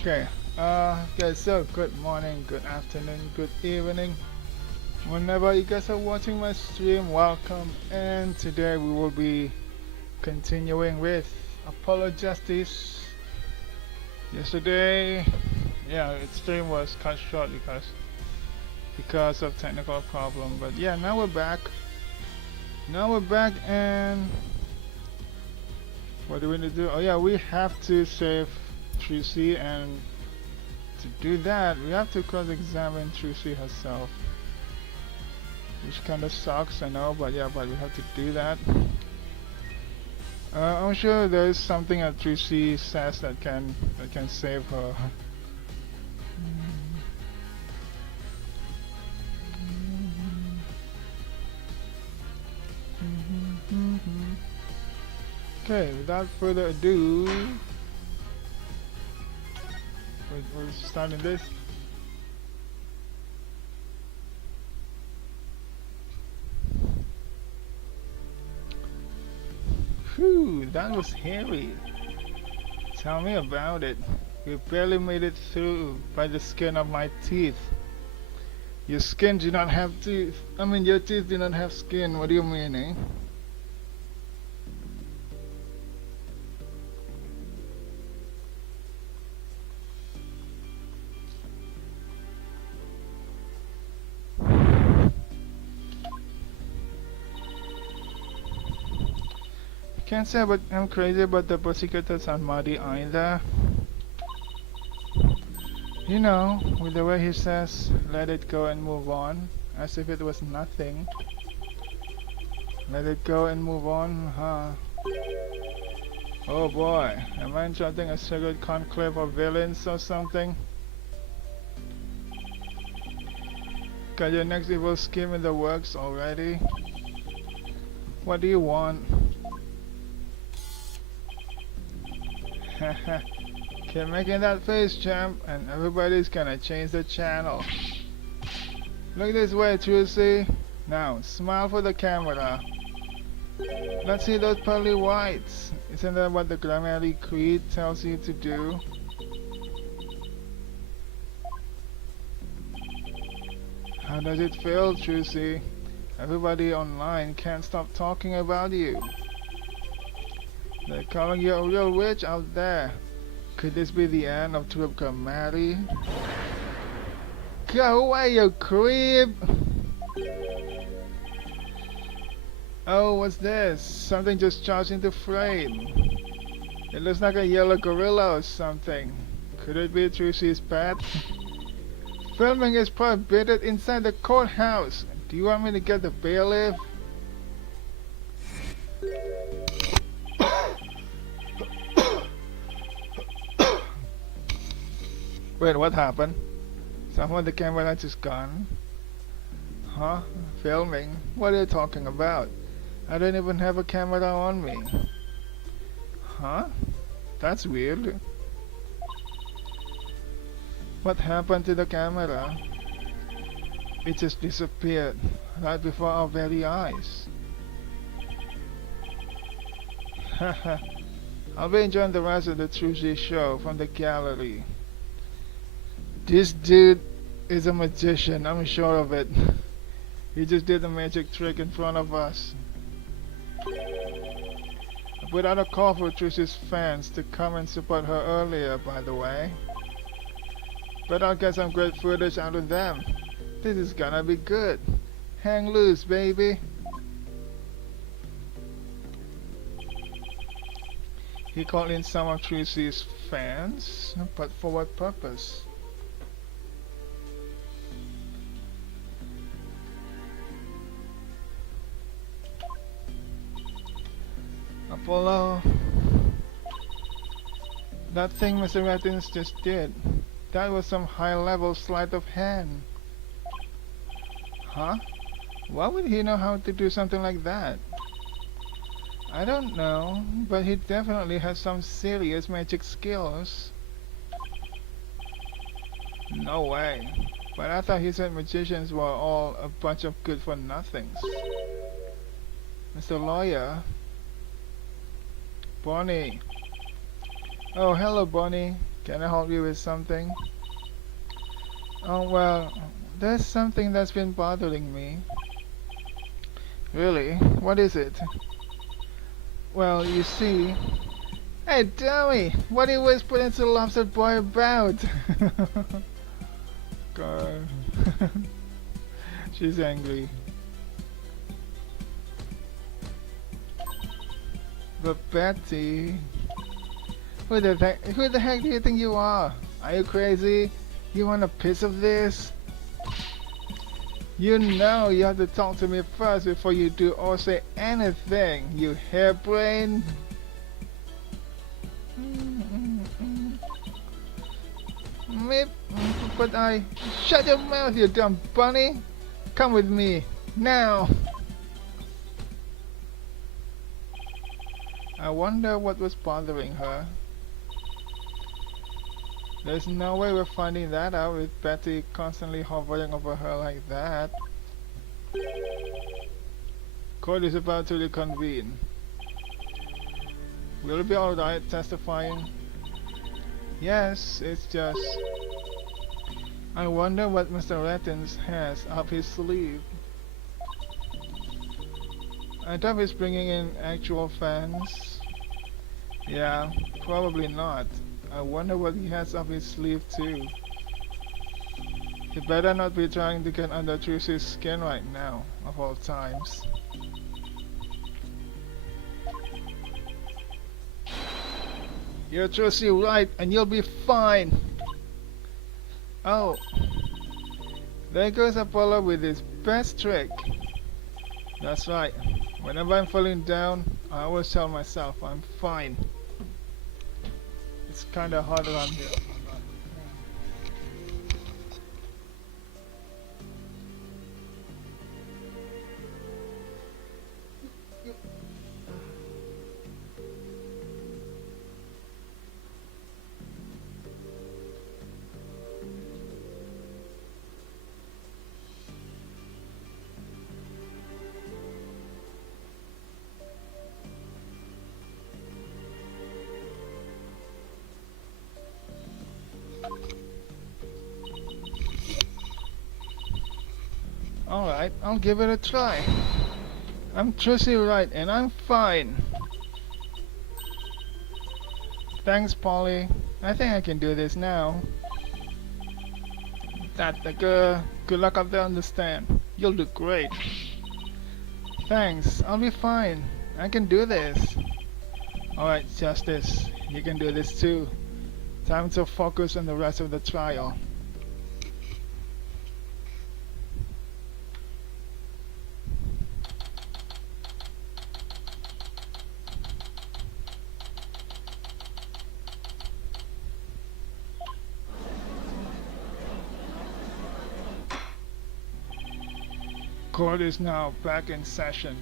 Okay. Okay. So, good morning, good afternoon, good evening. Whenever you guys are watching my stream, welcome. And today we will be continuing with Apollo Justice. Yesterday, yeah, its stream was cut short because of technical problem. But yeah, now we're back. Now we're back, and what do we need to do? Oh yeah, we have to save Trucy, and to do that, we have to cross-examine Trucy herself. Which kind of sucks, I know, but yeah, but we have to do that. I'm sure there's something that Trucy says that can save her. Okay, without further ado, we're starting this. Whew, that was hairy. Tell me about it. We barely made it through by the skin of my teeth. Your skin do not have teeth. I mean, your teeth do not have skin. What do you mean, eh? Can't say but I'm crazy about the prosecutors on Muddy either. You know, with the way he says, let it go and move on, as if it was nothing. Let it go and move on, huh? Oh boy, am I interrupting a secret conclave of villains or something? Got your next evil scheme in the works already? What do you want? Keep making that face, champ, and everybody's gonna change the channel. Look this way, Trucy. Now, smile for the camera. Let's see those pearly whites. Isn't that what the Grammarly Creed tells you to do? How does it feel, Trucy? Everybody online can't stop talking about you. They're calling you a real witch out there. Could this be the end of Trip Grammarly? Go away, you creep! Oh, what's this? Something just charged into frame. It looks like a yellow gorilla or something. Could it be Trucy's pet? Filming is prohibited inside the courthouse. Do you want me to get the bailiff? Wait, what happened? Someone the camera just gone? Huh? Filming? What are you talking about? I don't even have a camera on me. Huh? That's weird. What happened to the camera? It just disappeared right before our very eyes. Haha. I'll be enjoying the rest of the Trucy show from the gallery. This dude is a magician, I'm sure of it. He just did a magic trick in front of us. I put out a call for Trucy's fans to come and support her earlier, by the way. But I'll get some great footage out of them. This is gonna be good. Hang loose, baby. He called in some of Trucy's fans, but for what purpose? Apollo, that thing Mr. Rattins just did, that was some high-level sleight of hand. Huh? Why would he know how to do something like that? I don't know, but he definitely has some serious magic skills. No way. But I thought he said magicians were all a bunch of good-for-nothings. Mr. Lawyer? Bonnie. Oh, hello, Bonnie. Can I help you with something? Oh, well, there's something that's been bothering me. Really? What is it? Well, you see... Hey, dummy! What are you whispering to the lobster boy about? God. She's angry. But Betty... who the heck do you think you are? Are you crazy? You want a piece of this? You know you have to talk to me first before you do or say anything, you hairbrain. Meep, but I... Shut your mouth, you dumb bunny! Come with me, now! I wonder what was bothering her. There's no way we're finding that out with Betty constantly hovering over her like that. Court is about to reconvene. Will it be alright testifying? Yes, it's just... I wonder what Mr. Rettins has up his sleeve. I doubt he's bringing in actual fans. Yeah, probably not. I wonder what he has up his sleeve too. He better not be trying to get under Trucy's skin right now, of all times. You're Trucy right, and you'll be fine! Oh, there goes Apollo with his best trick. That's right. Whenever I'm falling down, I always tell myself I'm fine. It's kinda hard around here. Alright, I'll give it a try. I'm Trucy right, and I'm fine. Thanks, Polly. I think I can do this now. Good luck up there on the stand. You'll do great. Thanks, I'll be fine. I can do this. Alright, Justice. You can do this too. Time to focus on the rest of the trial. Court is now back in session.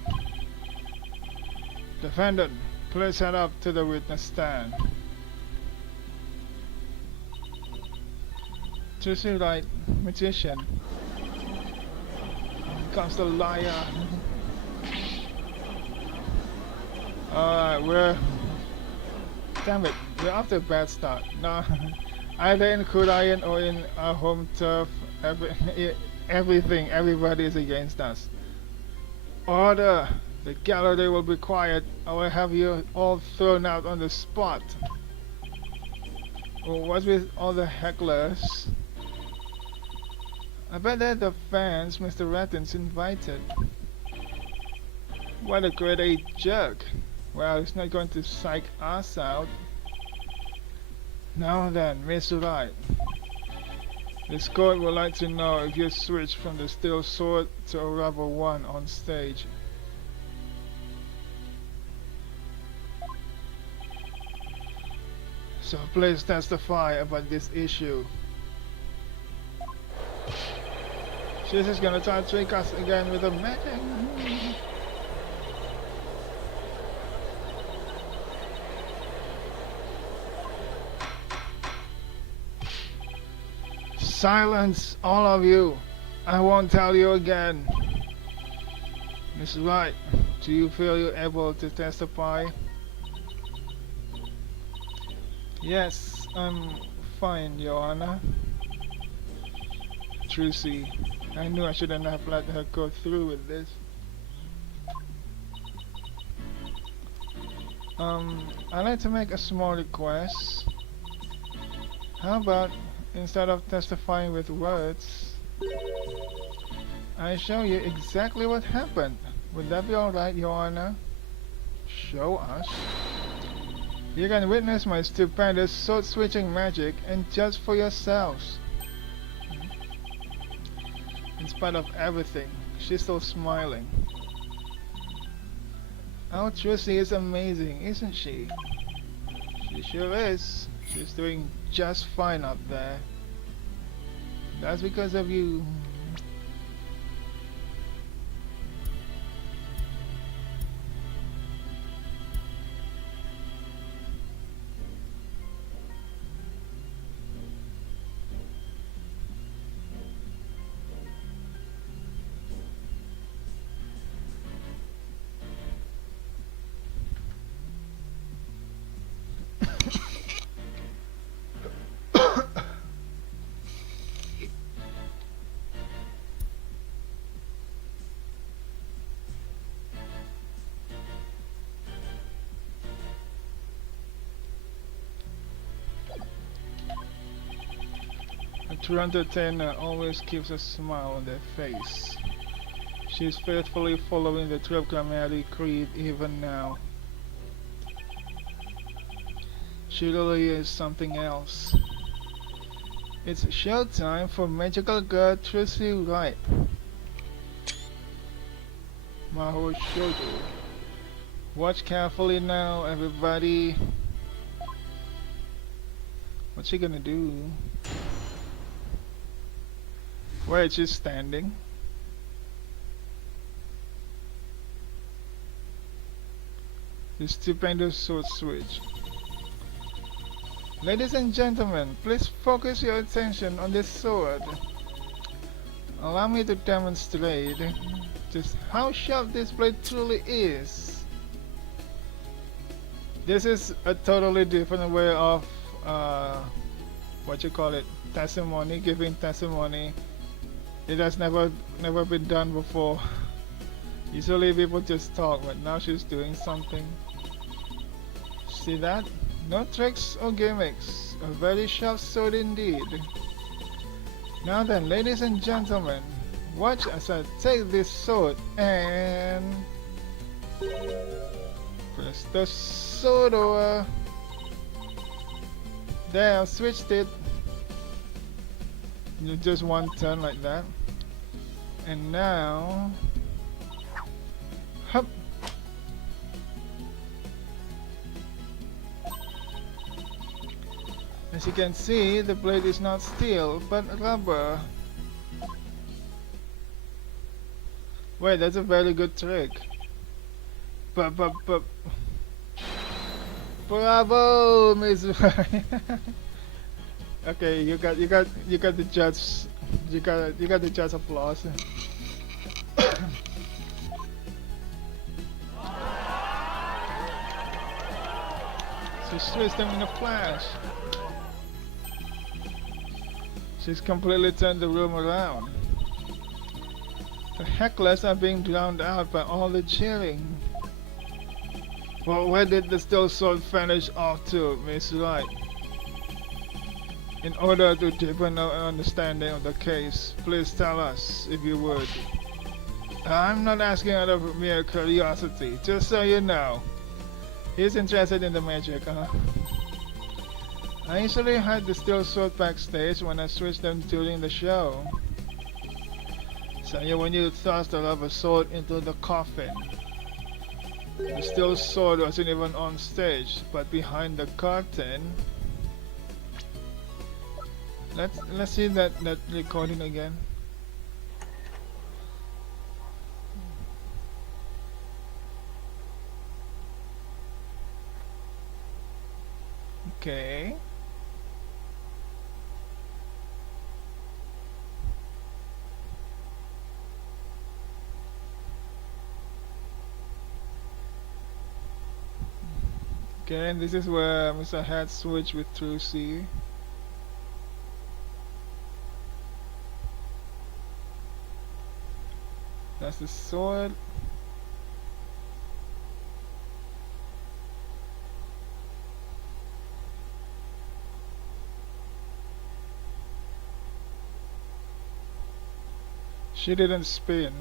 Defendant, please head up to the witness stand. Trucy right, magician. Here comes the liar. Alright, damn it, we're off to a bad start. No, either in Korean or in our home turf, everybody is against us. Order! The gallery will be quiet, or I will have you all thrown out on the spot. Oh, what's with all the hecklers? I bet they're the fans Mr. Rettins invited. What a grade A jerk. Well, he's not going to psych us out. Now then, Mr. Wright. This court would like to know if you switched from the steel sword to a rubber one on stage. So please testify about this issue. She's just gonna try to trick us again with a magic. Silence, all of you. I won't tell you again. Miss Wright, do you feel you're able to testify? Yes, I'm fine, Your Honor. Trucy. I knew I shouldn't have let her go through with this. I'd like to make a small request. How about instead of testifying with words, I show you exactly what happened? Would that be alright, Your Honor? Show us? You can witness my stupendous sword switching magic and judge for yourselves. In spite of everything, she's still smiling. Our Trucy is amazing, isn't she? She sure is. She's doing just fine up there. That's because of you. A true entertainer always keeps a smile on their face. She's faithfully following the 12 Grammarly Creed even now. She really is something else. It's showtime for magical girl Trucy Wright. Maho Shodo. Watch carefully now, everybody. What's she gonna do? Where is she standing? The stupendous sword switch. Ladies and gentlemen, please focus your attention on this sword. Allow me to demonstrate just how sharp this blade truly is. This is a totally different way of what you call it, testimony, giving testimony. It has never been done before. Usually people just talk, but now she's doing something. See that? No tricks or gimmicks. A very sharp sword indeed. Now then, ladies and gentlemen, watch as I take this sword and press the sword over. There, I've switched it. Just one turn like that. And now, hup. As you can see, the blade is not steel, but rubber. Wait, that's a very good trick. But. Bravo, Miss Ryan. Okay, you got the judge. You got the judge applause. She switched them in a flash. She's completely turned the room around. The hecklers are being drowned out by all the cheering. Well, where did the steel sword vanish off to, Miss Wright? In order to deepen our understanding of the case, please tell us, if you would. I'm not asking out of mere curiosity, just so you know. He's interested in the magic, huh? I usually hide the steel sword backstage when I switch them during the show. So when you thrust the rubber sword into the coffin. The steel sword wasn't even on stage, but behind the curtain. Let's see that recording again. Okay. Okay, and this is where Mr. Hat switch with Trucy. That's the sword. She didn't spin.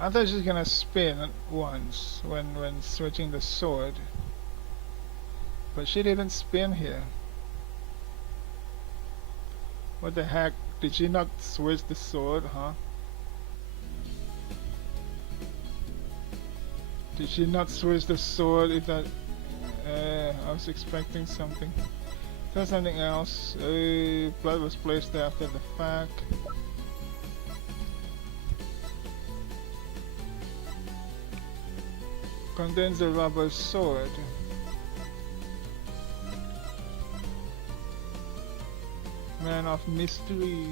I thought she was gonna spin once when switching the sword. But she didn't spin here. What the heck? Did she not switch the sword, huh? Did she not switch the sword? If that, I was expecting something. There's something else. Blood was placed there after the fact. Contains the rubber sword. Man of mystery.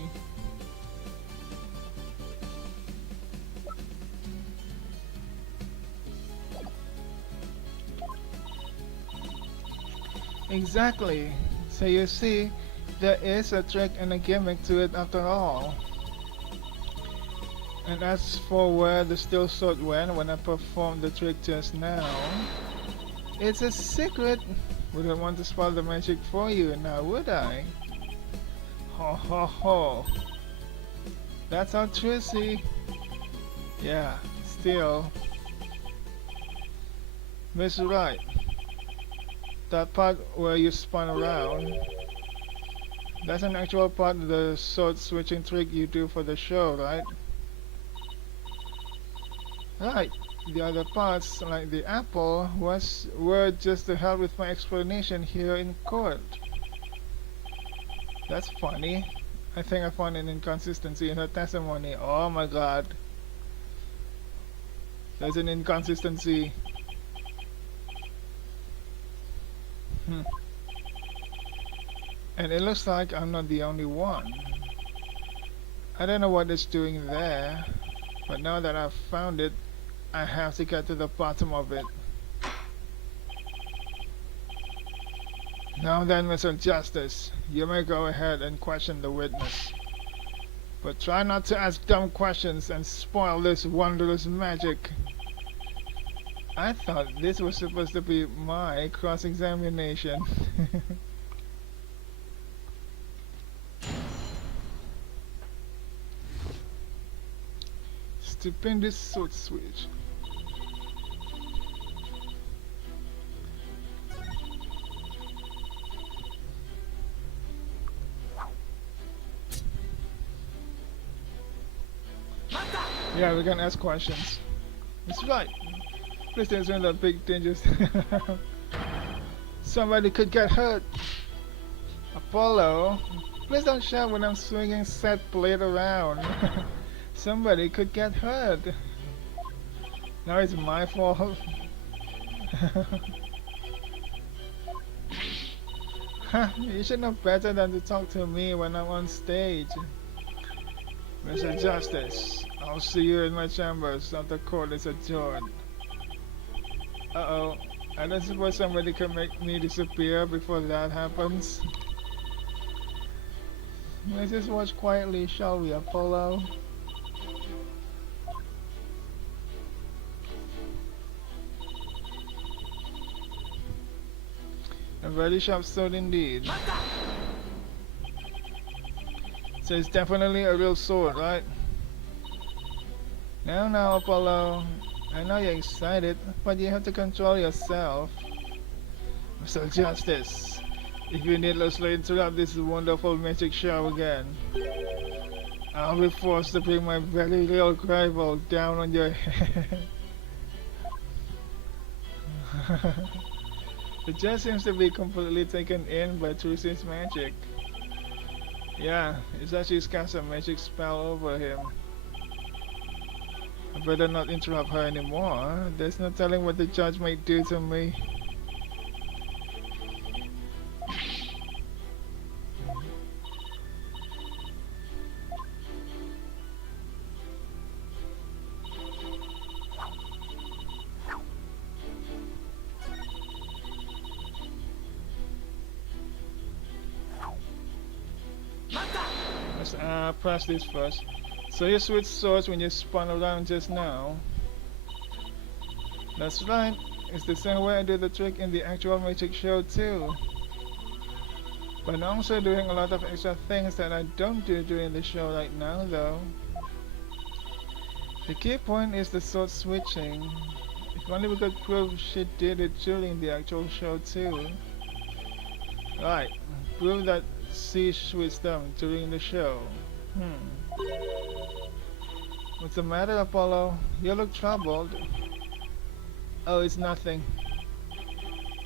Exactly. So you see, there is a trick and a gimmick to it after all. And as for where the steel sword went when I performed the trick just now, it's a secret. Wouldn't want to spoil the magic for you now, would I? Ho ho ho. That's how Trucy. Yeah, still. Miss right. That part where you spun around, that's an actual part of the sword switching trick you do for the show, right? Right. The other parts, like the apple, were just to help with my explanation here in court. That's funny. I think I found an inconsistency in her testimony. Oh my god. There's an inconsistency. Hmm. And it looks like I'm not the only one. I don't know what it's doing there, but now that I've found it, I have to get to the bottom of it. Now then, Mr. Justice, you may go ahead and question the witness. But try not to ask dumb questions and spoil this wondrous magic. I thought this was supposed to be my cross-examination. Stupendous sword switch. Yeah, we can ask questions. That's right. Please don't swing that big dangerous. Somebody could get hurt. Apollo, please don't shout when I'm swinging set blade around. Somebody could get hurt. Now it's my fault. You should know better than to talk to me when I'm on stage. Mr. Justice, I'll see you in my chambers after court is adjourned. Uh-oh. I don't suppose somebody can make me disappear before that happens. Let's just watch quietly, shall we, Apollo? A very sharp sword indeed. So it's definitely a real sword, right? Now, Apollo. I know you're excited, but you have to control yourself. Mr. Justice, if you needlessly interrupt this wonderful magic show again, I'll be forced to bring my very real rival down on your head. The judge seems to be completely taken in by Trucy's magic. Yeah, it's actually cast a magic spell over him. I better not interrupt her anymore. There's no telling what the judge might do to me. must press this first. So you switch swords when you spun around just now. That's right. It's the same way I do the trick in the actual magic show too. But I'm also doing a lot of extra things that I don't do during the show right now though. The key point is the sword switching. If only we could prove she did it during the actual show too. Right, prove that she switched them during the show. What's the matter, Apollo? You look troubled. Oh, it's nothing.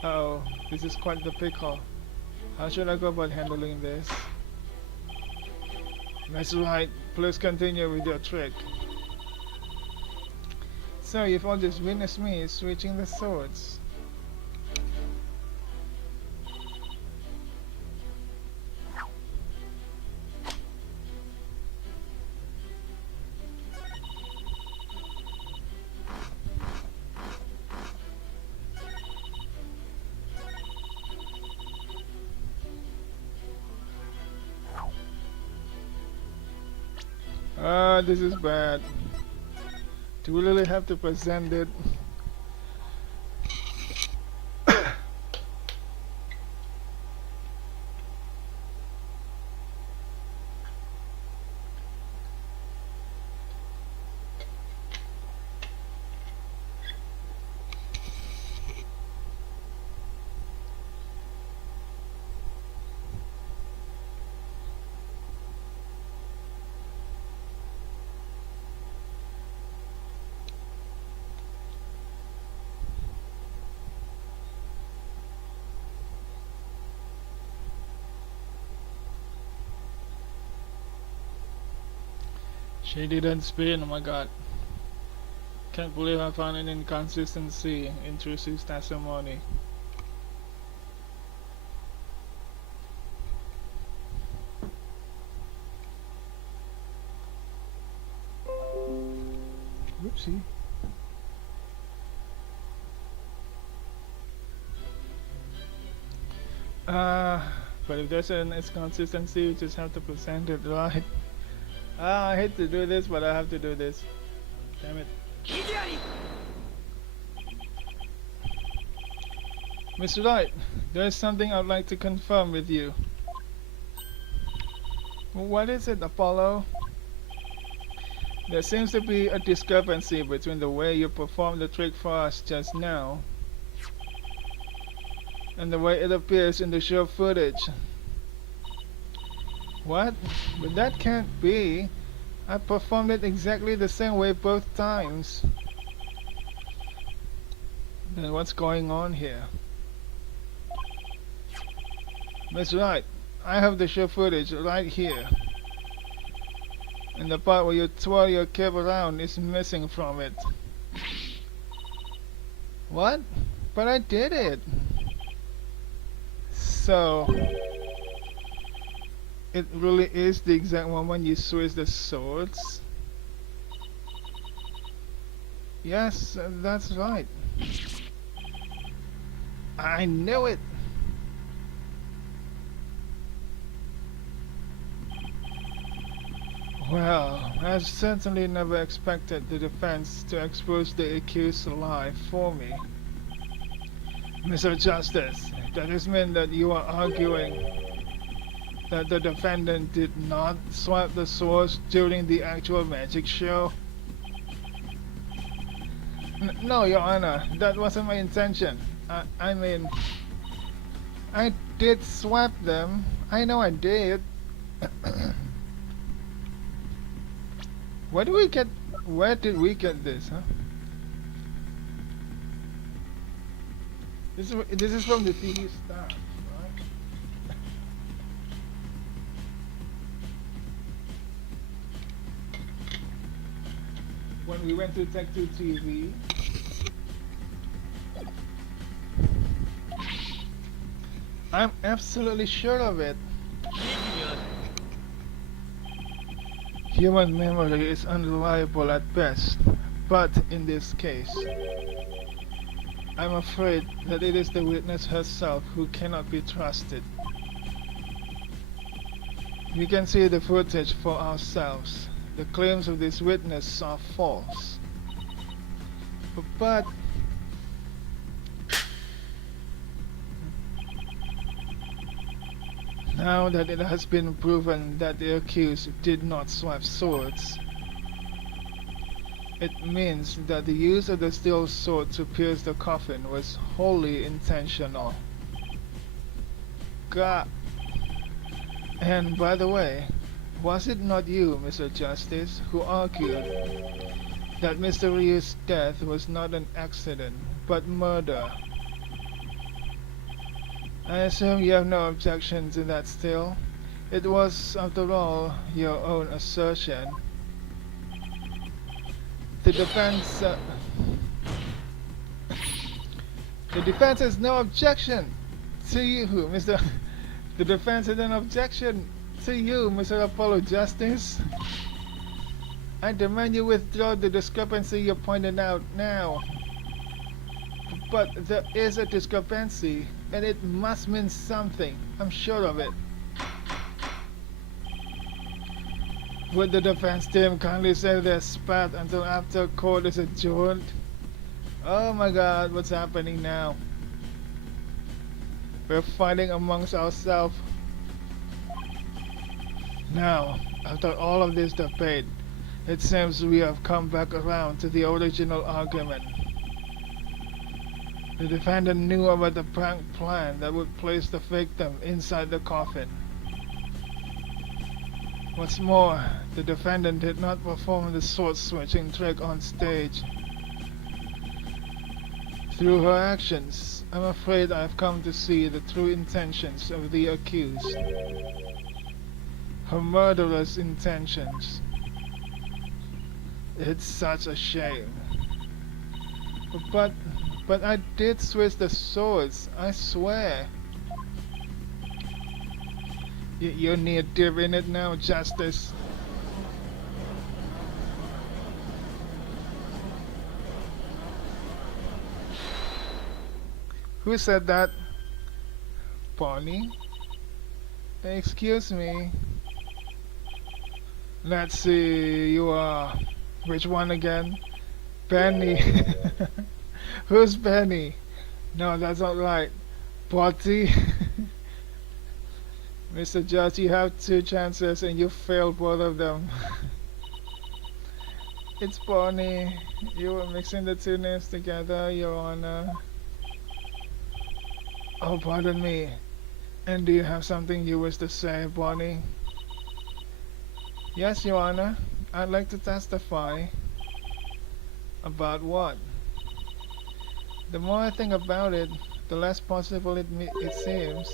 Uh-oh, this is quite the pickle. How should I go about handling this? That's right, please continue with your trick. So, you've all just witnessed me switching the swords. This is bad. Do we really have to present it? She didn't spin, oh my god. Can't believe I found an inconsistency in Trucy's testimony. Whoopsie. But if there's an inconsistency, you just have to present it right. I hate to do this, but I have to do this. Damn it. Mr. Light, there's something I'd like to confirm with you. What is it, Apollo? There seems to be a discrepancy between the way you performed the trick for us just now and the way it appears in the show footage. What? But that can't be. I performed it exactly the same way both times. Then what's going on here? That's right. I have the show footage right here. And the part where you twirl your cape around is missing from it. What? But I did it. So it really is the exact moment you switch the swords? Yes, that's right. I knew it! Well, I certainly never expected the defense to expose the accused alive for me. Mr. Justice, does this mean that you are arguing that the defendant did not swap the swords during the actual magic show? No, Your Honor, that wasn't my intention. I mean, I did swap them. I know I did. Where did we get this, huh? This is from the TV star, right? When we went to Tech 2 TV, I'm absolutely sure of it. Human memory is unreliable at best, but in this case, I'm afraid that it is the witness herself who cannot be trusted. We can see the footage for ourselves. The claims of this witness are false. But now that it has been proven that the accused did not swap swords, it means that the use of the steel sword to pierce the coffin was wholly intentional. God. And by the way, was it not you, Mr. Justice, who argued that Mr. Ryu's death was not an accident, but murder? I assume you have no objection to that still? It was, after all, your own assertion. The defense... the defense has no objection to you, Mr. The defense has an objection to you, Mr. Apollo Justice. I demand you withdraw the discrepancy you're pointing out now. But there is a discrepancy, and it must mean something. I'm sure of it. Would the defense team kindly save their spat until after court is adjourned? Oh my god, what's happening now? We're fighting amongst ourselves. Now, after all of this debate, it seems we have come back around to the original argument. The defendant knew about the prank plan that would place the victim inside the coffin. What's more, the defendant did not perform the sword-switching trick on stage. Through her actions, I'm afraid I've come to see the true intentions of the accused. Her murderous intentions. It's such a shame. But I did switch the swords, I swear. You're near deep in it now, Justice. Who said that? Bonnie? Excuse me. Let's see, you are... Which one again? Benny. Who's Benny? No, that's not right. Potty. Mr. Judge, you have 2 chances and you failed both of them. It's Bonnie. You were mixing the 2 names together, Your Honor. Oh, pardon me. And do you have something you wish to say, Bonnie? Yes, Your Honor. I'd like to testify. About what? The more I think about it, the less possible it seems.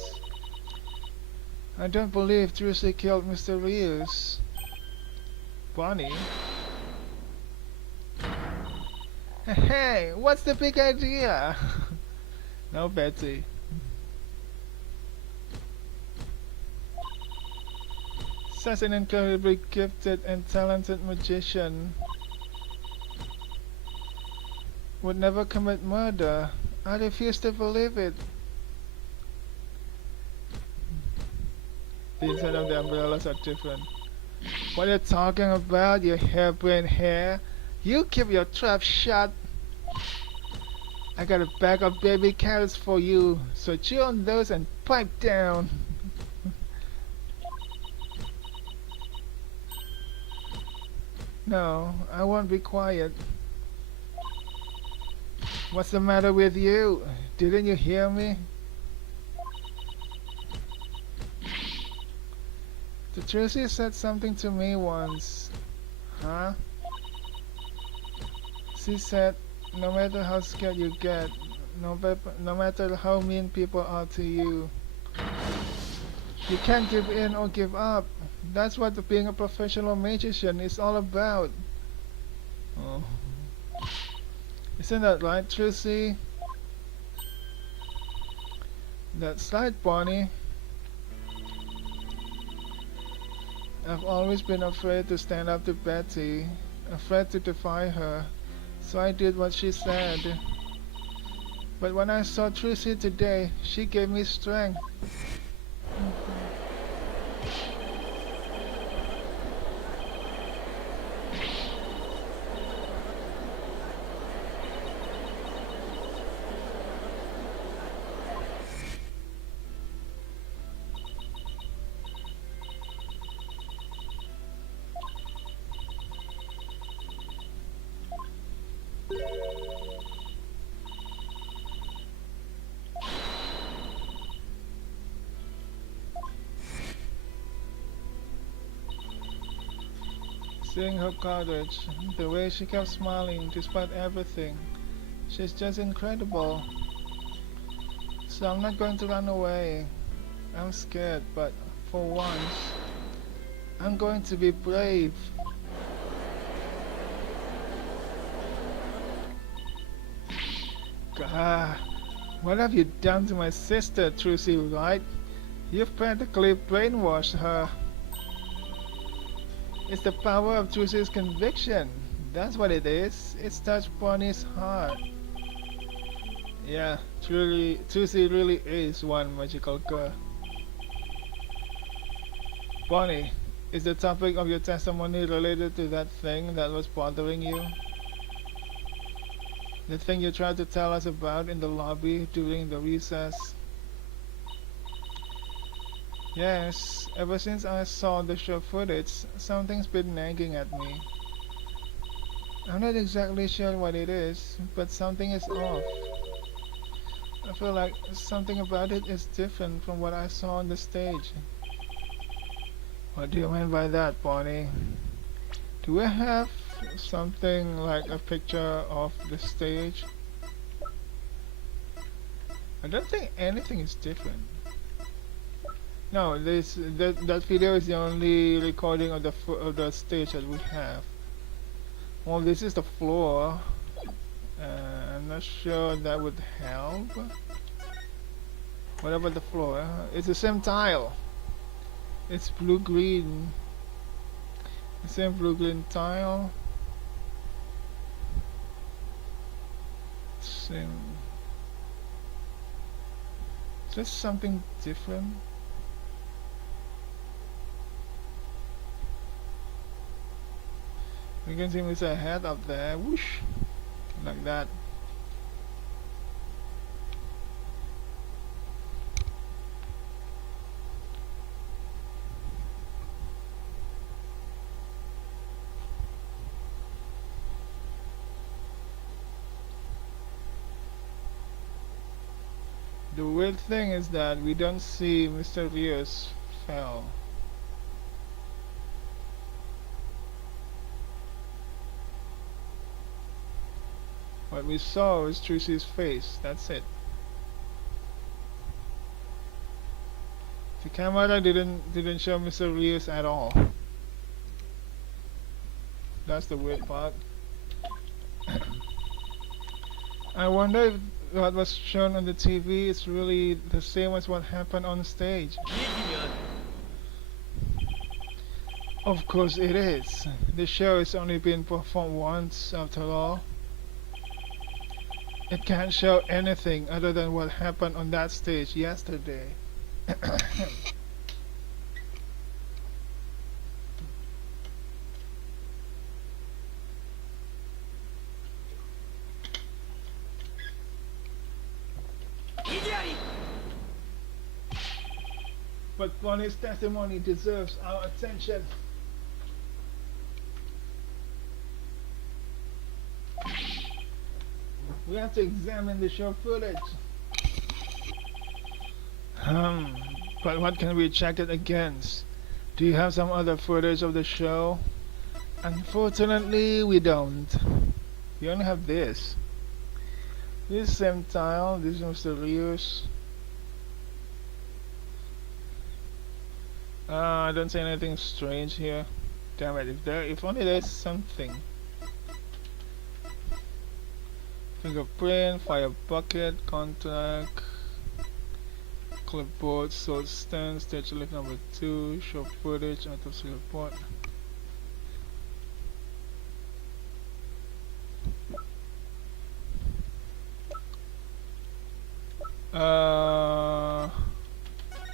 I don't believe Trucy killed Mr. Rios. Bonnie? Hey, what's the big idea? No, Betty. Such an incredibly gifted and talented magician would never commit murder. I refuse to believe it. The inside of the umbrellas are different. What are you talking about, you harebrained hair? You keep your trap shut. I got a bag of baby carrots for you, so chew on those and pipe down. No, I won't be quiet. What's the matter with you? Didn't you hear me? The Trucy said something to me once. Huh? She said, no matter how scared you get, no matter how mean people are to you, you can't give in or give up. That's what being a professional magician is all about. Oh. Isn't that right, Trucy? That's right, Bonnie. I've always been afraid to stand up to Betty, afraid to defy her, so I did what she said. But when I saw Trucy today, she gave me strength. Seeing her courage, the way she kept smiling despite everything, she's just incredible. So I'm not going to run away. I'm scared, but for once, I'm going to be brave. God, what have you done to my sister, Trucy, right? You've practically brainwashed her. It's the power of Trucy's conviction. That's what it is. It's touched Bonnie's heart. Yeah, truly, Trucy really is one magical girl. Bonnie, is the topic of your testimony related to that thing that was bothering you? The thing you tried to tell us about in the lobby during the recess? Yes, ever since I saw the show footage, something's been nagging at me. I'm not exactly sure what it is, but something is off. I feel like something about it is different from what I saw on the stage. What do you mean by that, Bonnie? Do we have something like a picture of the stage? I don't think anything is different. No, that video is the only recording of the stage that we have. Well, this is the floor. I'm not sure that would help. What about the floor? It's the same tile. It's blue-green. The same blue-green tile. Same. Just something different. You can see Mr. Head up there, whoosh, like that. The weird thing is that we don't see Mr. Rios fell. What we saw is Trucy's face, that's it. The camera didn't show Mr. Rios at all. That's the weird part. I wonder if what was shown on the TV is really the same as what happened on stage. Of course it is. The show has only been performed once after all. It can't show anything other than what happened on that stage yesterday. But Bonnie's testimony deserves our attention. We have to examine the show footage. But what can we check it against? Do you have some other footage of the show? Unfortunately, we don't. We only have this. This same tile, this is Mr. Rios. I don't see anything strange here. Damn it, if only there's something. Fingerprint, fire bucket, contract, clipboard, sword stand, stage lift number 2, show footage, autopsy report.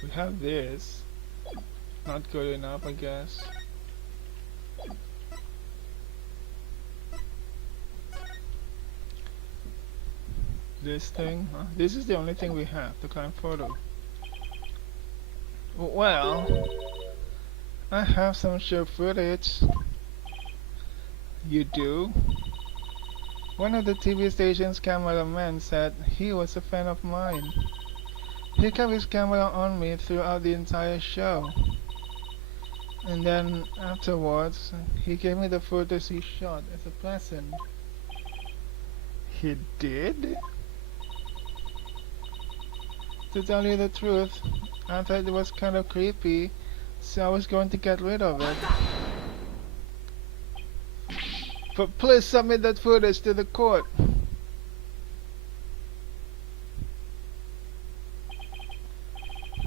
We have this. Not good enough, I guess. This thing, this is the only thing we have, the crime photo. Well, I have some show footage. You do? One of the TV station's cameramen said he was a fan of mine. He kept his camera on me throughout the entire show. And then afterwards, he gave me the photos he shot as a present. He did? To tell you the truth, I thought it was kind of creepy, so I was going to get rid of it. But please submit that footage to the court.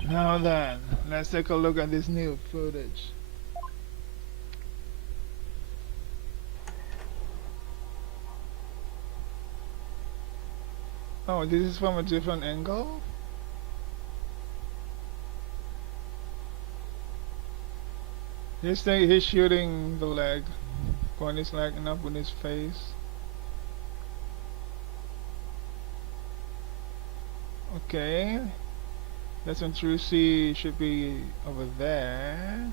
Now then, let's take a look at this new footage. Oh, this is from a different angle? He's shooting the leg, going his leg and up with his face. Okay, that's when Trucy should be over there.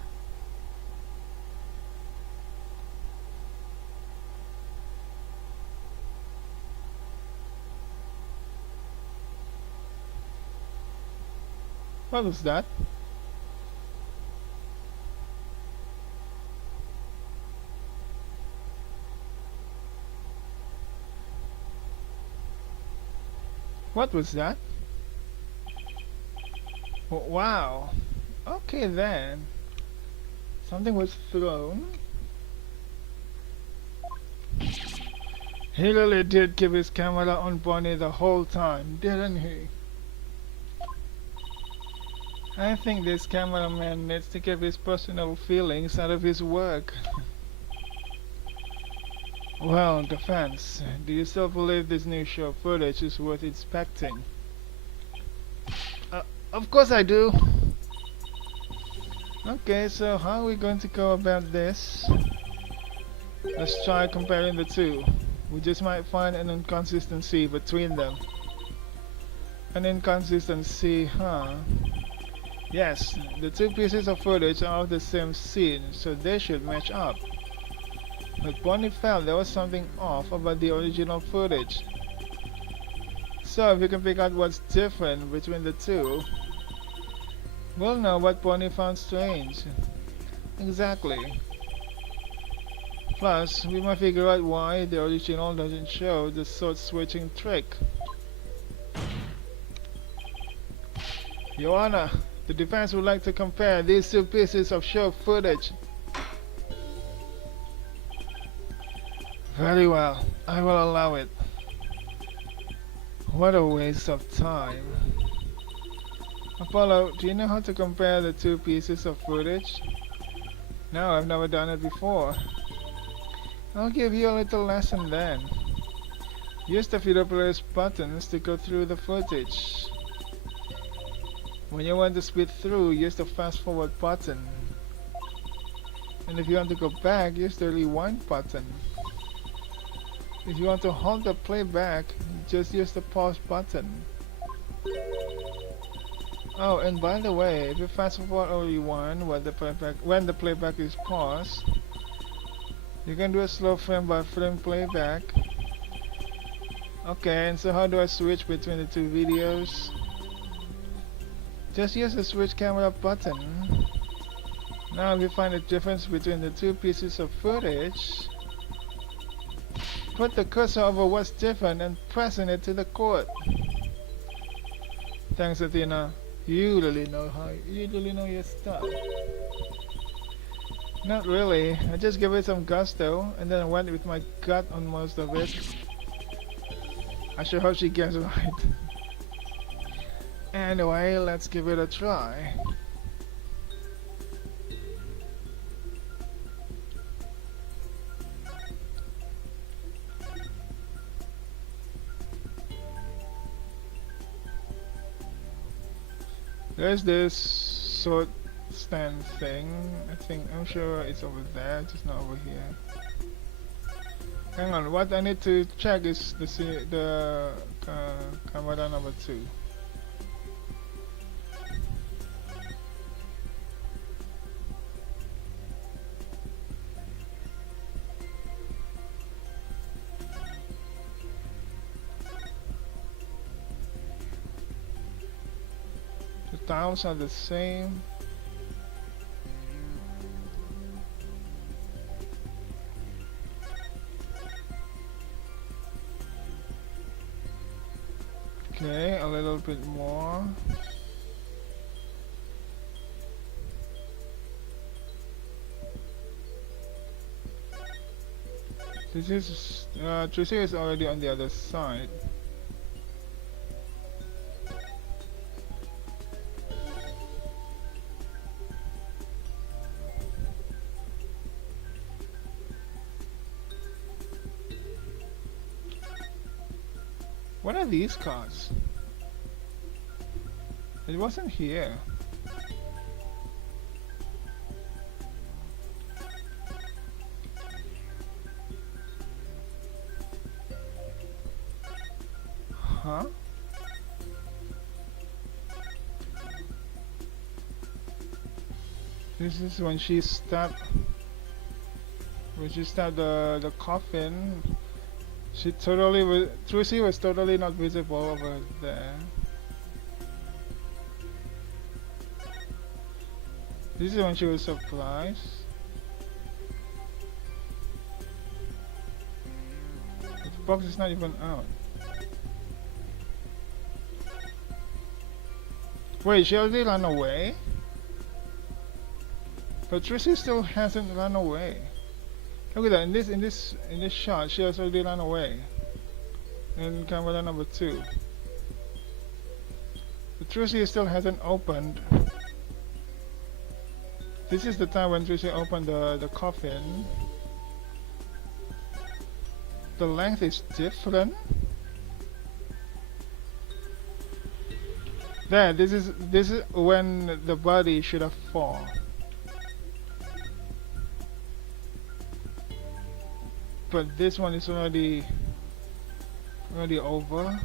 What was that? What was that? Oh, wow. Okay then. Something was thrown. He really did keep his camera on Bonnie the whole time, didn't he? I think this cameraman needs to keep his personal feelings out of his work. Well, defense, do you still believe this new show footage is worth inspecting? Of course I do. Okay, so how are we going to go about this? Let's try comparing the two. We just might find an inconsistency between them. An inconsistency, huh? Yes, the two pieces of footage are of the same scene, so they should match up. But Bonnie felt there was something off about the original footage. So if you can pick out what's different between the two, we'll know what Bonnie found strange. Exactly. Plus, we might figure out why the original doesn't show the sword switching trick. Your Honor, the defense would like to compare these two pieces of show footage. Very well, I will allow it. What a waste of time. Apollo, do you know how to compare the two pieces of footage? No, I've never done it before. I'll give you a little lesson then. Use the video player's buttons to go through the footage. When you want to speed through, use the fast forward button. And if you want to go back, use the rewind button. If you want to hold the playback, just use the pause button. Oh, and by the way, if you fast forward or rewind when the playback is paused, you can do a slow frame by frame playback. Okay, and so how do I switch between the two videos? Just use the switch camera button. Now if you find the difference between the two pieces of footage, put the cursor over what's different and present it to the court. Thanks, Athena. You really know your stuff. Not really. I just give it some gusto and then I went with my gut on most of it. I sure hope she gets it right. Anyway, let's give it a try. There's this sword stand thing. I'm sure it's over there, just not over here. Hang on, what I need to check is the camera number 2. The tiles are the same. bit more. This is Trucy is already on the other side. What are these cards? It wasn't here. Huh? This is when she stabbed the coffin. Trucy was totally not visible over there. This is when she was surprised. The box is not even out. Wait, she already ran away? But Trucy still hasn't run away. Look at that, in this shot, she has already run away. In camera number 2. The Trucy still hasn't opened. This is the time when Trucy opened the coffin. The length is different. There, this is when the body should have fallen. But this one is already over.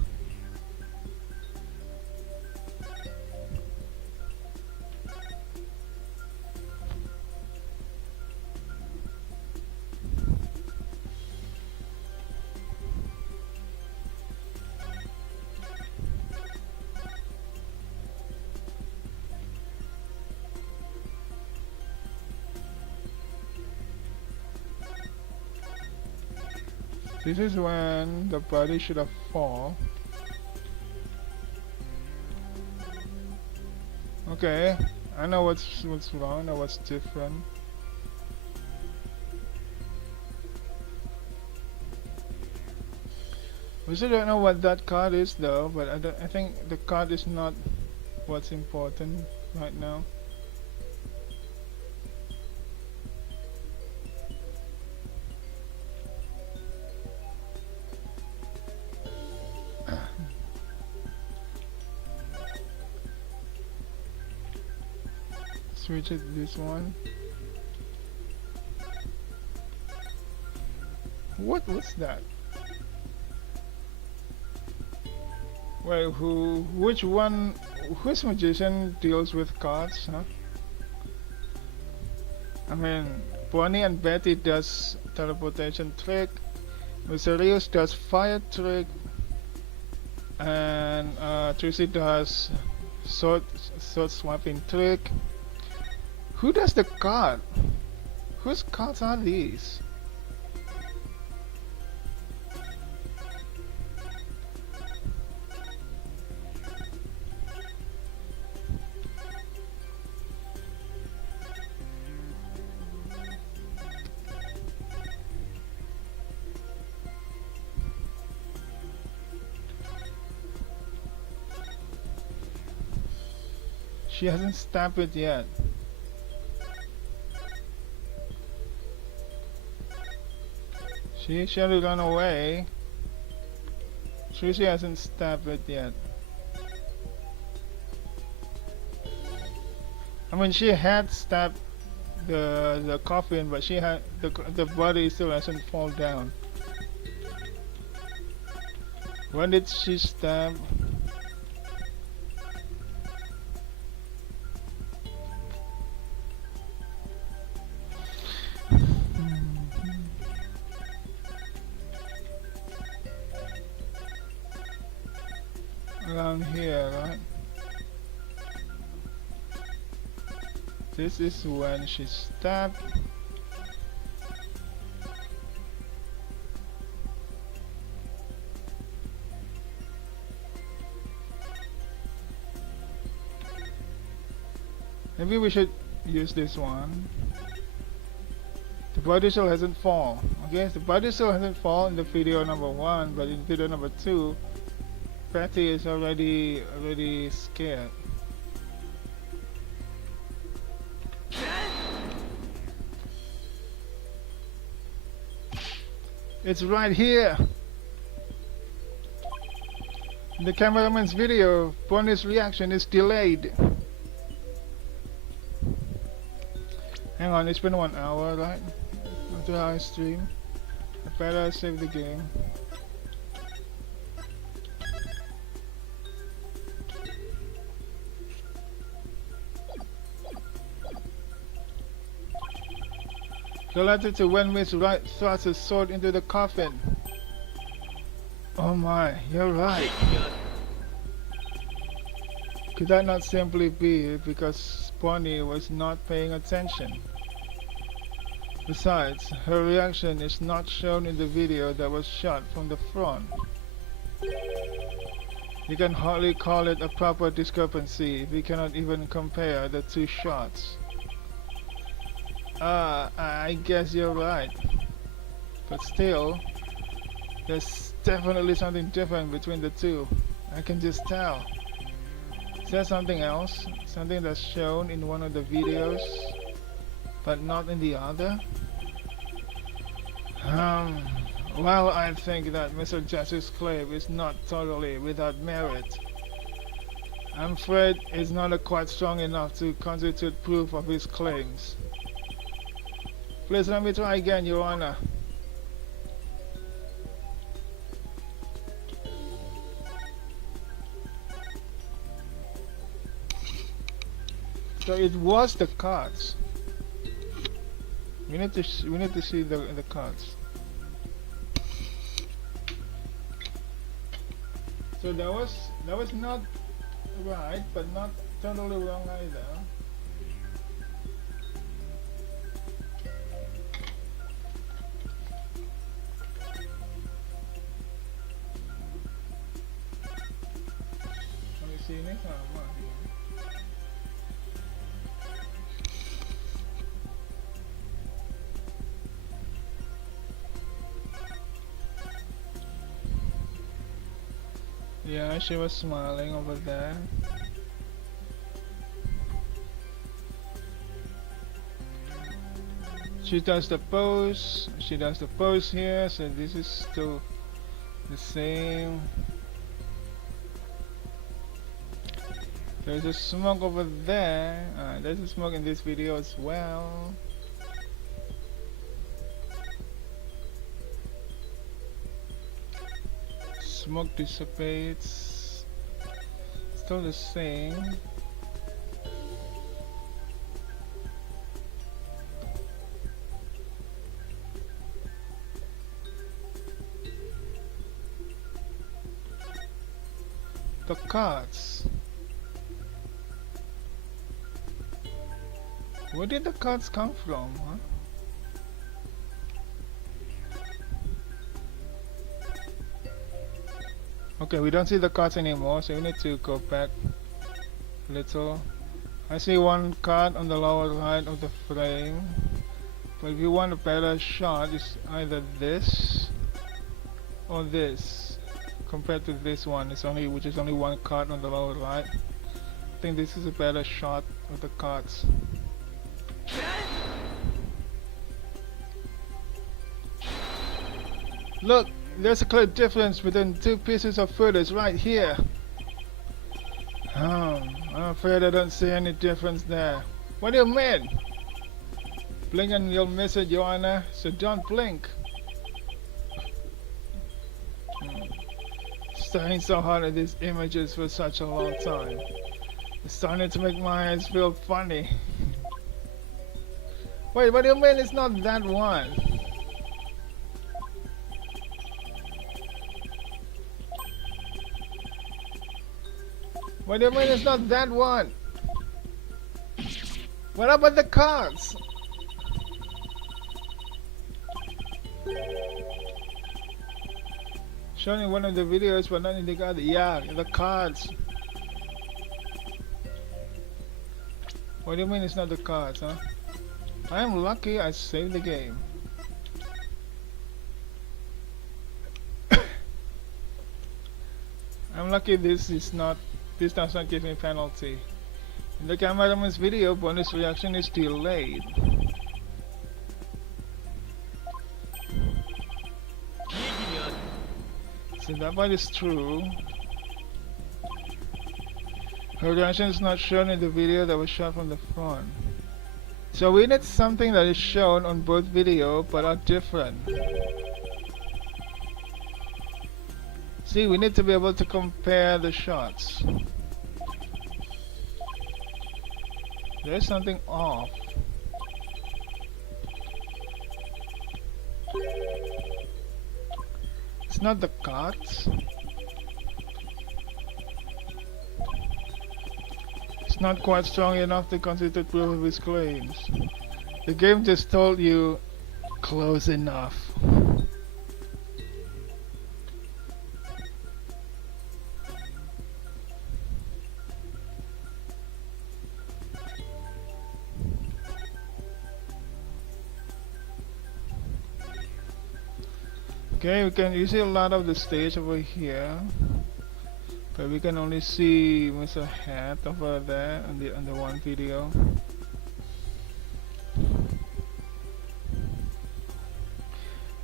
This is when the body should have fallen. Okay, I know what's wrong, I know what's different. We still don't know what that card is though, but I think the card is not what's important right now. Switch it this one. What's that? Wait, which magician deals with cards, huh? I mean, Bonnie and Betty does teleportation trick, Mysterious does fire trick, and Trucy does sword swapping trick. Who does the card? Whose cards are these? She hasn't stabbed it yet. She should run away. Trucy hasn't stabbed it yet. I mean, she had stabbed the coffin, but she had the body still hasn't fall down. When did she stab? Around here, right? This is when she stabbed. Maybe we should use this one. The body shell hasn't fallen. Okay, the body shell hasn't fallen in the video number 1, but in video number 2, Patty is already scared. It's right here. In the cameraman's video, Bonnie's reaction is delayed. Hang on, it's been 1 hour, right? After our stream. I better save the game. Related to when Miss Wright thrusts a sword into the coffin. Oh my, you're right. Could that not simply be because Bonnie was not paying attention? Besides, her reaction is not shown in the video that was shot from the front. You can hardly call it a proper discrepancy if we cannot even compare the 2 shots. I guess you're right. But still, there's definitely something different between the 2. I can just tell. Is there something else? Something that's shown in one of the videos, but not in the other? Well, I think that Mr. Jesse's claim is not totally without merit. I'm afraid it's not quite strong enough to constitute proof of his claims. Please let me try again, Your Honor. So it was the cards. We need to see the cards. So that was not right, but not totally wrong either. Let me see next one. Yeah, she was smiling over there. She does the pose. She does the pose here. So this is still the same. There's a smoke over there. There's a smoke in this video as well. Smoke dissipates. Still the same. The cards. Where did the cards come from, huh? Okay, we don't see the cards anymore, so we need to go back a little. I see one card on the lower right of the frame, but if you want a better shot, it's either this or this. Compared to this one, which is only one card on the lower right. I think this is a better shot of the cards. Look! There's a clear difference between 2 pieces of footage right here. I'm afraid I don't see any difference there. What do you mean? Blink and you'll miss it, Your Honor, so don't blink. Staring so hard at these images for such a long time. It's starting to make my eyes feel funny. Wait, what do you mean it's not that one? What do you mean it's not that one? What about the cards? Shown in one of the videos but not in the other. Yeah, the cards. What do you mean it's not the cards, huh? I am lucky I saved the game. I'm lucky this does not give me penalty. In the cameraman's video, bonus reaction is delayed. So that part is true. Her reaction is not shown in the video that was shot from the front. So we need something that is shown on both video but are different. See, we need to be able to compare the shots. There's something off. It's not the cards. It's not quite strong enough to constitute proof of his claims. The game just told you close enough. Okay, you see a lot of the stage over here, but we can only see Mr. Hat over there on the one video.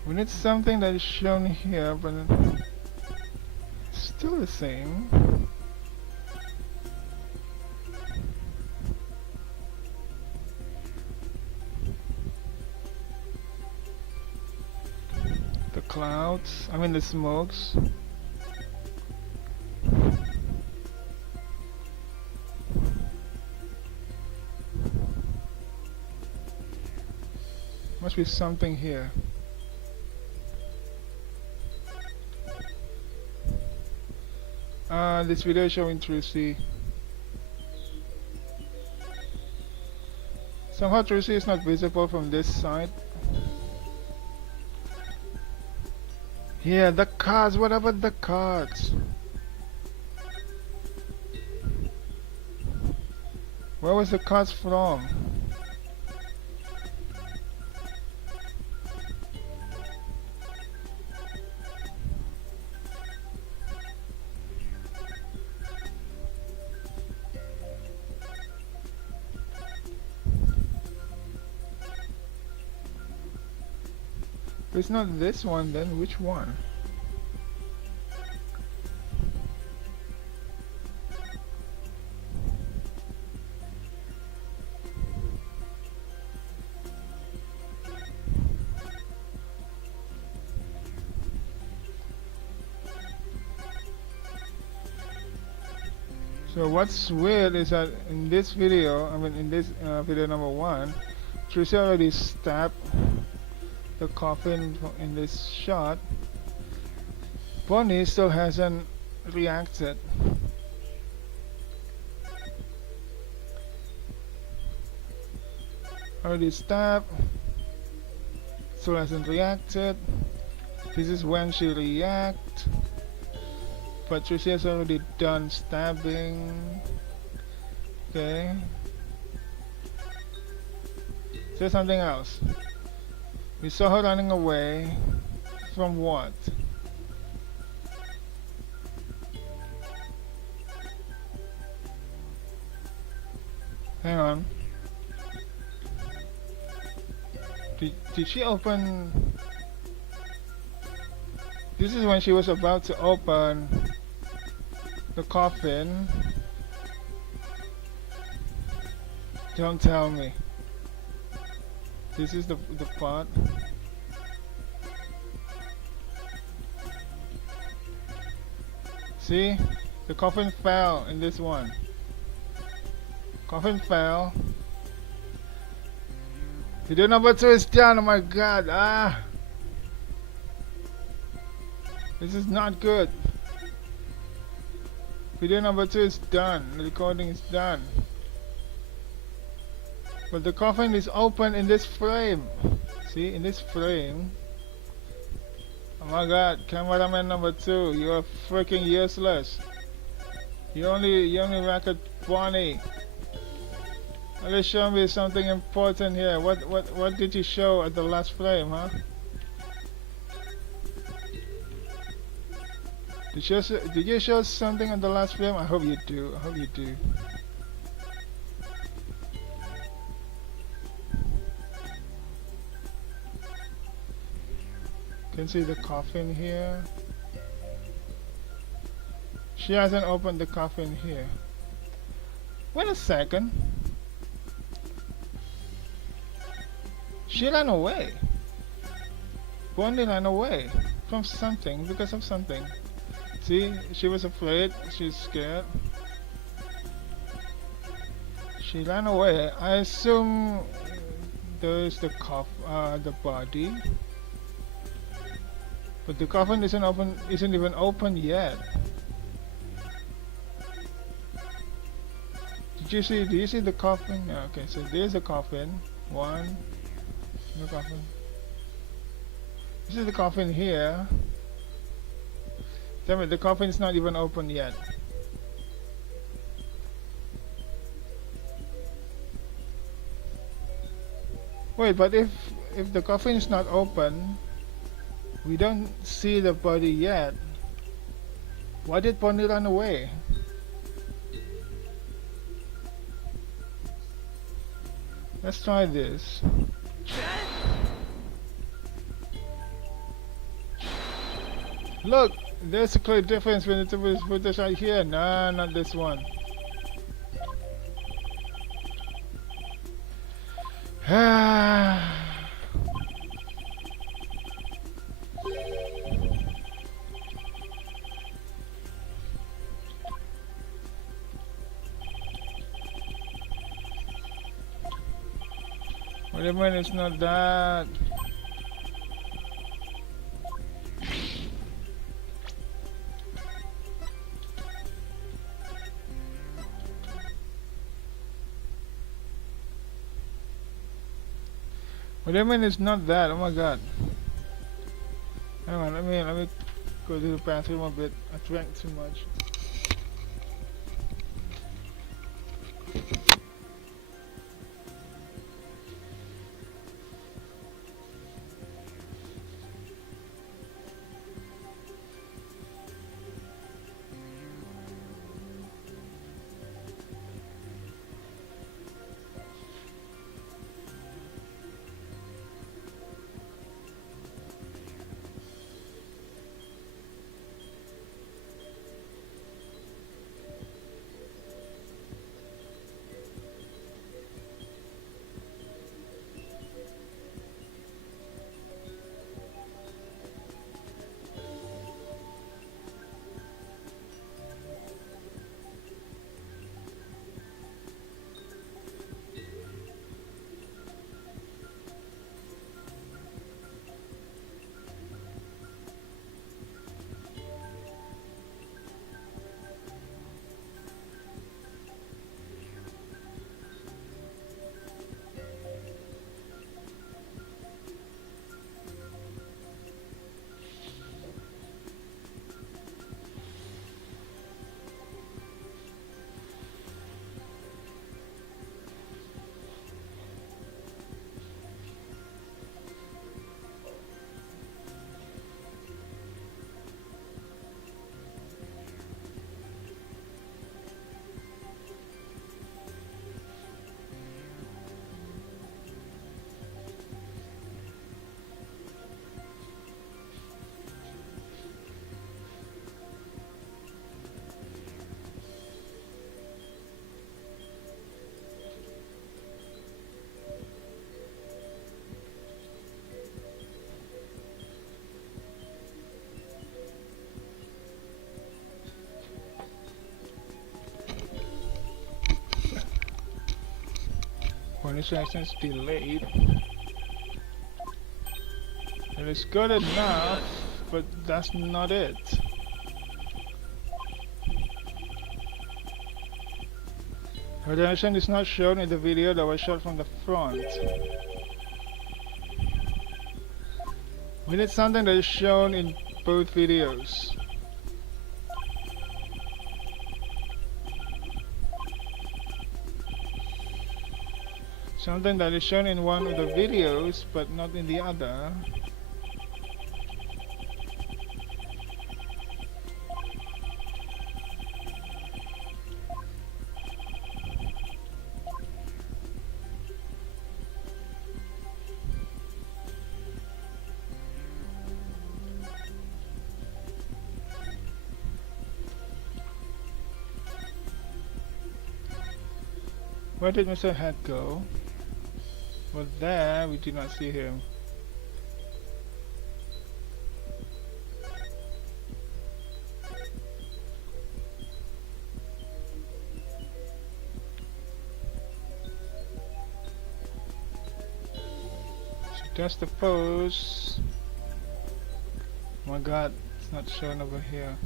We need something that is shown here, but it's still the same. The clouds, I mean the smokes. Must be something here. This video is showing Trucy. Somehow Trucy is not visible from this side. Yeah, the cards, what about the cards? Where was the cards from? If it's not this one, then which one? So what's weird is that in this video, I mean in this video number 1, Trucy already stabbed the coffin in this shot. Bonnie still hasn't reacted. Already stabbed, still hasn't reacted. This is when she react. But Trucy has already done stabbing. Okay. Say something else. We saw her running away. From what? Hang on. Did she open? This is when she was about to open the coffin. Don't tell me. This is the part. See? The coffin fell in this one. Coffin fell. Video number 2 is done. Oh my god. This is not good. Video number 2 is done. The recording is done. But the coffin is open in this frame. See, in this frame. Oh my god, cameraman number 2, you are freaking useless. You only record Bonnie. Let's show me something important here. What did you show at the last frame, huh? Did you show something at the last frame? I hope you do. I hope you do. You can see the coffin here. She hasn't opened the coffin here. Wait a second. She ran away. Bonnie ran away from something, because of something. See, she was afraid, she's scared. She ran away. I assume there's the body. But the coffin isn't even open yet. Do you see the coffin? Yeah, okay, so there's the coffin. One, no coffin. This is the coffin here. Damn it, the coffin is not even open yet. Wait, but if the coffin is not open, we don't see the body yet. Why did Bonnie run away? Let's try this. Look, there's a clear difference when it's put this right here. Nah, not this one. Wait a minute, it's not that. Wait a minute, it's not that. Oh my god. Hang on, let me go to the bathroom a bit. I drank too much. Instructions delayed. It is good enough, but that's not it. Her direction is not shown in the video that was shot from the front. We need something that is shown in both videos. Something that is shown in one of the videos but not in the other. Where did Mr. Head go? Well, there we do not see him. So that's the pose. Oh my god, it's not showing over here.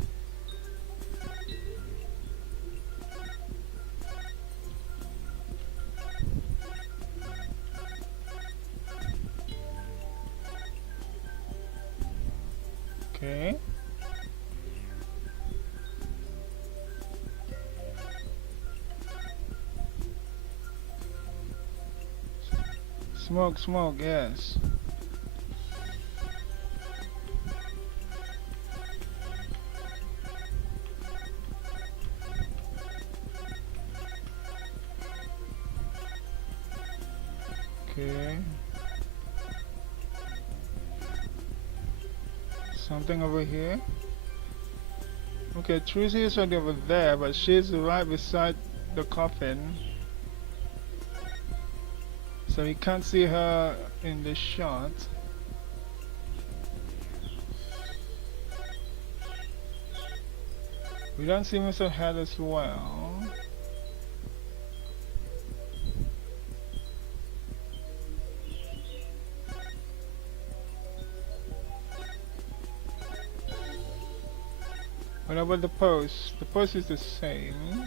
Okay. Smoke, smoke, yes. Okay. Something over here. Okay, Trucy is right over there, but she's right beside the coffin. So we can't see her in this shot. We don't see Mr. Head as well. What about the pose? The pose is the same.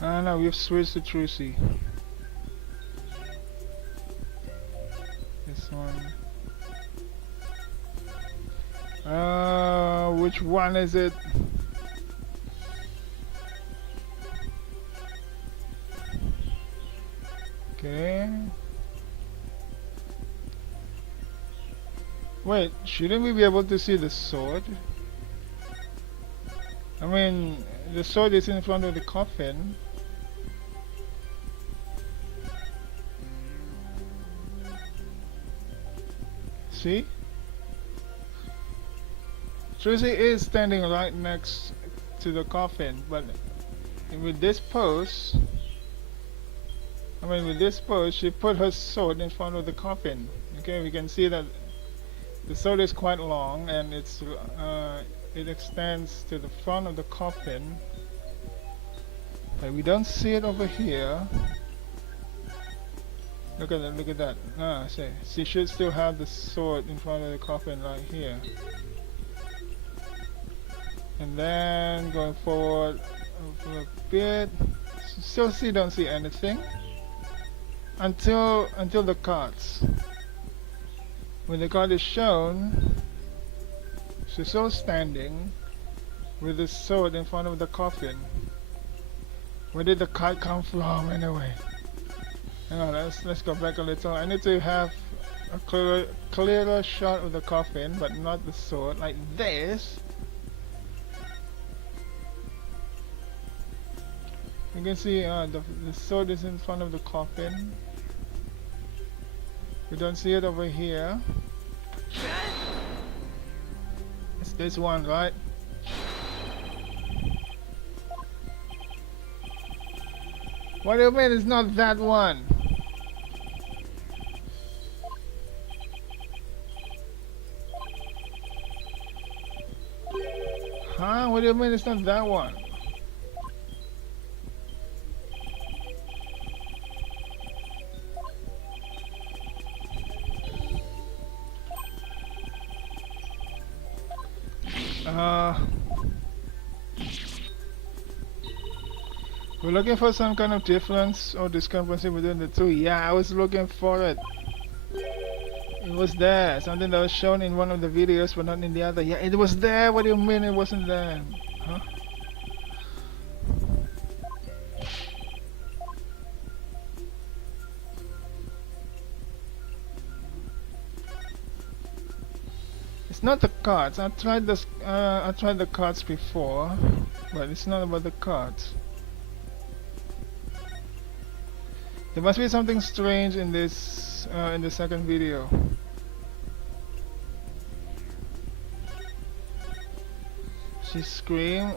No, we've switched to Trucy. This one. Which one is it? Okay. Wait, shouldn't we be able to see the sword? I mean, the sword is in front of the coffin. See? Trucy is standing right next to the coffin, but with this pose, she put her sword in front of the coffin. Okay, we can see that the sword is quite long and it extends to the front of the coffin, but we don't see it over here. Look at that, look at that. Ah, see, she should still have the sword in front of the coffin right here. And then going forward over a bit, still don't see anything until the cards. When the card is shown, she's still standing with the sword in front of the coffin. Where did the card come from anyway? Hang on, let's go back a little. I need to have a clearer shot of the coffin, but not the sword, like this. You can see the sword is in front of the coffin. We don't see it over here. It's this one, right? What do you mean it's not that one? Huh? What do you mean it's not that one? We're looking for some kind of difference or discrepancy between the two. Yeah, I was looking for it. It was there. Something that was shown in one of the videos but not in the other. Yeah, it was there. What do you mean it wasn't there? Huh? It's not the cards. I tried this. I tried the cards before, but it's not about the cards. There must be something strange in this. In the second video. She screamed.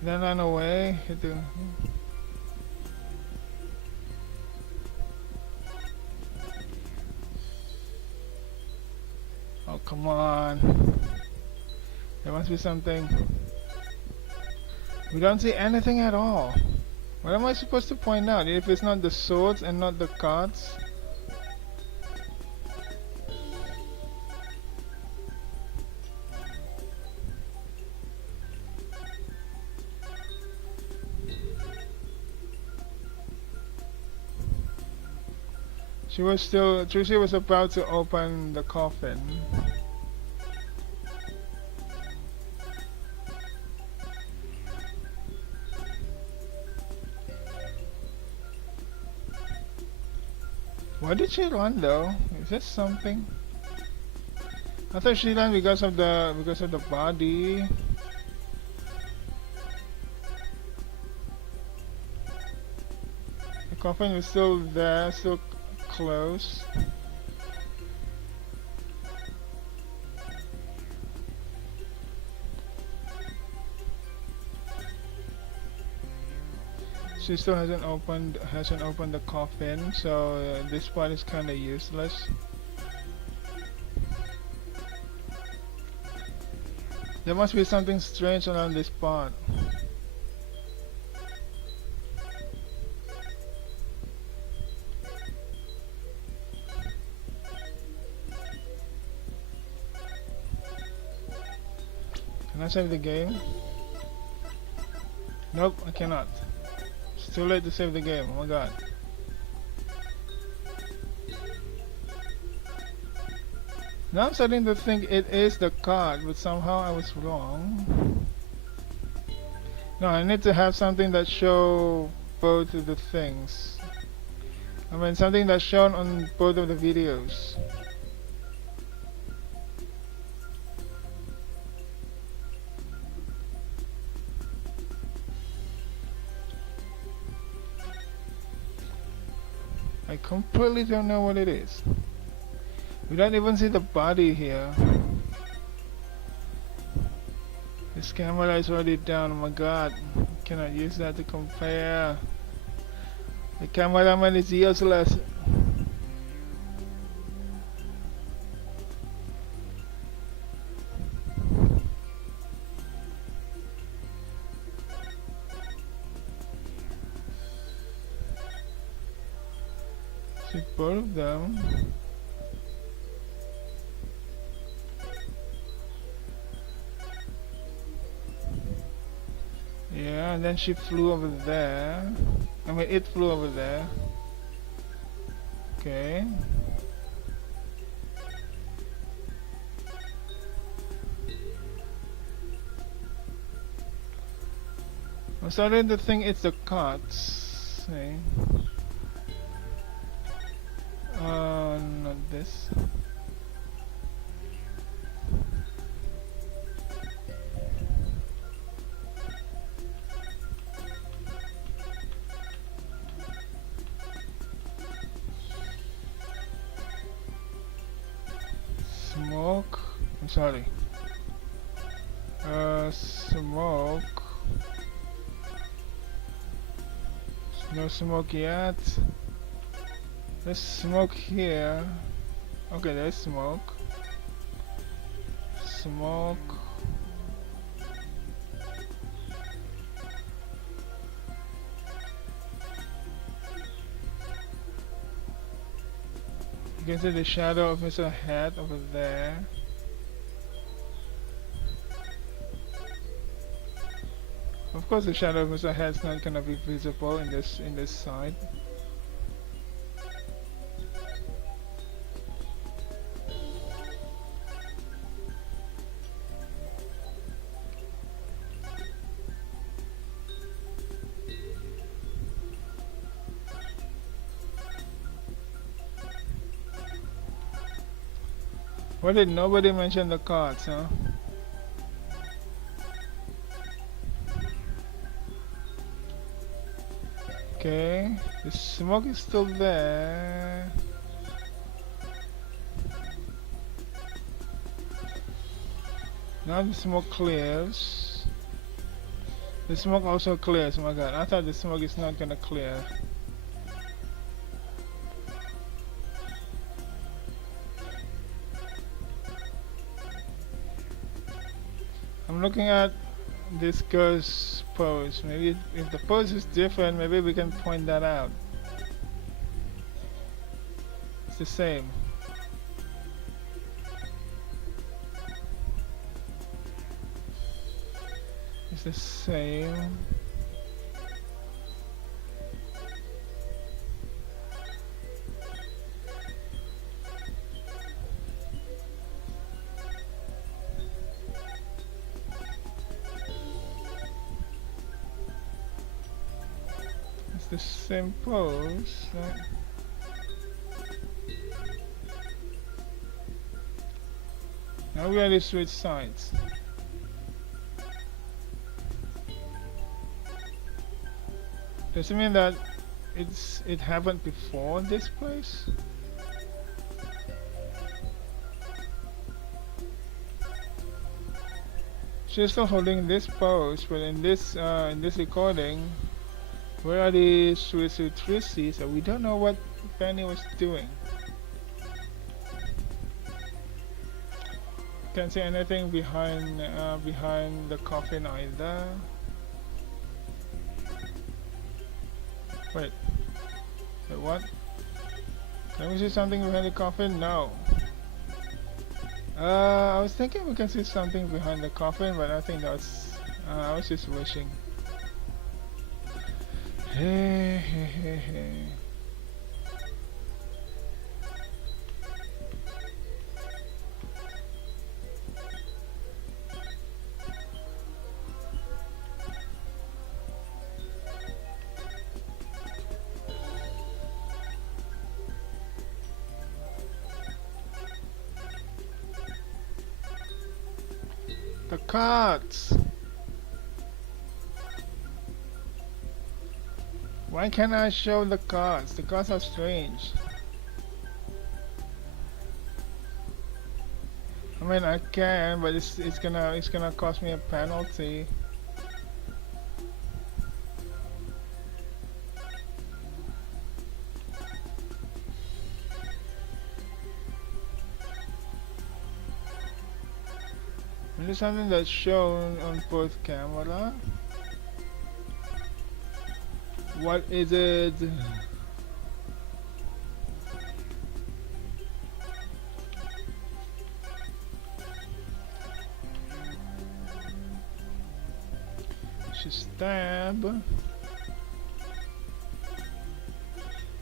Then ran away. Oh, come on. There must be something. We don't see anything at all. What am I supposed to point out if it's not the swords and not the cards? Trucy was about to open the coffin. Why did she run though? Is this something? I thought she ran because of the body. The coffin was still there, still close. She still hasn't opened the coffin, so this part is kind of useless. There must be something strange around this part. Can I save the game? Nope, I cannot. It's too late to save the game, oh my god. Now I'm starting to think it is the card, but somehow I was wrong. No, I need to have something that show both of the things. I mean something that's shown on both of the videos. I completely don't know what it is. We don't even see the body here. This camera is already down, oh my god. I cannot use that to compare. The cameraman is useless. See both of them. Yeah, and then she flew over there. I mean, it flew over there. Okay. I'm starting to think it's the cards. See? Not this. Smoke. I'm sorry. Smoke. No smoke yet. There's smoke here. Okay, there's smoke. Smoke. You can see the shadow of Mr. Head over there. Of course, the shadow of Mr. Head's not gonna be visible in this side. Why did nobody mention the cards, huh? Okay, the smoke is still there. Now the smoke clears. The smoke also clears. Oh my god, I thought the smoke is not gonna clear. I'm looking at this girl's pose. Maybe if the pose is different, maybe we can point that out. It's the same. It's the same. It's the same pose. Right? Now we already switch sides. Does it mean that it happened before this place? She's still holding this pose, but in this recording, we already switched to Trucy, so we don't know what Penny was doing. Can't see anything behind the coffin either. Wait, what? Can we see something behind the coffin? No. I was thinking we can see something behind the coffin, but I think that's. I was just wishing. Hey, hey, hey, hey. The cards! Why can't I show the cards? The cards are strange. I mean I can, but it's gonna cost me a penalty. Is something that's shown on both camera? What is it? She stab.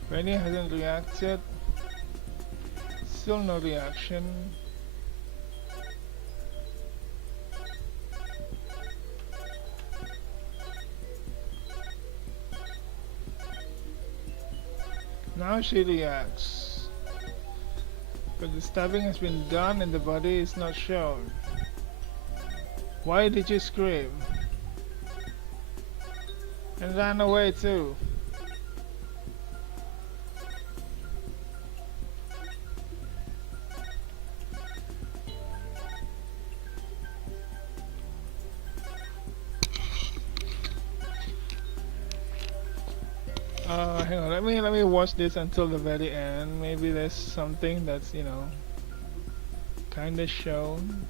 Penny hasn't reacted. Still no reaction. Now she reacts, but the stabbing has been done and the body is not shown. Why did you scream? And ran away too. Hang on, let me watch this until the very end. Maybe there's something that's, you know, kinda shown.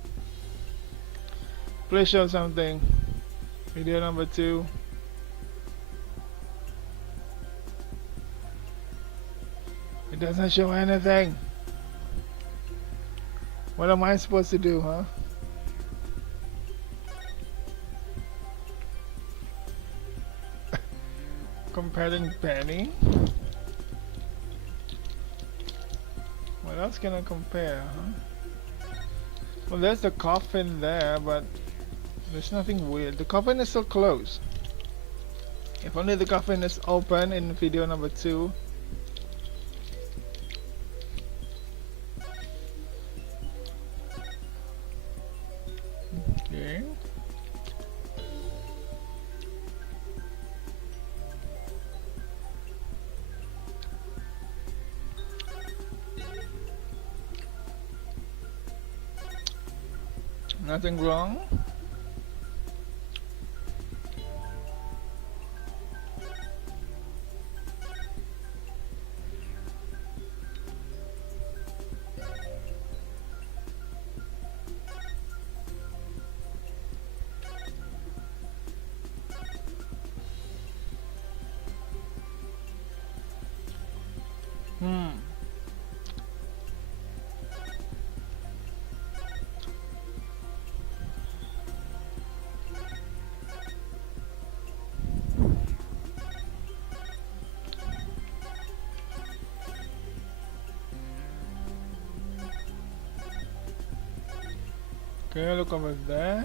Please show something. Video number 2. It doesn't show anything. What am I supposed to do, huh? Comparing Penny. What else can I compare, huh? Well, there's the coffin there, but there's nothing weird. The coffin is still closed. If only the coffin is open in video number 2. Okay. Nothing wrong. Okay, look over there.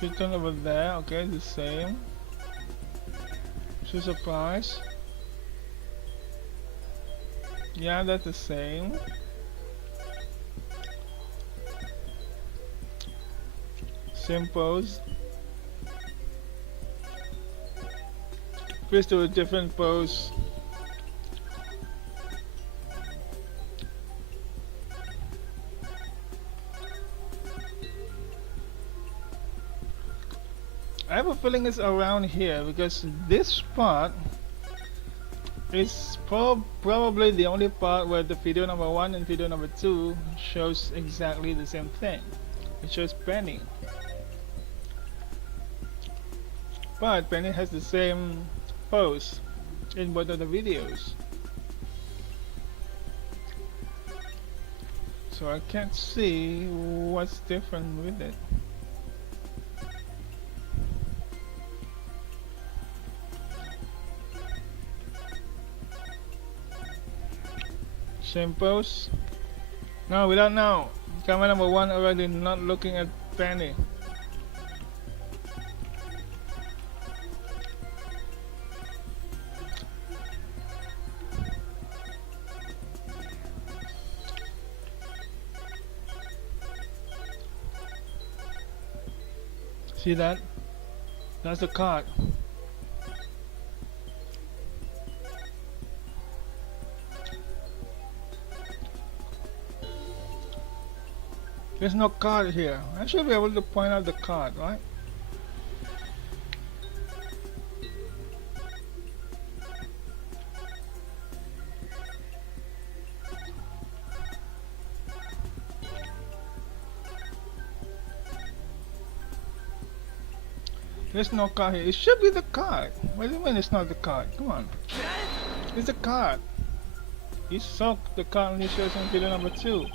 She turn over there. Okay, the same. She's surprised. Yeah, that's the same. Same pose. Please do a different pose. I have a feeling it's around here because this spot is probably the only part where the video number 1 and video number 2 shows exactly the same thing. It shows Penny. But Penny has the same pose in both of the videos. So I can't see what's different with it. Same pose? No, we don't know. Camera number 1 already not looking at Penny. See that? That's the card. There's no card here. I should be able to point out the card, right? There's no card here. It should be the card. What do you mean it's not the card? Come on. It's the card. You saw the card when you shows in video number 2.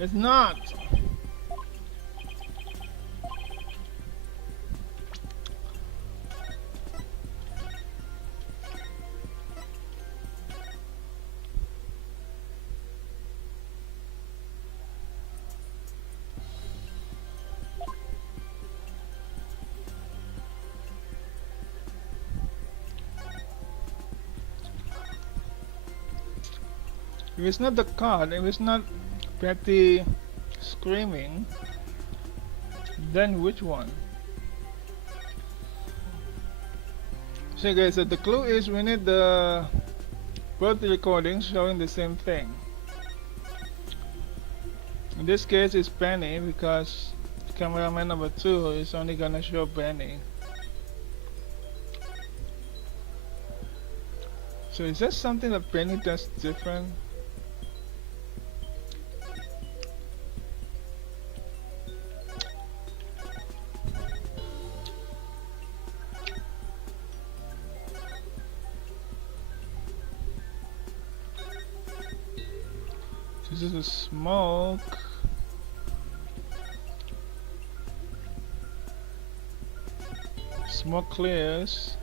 It's not. If it's not the card, if it's not Betty screaming, then which one? So guys, so the clue is we need the both recordings showing the same thing. In this case it's Penny because cameraman number 2 is only gonna show Penny. So is that something that Penny does different? This is a smoke. Smoke clears.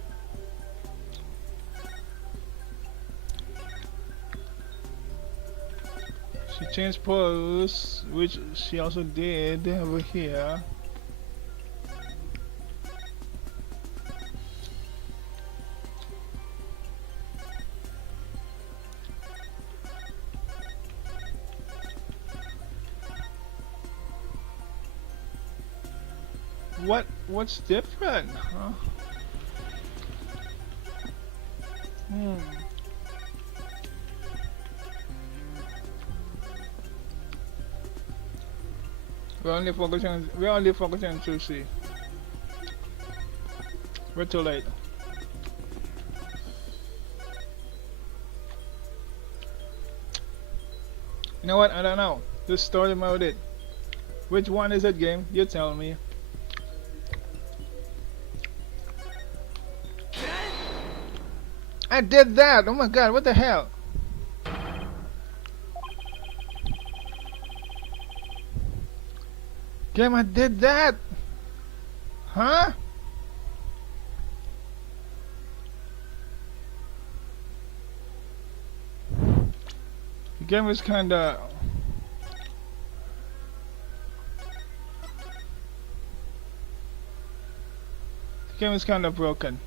She changed pose, which she also did over here. What's different? Huh? We're only focusing on Trucy. We're too late. You know what? I don't know. Just story mode it. Which one is it, game? You tell me. I did that! Oh my god, what the hell? Game, I did that! Huh? The game is kinda... The game is kinda broken.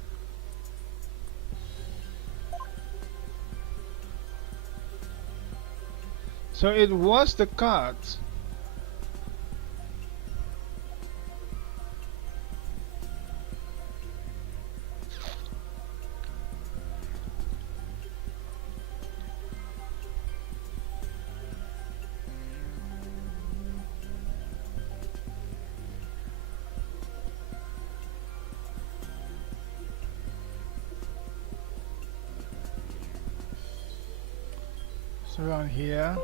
So it was the cards. It's around here.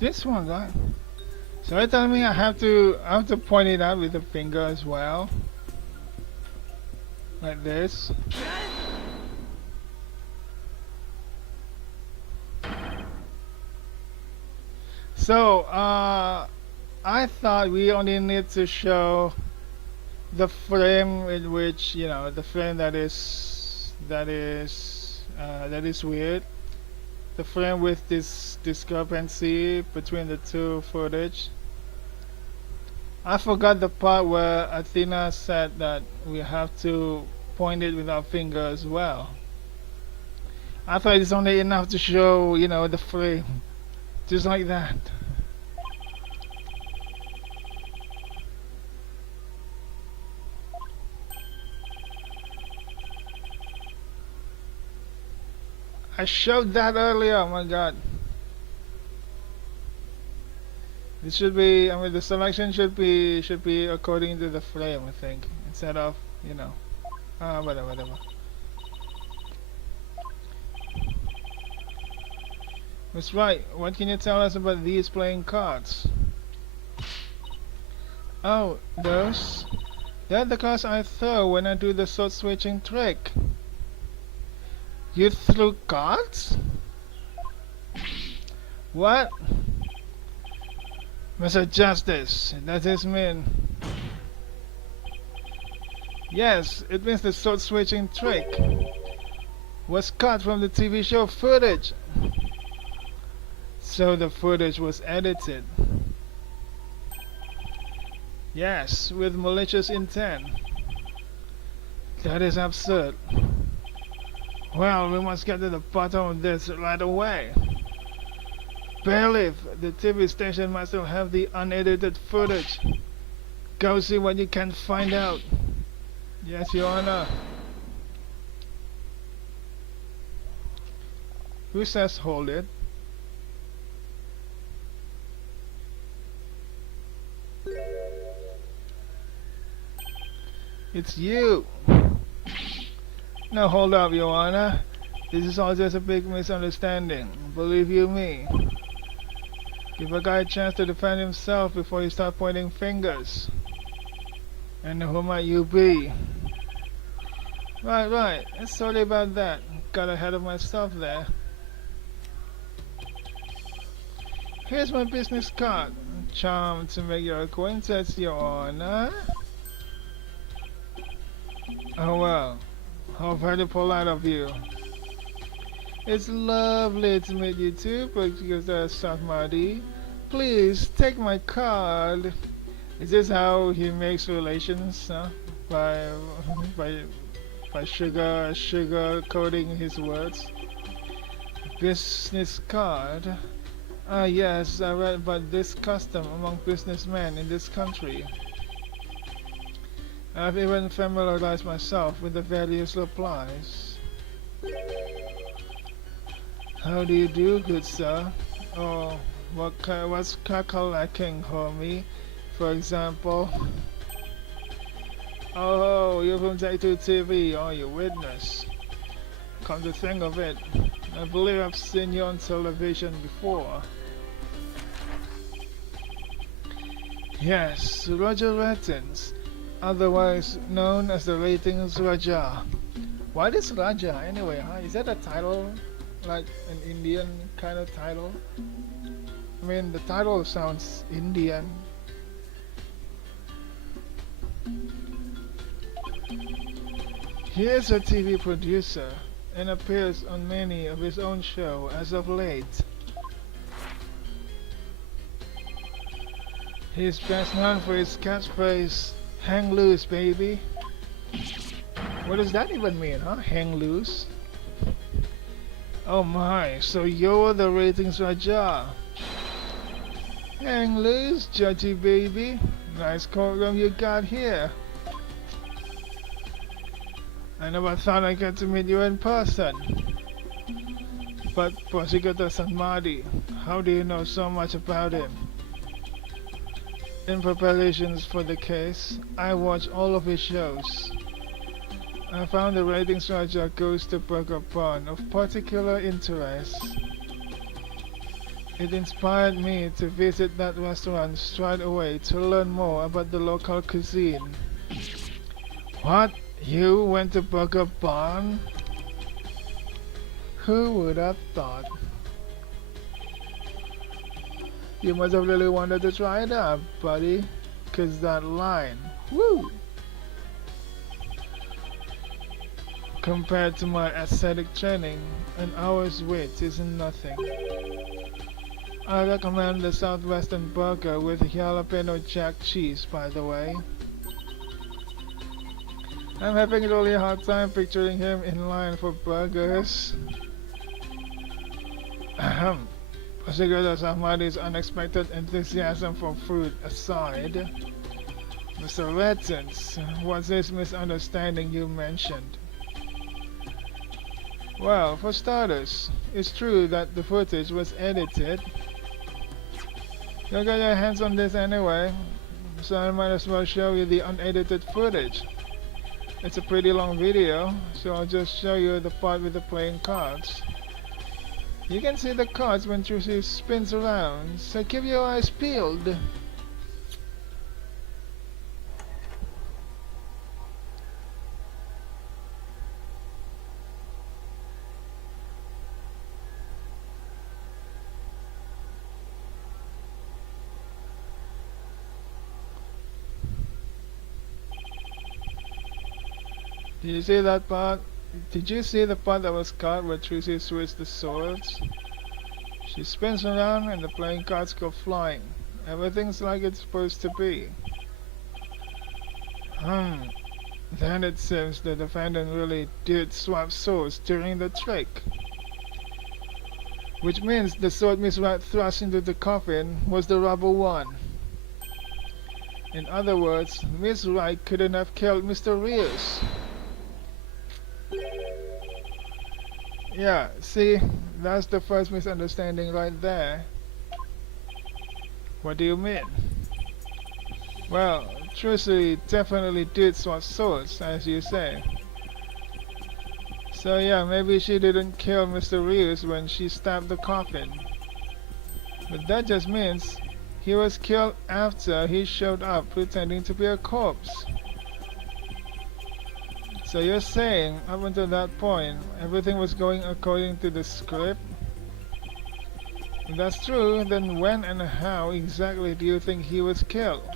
This one, guy. So you're telling me I have to point it out with the finger as well, like this. So I thought we only need to show the frame in which, you know, the frame that is weird. The frame with this discrepancy between the two footage. I forgot the part where Athena said that we have to point it with our finger as well. I thought it's only enough to show, you know, the frame. Just like that. I showed that earlier, oh my god. It should be, I mean, the selection should be according to the frame, I think, instead of, you know, whatever. That's right. What can you tell us about these playing cards? Oh, those? They're the cards I throw when I do the sword switching trick. You threw cards? What? Mr. Justice, does this mean? Yes, it means the sword switching trick was cut from the TV show footage. So the footage was edited. Yes, with malicious intent. That is absurd. Well, we must get to the bottom of this right away. Bailiff, the TV station must still have the unedited footage. Go see what you can find out. Yes, Your Honor. Who says hold it? It's you. No, hold up, Your Honor. This is all just a big misunderstanding. Believe you me. Give a guy a chance to defend himself before you start pointing fingers. And who might you be? Right, right. Sorry about that. Got ahead of myself there. Here's my business card. Charmed to make your acquaintance, Your Honor. Oh well. How very polite of you. It's lovely to meet you too, Professor Safmadi. Please take my card. Is this how he makes relations? By by by sugar coating his words. Business card. Ah yes, I read about this custom among businessmen in this country. I've even familiarized myself with the various replies. How do you do, good sir? Oh, what's lacking, homie? For example. Oh, you're from Take-Two TV, are you? Witness. Come to think of it, I believe I've seen you on television before. Yes, Roger Ratins, otherwise known as the Ratings Raja. What is Raja anyway, huh? Is that a title? Like an Indian kind of title? I mean, the title sounds Indian. He is a TV producer and appears on many of his own shows as of late. He is best known for his catchphrase, "Hang loose, baby." What does that even mean, huh? Hang loose? Oh my, so you're the Ratings Raja. Hang loose, judgy baby. Nice courtroom you got here. I never thought I'd get to meet you in person. But Prosecutor Sanmadi, how do you know so much about him? In preparations for the case, I watched all of his shows. I found the Ratings Raja Goes to Burger Barn of particular interest. It inspired me to visit that restaurant straight away to learn more about the local cuisine. What? You went to Burger Barn? Who would have thought? You must have really wanted to try it out, buddy. 'Cause that line, woo! Compared to my aesthetic training, an hour's wait is nothing. I recommend the Southwestern Burger with jalapeno jack cheese, by the way. I'm having a really hard time picturing him in line for burgers. Ahem. Prosecutor Ahmadi's unexpected enthusiasm for food aside, Mr. Rettens, what's this misunderstanding you mentioned? Well, for starters, it's true that the footage was edited. You'll get your hands on this anyway, so I might as well show you the unedited footage. It's a pretty long video, so I'll just show you the part with the playing cards. You can see the cards when Trucy spins around, so keep your eyes peeled. Did you see that part? Did you see the part that was cut where Trucy switched the swords? She spins around and the playing cards go flying. Everything's like it's supposed to be. Then it seems the defendant really did swap swords during the trick. Which means the sword Miss Wright thrust into the coffin was the rubber one. In other words, Miss Wright couldn't have killed Mr. Rios. Yeah, see, that's the first misunderstanding right there. What do you mean? Well, Trucy definitely did swap swords, as you say. So yeah, maybe she didn't kill Mr. Rios when she stabbed the coffin. But that just means he was killed after he showed up pretending to be a corpse. So you're saying, up until that point, everything was going according to the script? If that's true, then when and how exactly do you think he was killed?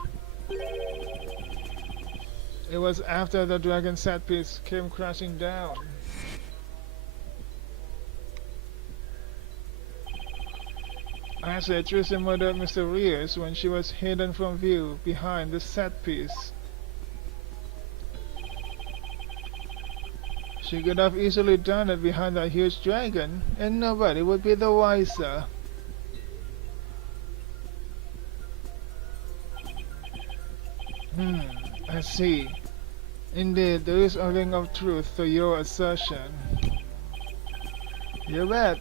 It was after the dragon set piece came crashing down. I said Trucy murdered Mr. Rios when she was hidden from view behind the set piece. She could have easily done it behind that huge dragon, and nobody would be the wiser. I see. Indeed, there is a ring of truth to your assertion. You bet.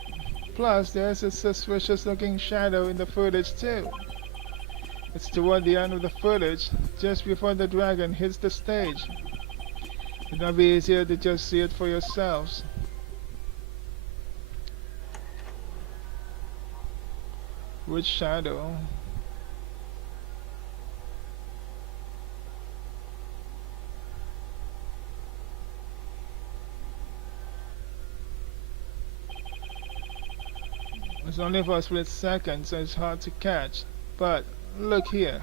Plus, there is a suspicious-looking shadow in the footage too. It's toward the end of the footage, just before the dragon hits the stage. It might be easier to just see it for yourselves. Which shadow? It's only for a split second, so it's hard to catch. But look here.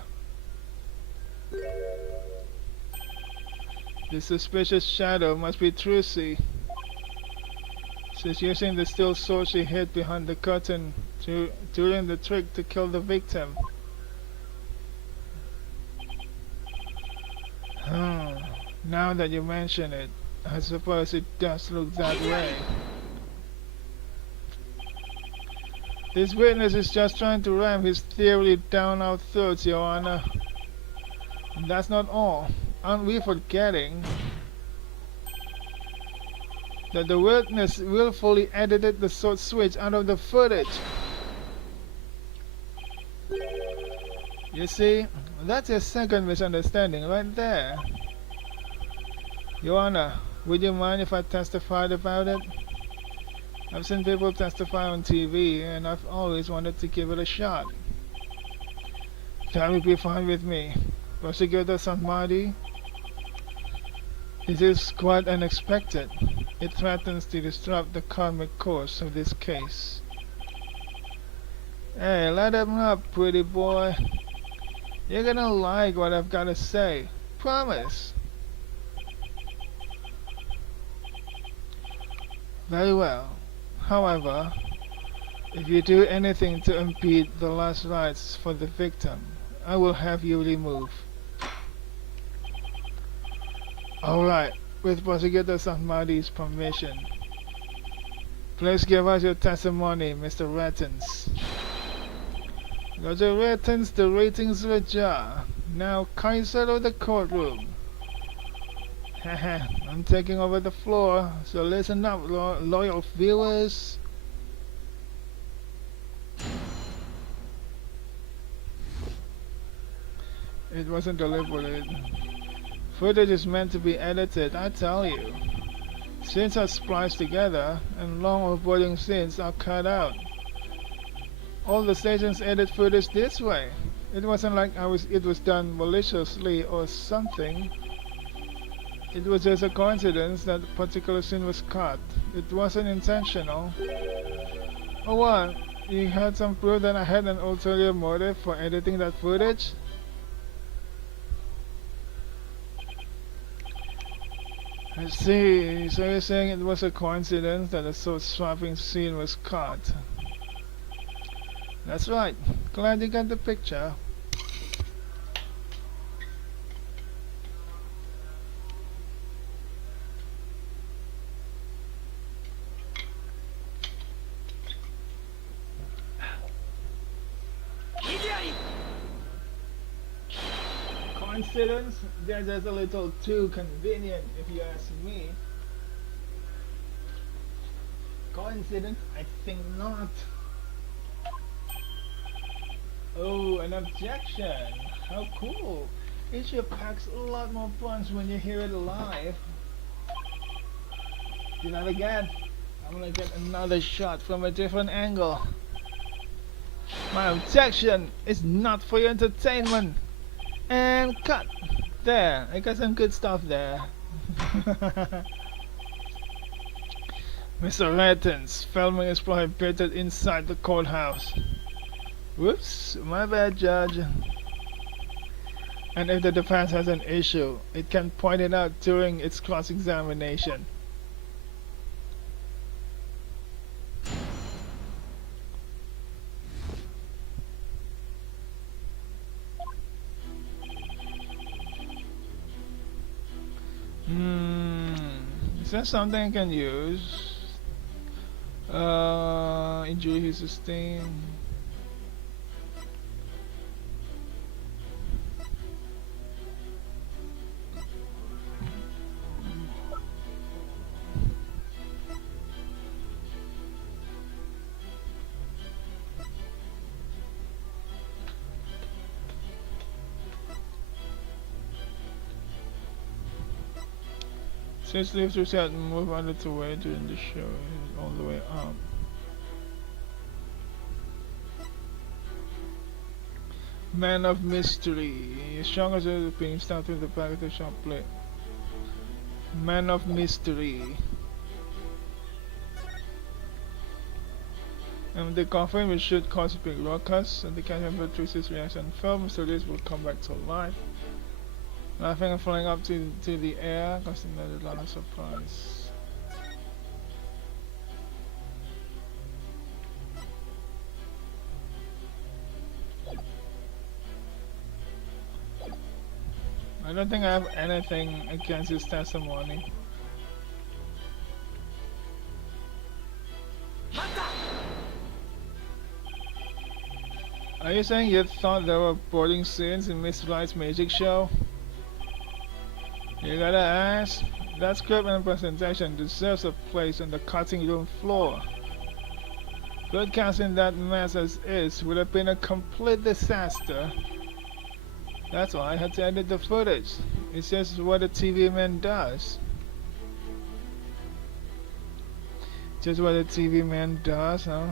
The suspicious shadow must be Trucy. She's using the steel sword she hid behind the curtain during the trick to kill the victim. Now that you mention it, I suppose it does look that way. This witness is just trying to ram his theory down our throats, Your Honor. And that's not all. Aren't we forgetting that the witness willfully edited the sword switch out of the footage? You see, that's a second misunderstanding right there. Your Honor, would you mind if I testified about it? I've seen people testify on TV, and I've always wanted to give it a shot. That would be fine with me. Prosecutor Sanmadi, this is quite unexpected. It threatens to disrupt the karmic course of this case. Hey, let him up, pretty boy. You're gonna like what I've gotta say. Promise. Very well. However, if you do anything to impede the last rites for the victim, I will have you removed. Alright, with Prosecutor Sanmadi's permission. Please give us your testimony, Mr. Rettens. Roger Rettens, the ratings Raja. Now Kaiser of the courtroom. Haha, I'm taking over the floor, so listen up, loyal viewers. It wasn't deliberate. Footage is meant to be edited, I tell you. Scenes are spliced together, and long offboarding scenes are cut out. All the stations edit footage this way. It wasn't like it was done maliciously or something. It was just a coincidence that a particular scene was cut. It wasn't intentional. Oh what? You had some proof that I had an ulterior motive for editing that footage? I see. So you're saying it was a coincidence that a sword swapping scene was cut? That's right. Glad you got the picture. Coincidence? They're just a little too convenient, if you ask me. Coincidence? I think not. Oh, an objection. How cool. It sure packs a lot more punch when you hear it live. Do that again. I'm gonna get another shot from a different angle. My objection is not for your entertainment. And cut. There, I got some good stuff there. Mr. Rettens, filming is prohibited inside the courthouse. Whoops, my bad, Judge. And if the defense has an issue, it can point it out during its cross-examination. Hmm, is that something I can use? Injury he sustained. Since lift reset and move on the way during the show all the way up. Man of Mystery. As strong as the being start with the back of the shop plate. Man of Mystery. And they confirm it should cause a big ruckus, and they can't remember Trucy's reaction film, so this will come back to life. Laughing and flying up to the air, causing a lot of surprise. I don't think I have anything against his testimony. Are you saying you thought there were boarding scenes in Miss Wright's magic show? You gotta ask. That script and presentation deserves a place on the cutting room floor. Broadcasting that mess as is would have been a complete disaster. That's why I had to edit the footage. It's just what a TV man does. Just what a TV man does, huh?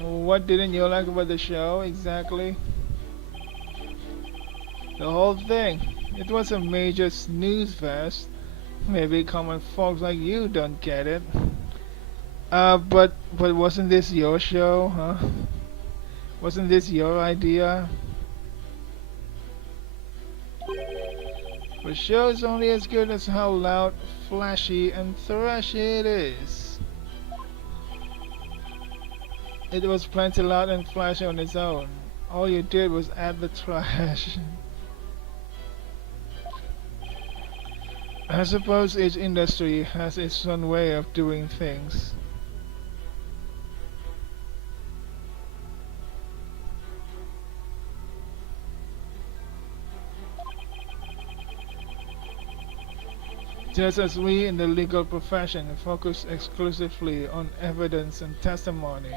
What didn't you like about the show, exactly? The whole thing. It was a major snooze fest. Maybe common folks like you don't get it. But wasn't this your show, huh? Wasn't this your idea? The show's only as good as how loud, flashy, and thrashy it is. It was plenty loud and flashy on its own. All you did was add the trash. I suppose each industry has its own way of doing things. Just as we in the legal profession focus exclusively on evidence and testimony.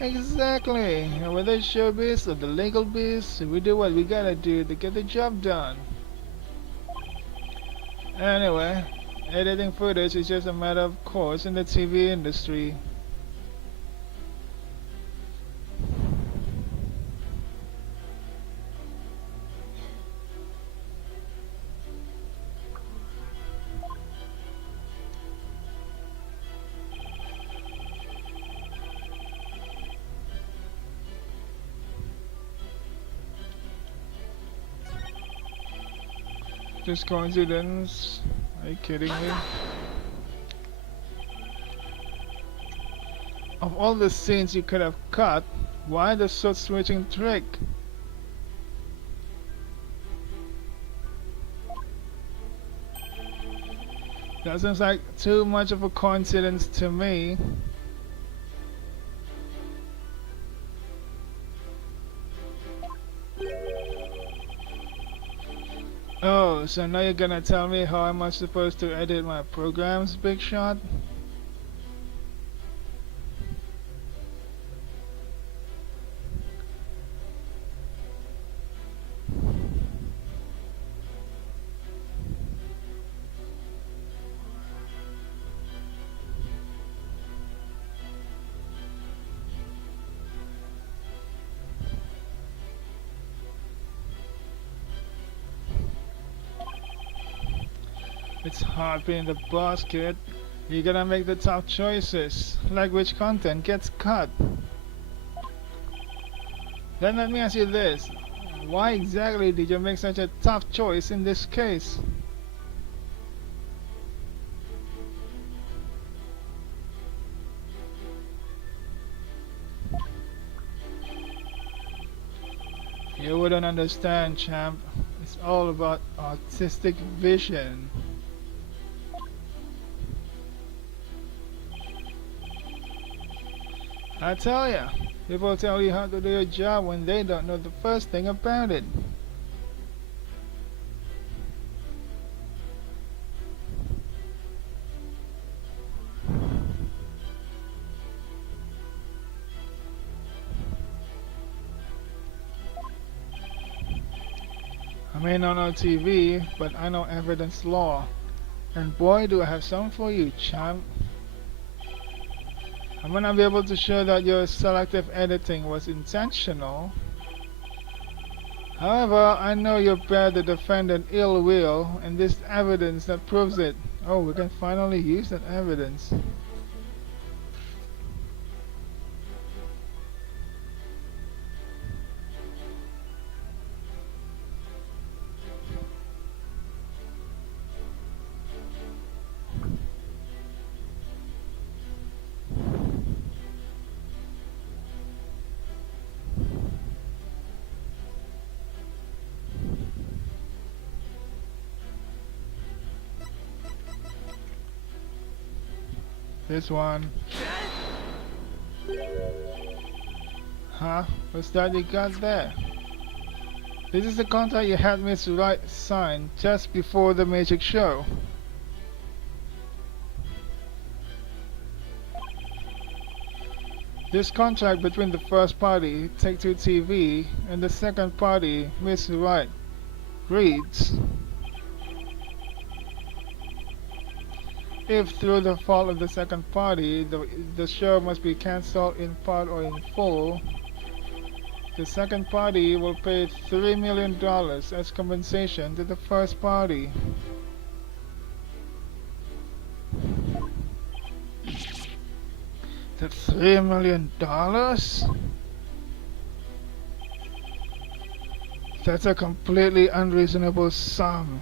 Exactly. Whether it's showbiz or the legal biz, we do what we gotta do to get the job done. Anyway, editing footage is just a matter of course in the TV industry. Just coincidence? Are you kidding me? Of all the scenes you could have cut, why the sword switching trick? That seems like too much of a coincidence to me. Oh, so now you're gonna tell me how am I supposed to edit my programs, Big Shot? It's hard being the boss, kid. You gotta make the tough choices, like which content gets cut. Then let me ask you this. Why exactly did you make such a tough choice in this case? You wouldn't understand, champ. It's all about artistic vision. I tell ya, people tell you how to do your job when they don't know the first thing about it. I may not know TV, but I know evidence law. And boy, do I have some for you, champ. I'm gonna be able to show that your selective editing was intentional. However, I know you bear the defendant ill will, and this evidence that proves it. Oh, we can finally use that evidence. This one. Huh? What's that you got there? This is the contract you had Miss Wright sign just before the magic show. This contract between the first party, Take-Two TV, and the second party, Miss Wright, reads: if through the fault of the second party, the show must be cancelled in part or in full, the second party will pay $3 million as compensation to the first party. The $3 million? That's a completely unreasonable sum.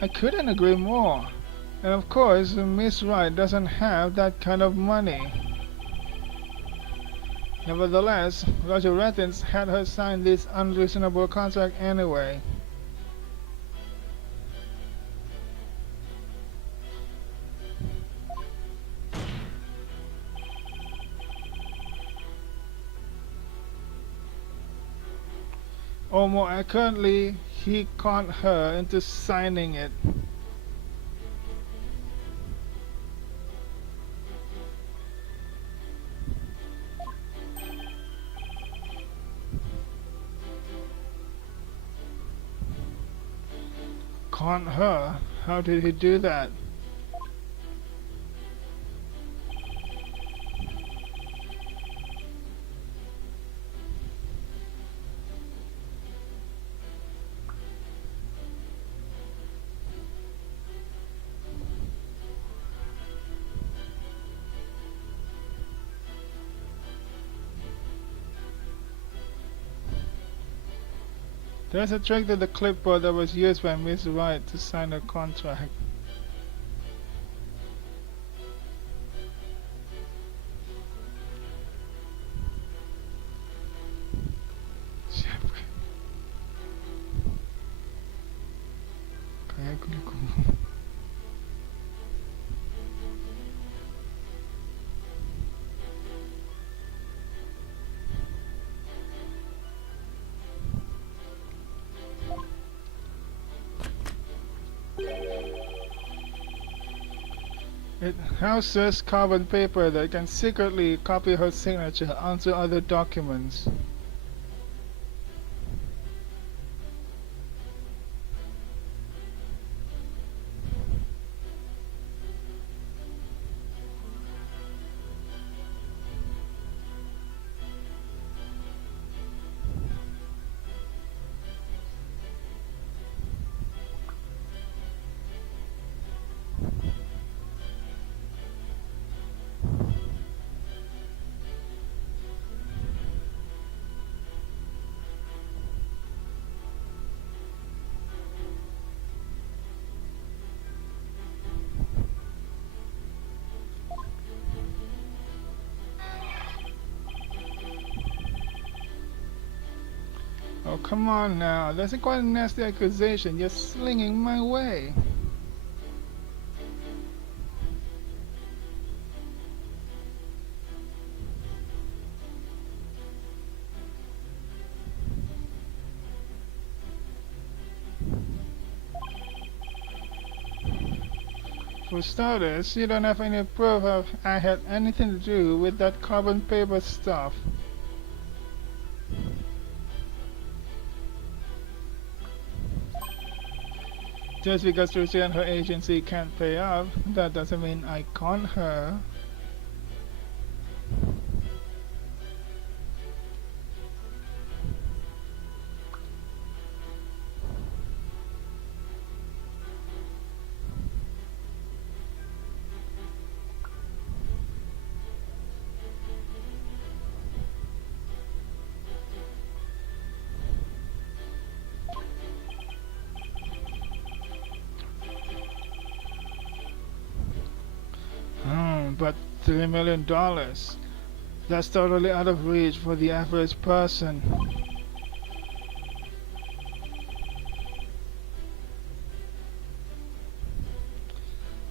I couldn't agree more. And of course, Miss Wright doesn't have that kind of money. Nevertheless, Roger Rattins had her sign this unreasonable contract anyway. Or more accurately, he conned her into signing it. Con her? How did he do that? There's a trick to the clipboard that was used by Miss Wright to sign her contract. Kaya gulo. It houses carbon paper that can secretly copy her signature onto other documents. Oh, come on now. That's quite a nasty accusation. You're slinging my way. For starters, you don't have any proof of I had anything to do with that carbon paper stuff. Just because Trucy and her agency can't pay up, that doesn't mean I con her. But $3 million. That's totally out of reach for the average person.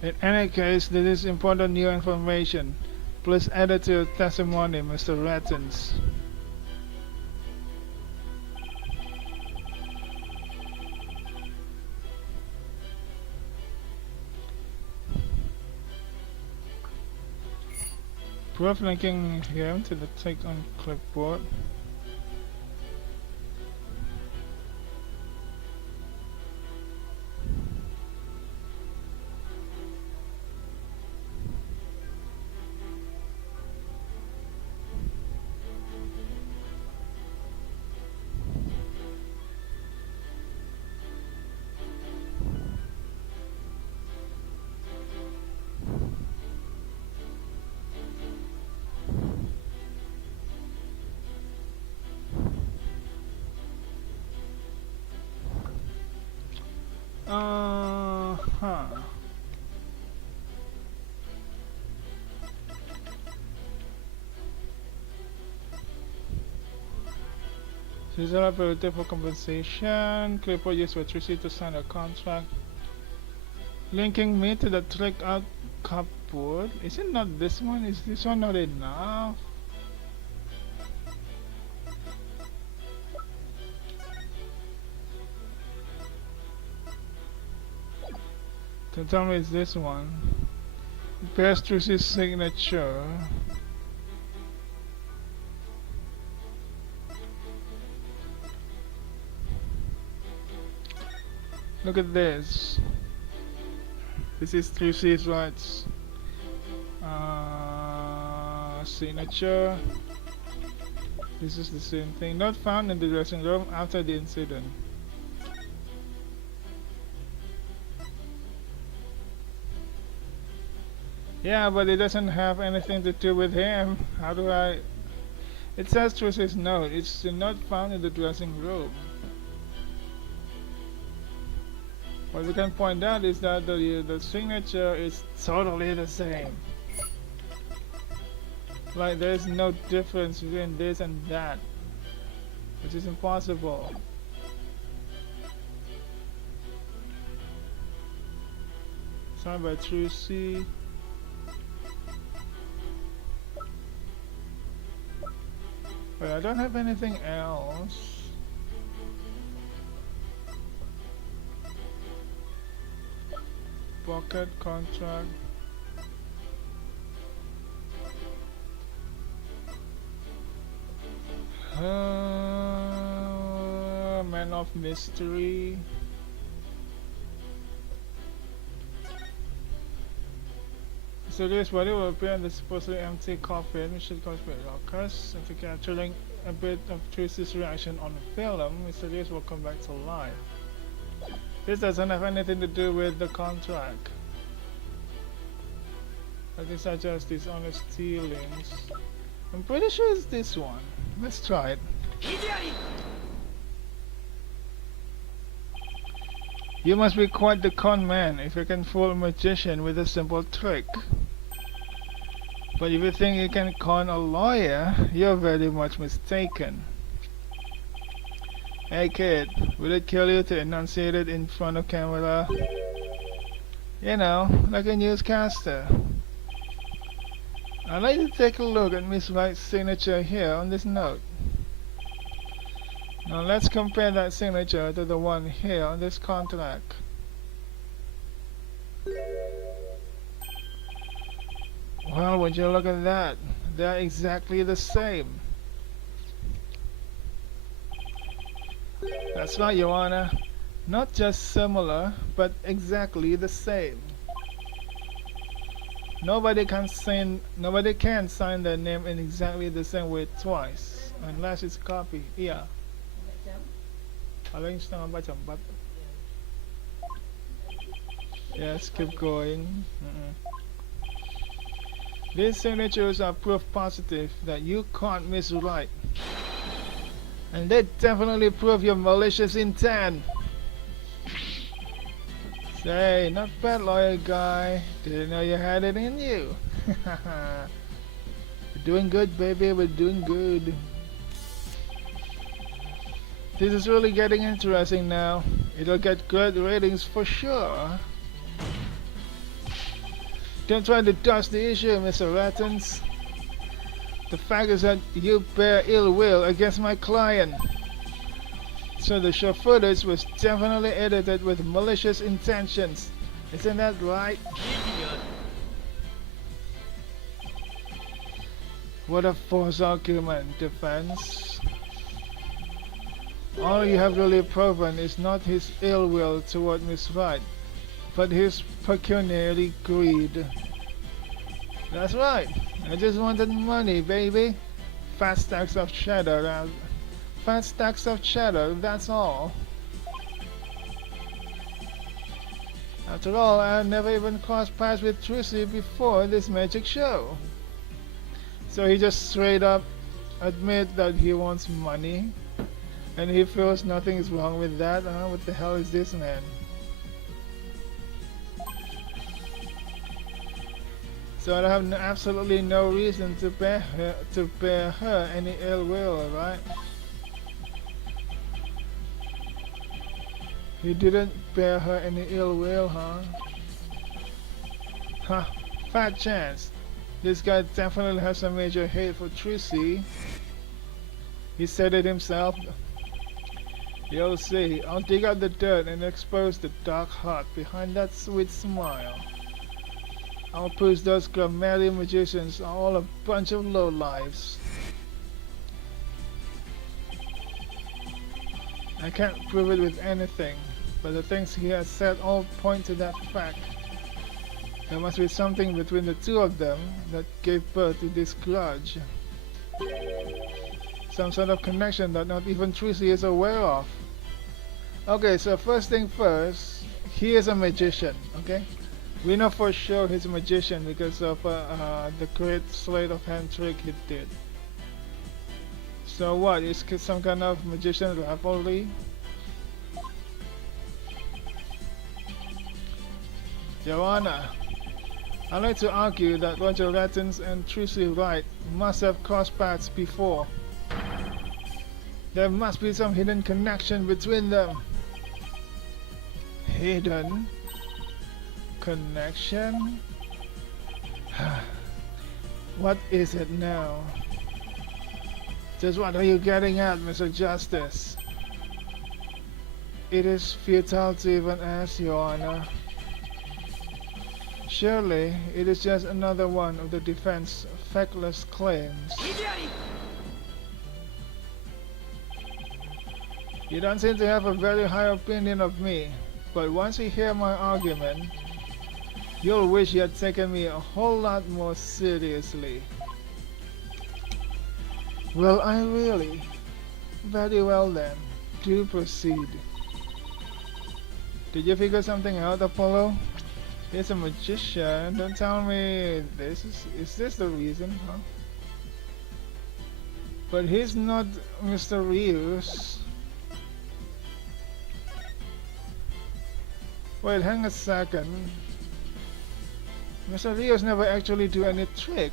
In any case, this is important new information. Please add it to your testimony, Mr. Rattens. Proof linking him to the take on clipboard. Huh. Seasonal operative for compensation. Clipboard used for Trucy to sign a contract. Linking me to the trick out cupboard. Is it not this one? Is this one not enough? Don't tell me it's this one. Bears Trucy's signature. Look at this. This is Trucy's rights. Signature. This is the same thing. Not found in the dressing room after the incident. Yeah, but it doesn't have anything to do with him. How do I... It says Trucy's note. It's not found in the dressing room. What we can point out is that the signature is totally the same. Like there's no difference between this and that, which is impossible. Signed by Trucy. But I don't have anything else. Pocket contract. Man of mystery. So this body will appear in the supposedly empty coffin, which should cause great ruckus. After capturing a bit of Trucy's reaction on film, Mysterious will come back to life. This doesn't have anything to do with the contract. I think such as dishonest stealings. I'm pretty sure it's this one. Let's try it. You must be quite the con man if you can fool a magician with a simple trick. But if you think you can con a lawyer, you're very much mistaken. Hey kid, will it kill you to enunciate it in front of camera? You know, like a newscaster. I'd like to take a look at Miss Wright's signature here on this note. Now let's compare that signature to the one here on this contract. Well, would you look at that? They're exactly the same. That's right, Your Honor. Not just similar, but exactly the same. Nobody can sign their name in exactly the same way twice, unless it's a copy. Yeah. Yes, keep going. These signatures are proof positive that you caught Miss Wright. And they definitely prove your malicious intent. Say, not bad, lawyer guy. Didn't know you had it in you. We're doing good, baby. We're doing good. This is really getting interesting now. It'll get good ratings for sure. Don't try to dodge the issue, Mr. Rattens. The fact is that you bear ill will against my client. So the show footage was definitely edited with malicious intentions. Isn't that right? What a false argument, defense. All you have really proven is not his ill will toward Miss Wright, but his pecuniary greed. That's right. I just wanted money, baby. Fat stacks of cheddar. Fat stacks of cheddar, that's all. After all, I had never even crossed paths with Trucy before this magic show. So he just straight up admit that he wants money. And he feels nothing is wrong with that. What the hell is this, man? So I have absolutely no reason to bear her any ill will, right? You didn't bear her any ill will, huh? Huh, fat chance. This guy definitely has a major hate for Trucy. He said it himself. You'll see. I'll dig out the dirt and expose the dark heart behind that sweet smile. I'll prove those grammarian magicians are all a bunch of lowlifes. I can't prove it with anything, but the things he has said all point to that fact. There must be something between the two of them that gave birth to this grudge. Some sort of connection that not even Trucy is aware of. Okay, so first thing first, he is a magician, okay? We know for sure he's a magician because of the great sleight of hand trick he did. So what, is some kind of magician rivalry? Your Honor, I'd like to argue that Roger Rattens and Trucy Wright must have crossed paths before. There must be some hidden connection between them. Hidden connection? What is it now? Just what are you getting at, Mr. Justice? It is futile to even ask, Your Honor. Surely, it is just another one of the defense's feckless claims. You don't seem to have a very high opinion of me, but once you hear my argument, you'll wish you had taken me a whole lot more seriously. Well, I really. Very well then. Do proceed. Did you figure something out, Apollo? He's a magician. Don't tell me this is this the reason, huh? But he's not Mr. Rios. Wait, hang a second. Mr. Rios never actually do any trick.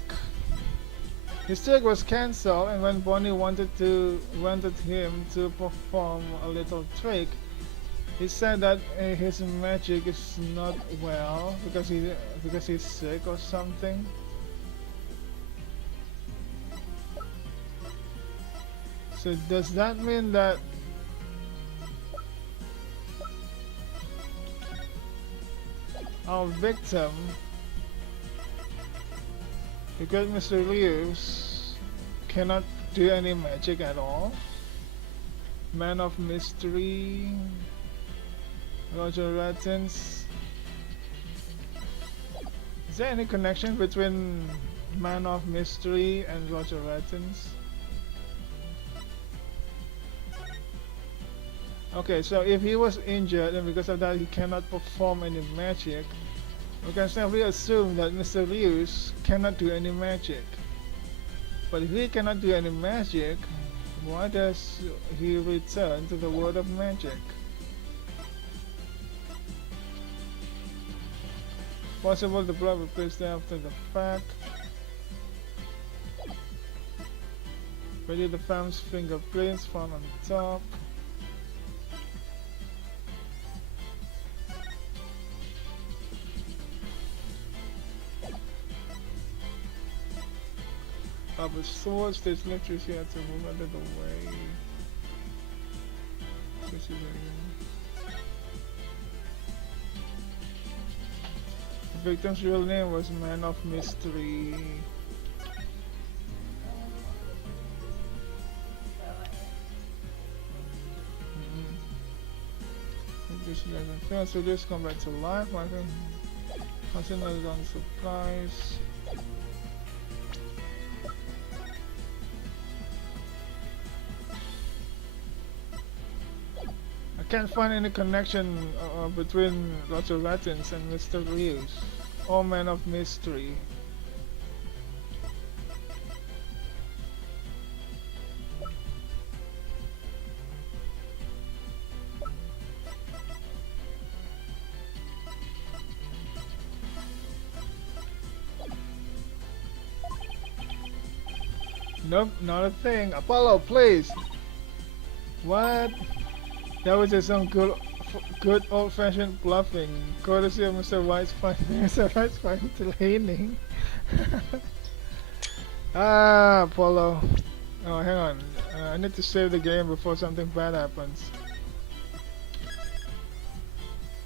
His trick was cancelled, and when Bonnie wanted him to perform a little trick, he said that his magic is not well because he's sick or something. So does that mean that our victim, because Mr. Lewis cannot do any magic at all? Man of Mystery, Roger Rattins. Is there any connection between Man of Mystery and Roger Rattins? Okay, so if he was injured and because of that he cannot perform any magic, we can simply assume that Mr. Lewis cannot do any magic. But if he cannot do any magic, why does he return to the world of magic? Possible the blood replaced after the fact. Ready the farm's fingerprints found on top. Of a sword, stage electricity had to move out of the way. The victim's real name was Man of Mystery. So this come back to life. I can concentrate on supplies. Can't find any connection between Roger Rattins and Mr. Lewis, or Man of Mystery. Nope, not a thing. Apollo, please. What? That was just some good old-fashioned bluffing, courtesy of Mr. White's fine training. Ah, Apollo. Oh, hang on. I need to save the game before something bad happens.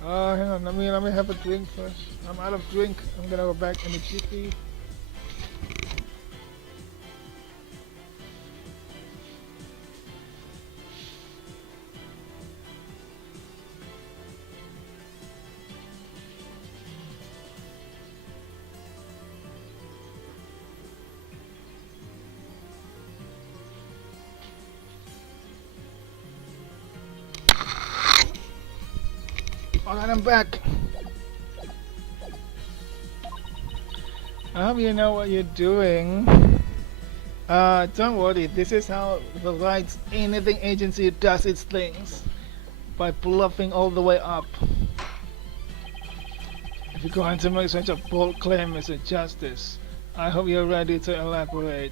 Oh, hang on. Let me have a drink first. I'm out of drink. I'm gonna go back in the GP. Alright, I'm back. I hope you know what you're doing. Don't worry, this is how the Lights Anything Agency does its things. By bluffing all the way up. If you're going to make such a bold claim, Mr. Justice, I hope you're ready to elaborate.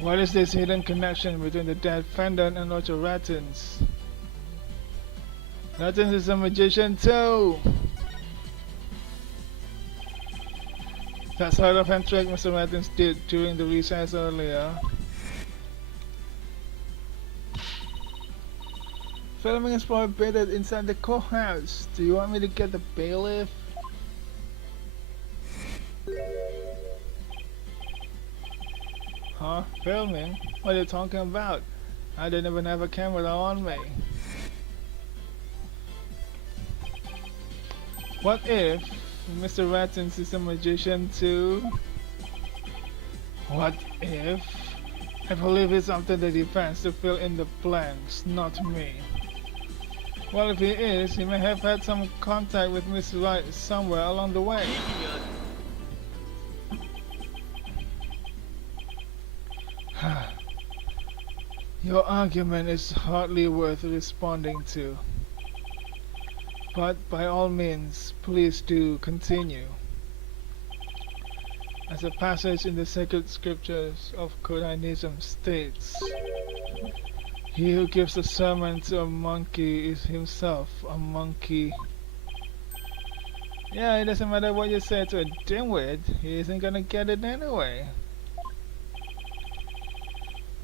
What is this hidden connection between the dead Fendon and Roger Rattins? Rattins is a magician too! That sort of hand trick Mr. Rattins did during the recess earlier. Filming is prohibited inside the courthouse. Do you want me to get the bailiff? Huh? Filming? What are you talking about? I didn't even have a camera on me. What if Mr. Rattins is a magician too? What if? I believe it's up to the defense to fill in the blanks, not me. Well, if he is, he may have had some contact with Miss Wright somewhere along the way. Your argument is hardly worth responding to. But by all means, please do continue. As a passage in the sacred scriptures of Kodanism states, he who gives a sermon to a monkey is himself a monkey. Yeah, it doesn't matter what you say to a dimwit, he isn't gonna get it anyway.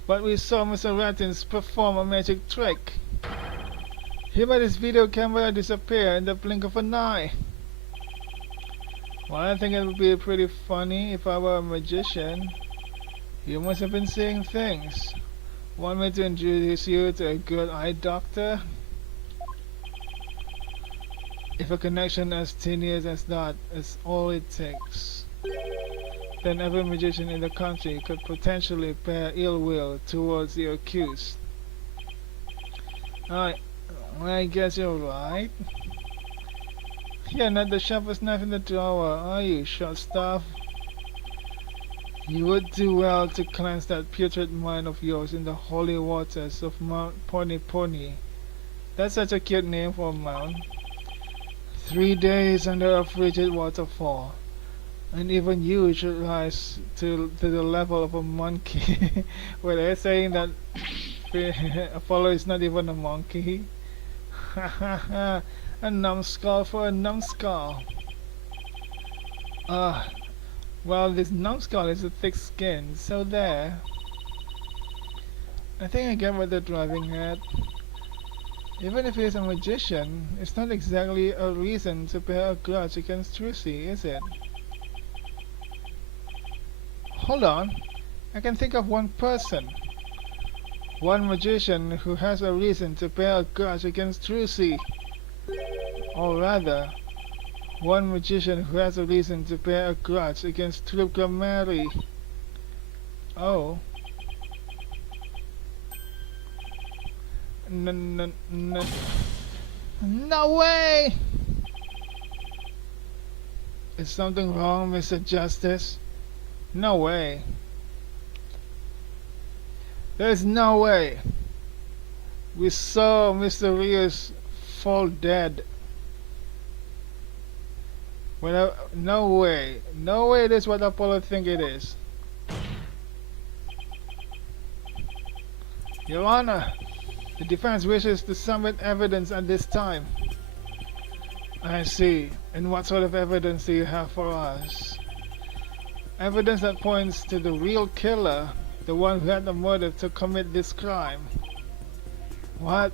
But we saw Mr. Rattins perform a magic trick. He made his video camera disappear in the blink of an eye. Well, I think it would be pretty funny if I were a magician. You must have been seeing things. Want me to introduce you to a good eye doctor? If a connection as tenuous as that is all it takes, then every magician in the country could potentially bear ill will towards the accused. I guess you're right. You're not the sharpest knife in the drawer, are you, short staff? You would do well to cleanse that putrid mind of yours in the holy waters of Mount Pony Pony. That's such a cute name for a mount. 3 days under a frigid waterfall, and even you should rise to the level of a monkey. Were they saying that Apollo is not even a monkey? Ha ha ha, a numbskull for a numbskull. Well, this numbskull is a thick skin, so there. I think I get what they're driving at. Even if he's a magician, it's not exactly a reason to bear a grudge against Trucy, is it? Hold on, I can think of one person. One magician who has a reason to bear a grudge against Trucy. Or rather, one magician who has a reason to bear a grudge against Truca Mary. Oh. No way! Is something wrong, Mr. Justice? No way. There's no way. We saw Mr. Rios fall dead. Well, no way. No way that's what Apollo think it is. Your Honor, the defense wishes to submit evidence at this time. I see. And what sort of evidence do you have for us? Evidence that points to the real killer, the one who had the motive to commit this crime. What?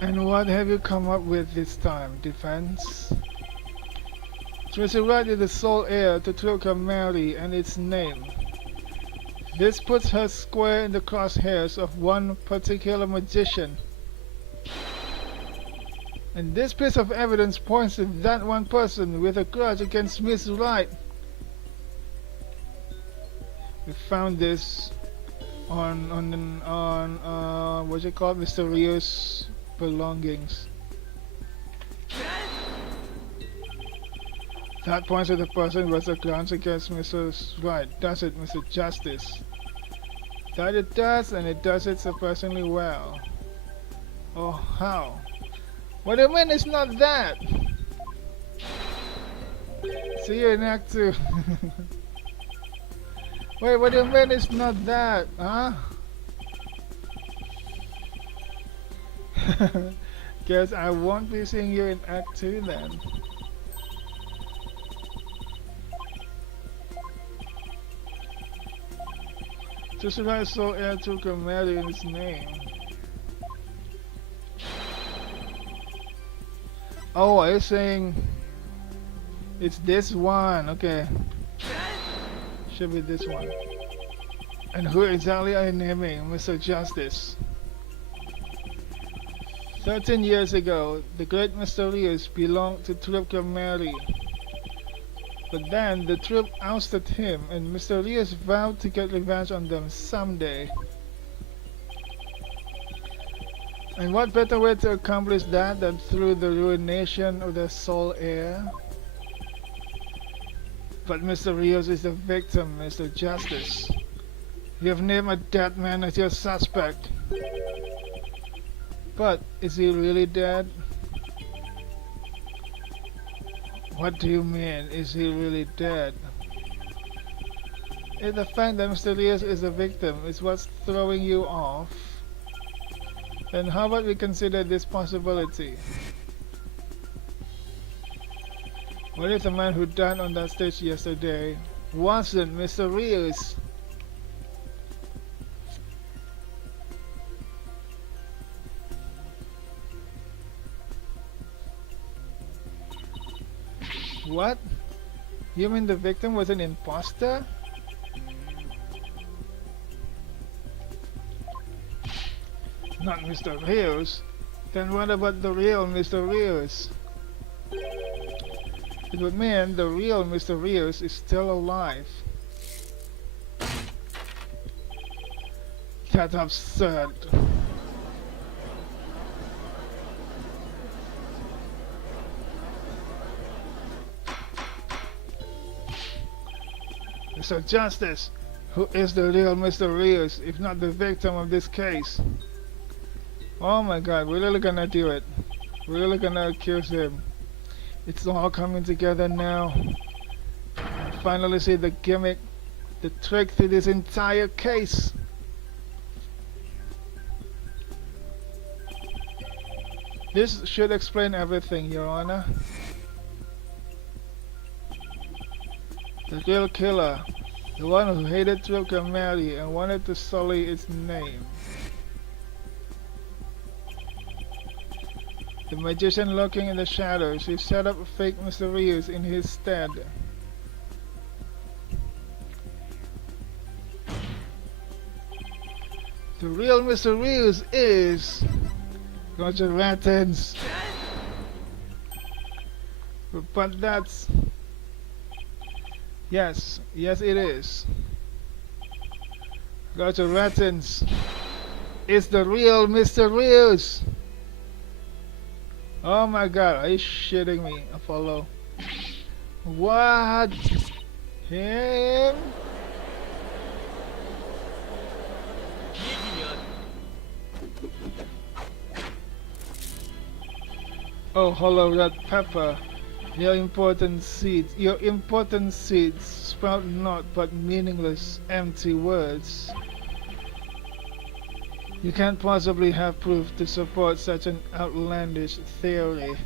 And what have you come up with this time, defense? Trucy Wright is the sole heir to Truca Mary and its name. This puts her square in the crosshairs of one particular magician. And this piece of evidence points to that one person with a grudge against Miss Wright. We found this on what you call Mr. Rios' belongings. That points to the person with a grudge against Mrs. Wright, does it, Mr. Justice? That it does, and it does it surprisingly well. Oh, how? What do you mean it's not that? See you in Act 2. Wait, what do you mean it's not that? Huh? Guess I won't be seeing you in Act 2 then. Just when I saw Air took a Mary in his name. Oh, are you saying it's this one? Okay. Should be this one. And who exactly are you naming, Mr. Justice? 13 years ago, the great Mr. Rios belonged to Truca Mary. But then the troop ousted him, and Mr. Rios vowed to get revenge on them someday. And what better way to accomplish that than through the ruination of their sole heir? But Mr. Rios is the victim, Mr. Justice. You have named a dead man as your suspect. But is he really dead? What do you mean? Is he really dead? If the fact that Mr. Rios is a victim is what's throwing you off, then how about we consider this possibility? What if the man who died on that stage yesterday wasn't Mr. Rios? What? You mean the victim was an imposter? Not Mr. Rios? Then what about the real Mr. Rios? It would mean the real Mr. Rios is still alive. That's absurd. Mr. Justice, who is the real Mr. Rios, if not the victim of this case? Oh my god, we're really gonna do it. We're really gonna accuse him. It's all coming together now. I finally see the gimmick, the trick to this entire case. This should explain everything, Your Honor. The real killer, the one who hated Trucy Mary and wanted to sully its name. The magician lurking in the shadows, he set up a fake Mr. Rios in his stead. The real Mr. Rios is Roger Rattens. But that's... Yes it is. Roger Rattens is the real Mr. Rios. Oh my god, are you shitting me? Apollo. What? Him? Oh, hello, Red Pepper. Your important seeds sprout naught but meaningless, empty words. You can't possibly have proof to support such an outlandish theory.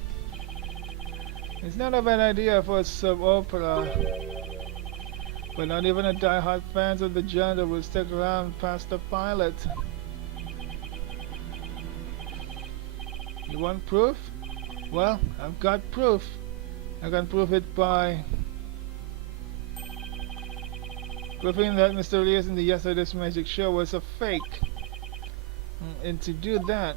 It's not a bad idea for a soap opera, but not even the die-hard fans of the genre will stick around past the pilot. You want proof? Well, I've got proof. I can prove it by proving that Mr. Rios in the Yesterday's Magic Show was a fake. And to do that,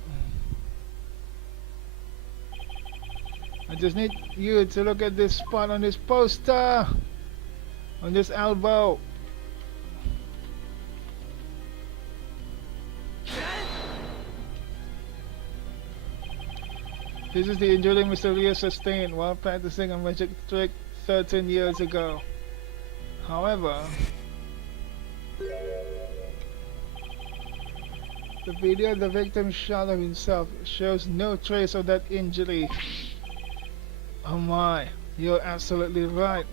I just need you to look at this spot on this poster, on this elbow. This is the injury Mr. Rios sustained while practicing a magic trick 13 years ago. However, the video of the victim's shot of himself shows no trace of that injury. Oh my, you're absolutely right.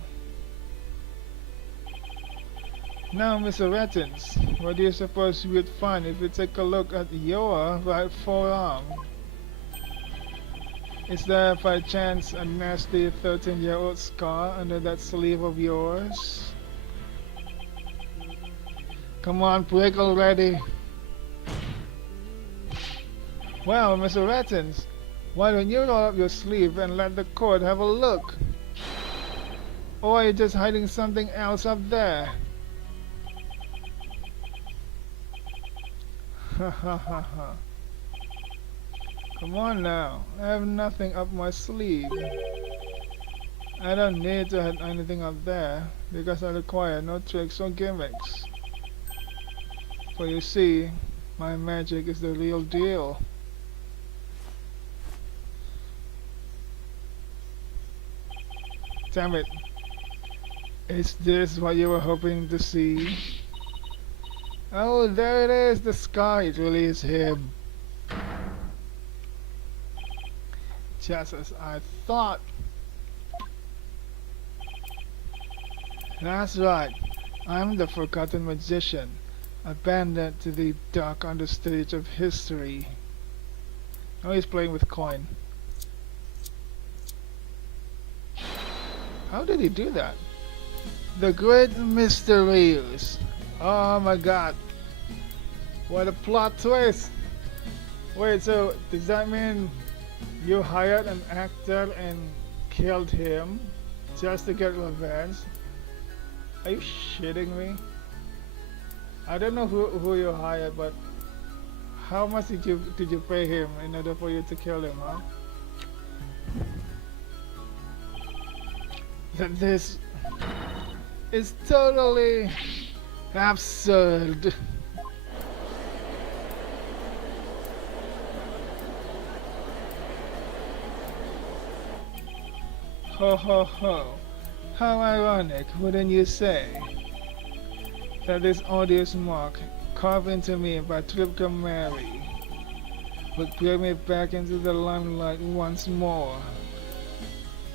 Now, Mr. Rattens, what do you suppose you would find if you take a look at your right forearm? Is there by chance a nasty 13-year-old scar under that sleeve of yours? Come on, break already. Well, Mr. Rattens, why don't you roll up your sleeve and let the court have a look? Or are you just hiding something else up there? Ha ha ha ha. Come on now, I have nothing up my sleeve. I don't need to have anything up there because I require no tricks or gimmicks. For you see, my magic is the real deal. Damn it. Is this what you were hoping to see? Oh, there it is, the sky. It really is him. Just as I thought. That's right. I'm the forgotten magician, abandoned to the dark understage of history. Now he's playing with coin. How did he do that? The Great Mysteries. Oh my god. What a plot twist. Wait, so does that mean you hired an actor and killed him just to get revenge? Are you shitting me? I don't know who you hired, but how much did you pay him in order for you to kill him, huh? That this is totally absurd. Ho ho ho. How ironic, wouldn't you say, that this odious mark carved into me by Tripka Mary would bring me back into the limelight once more.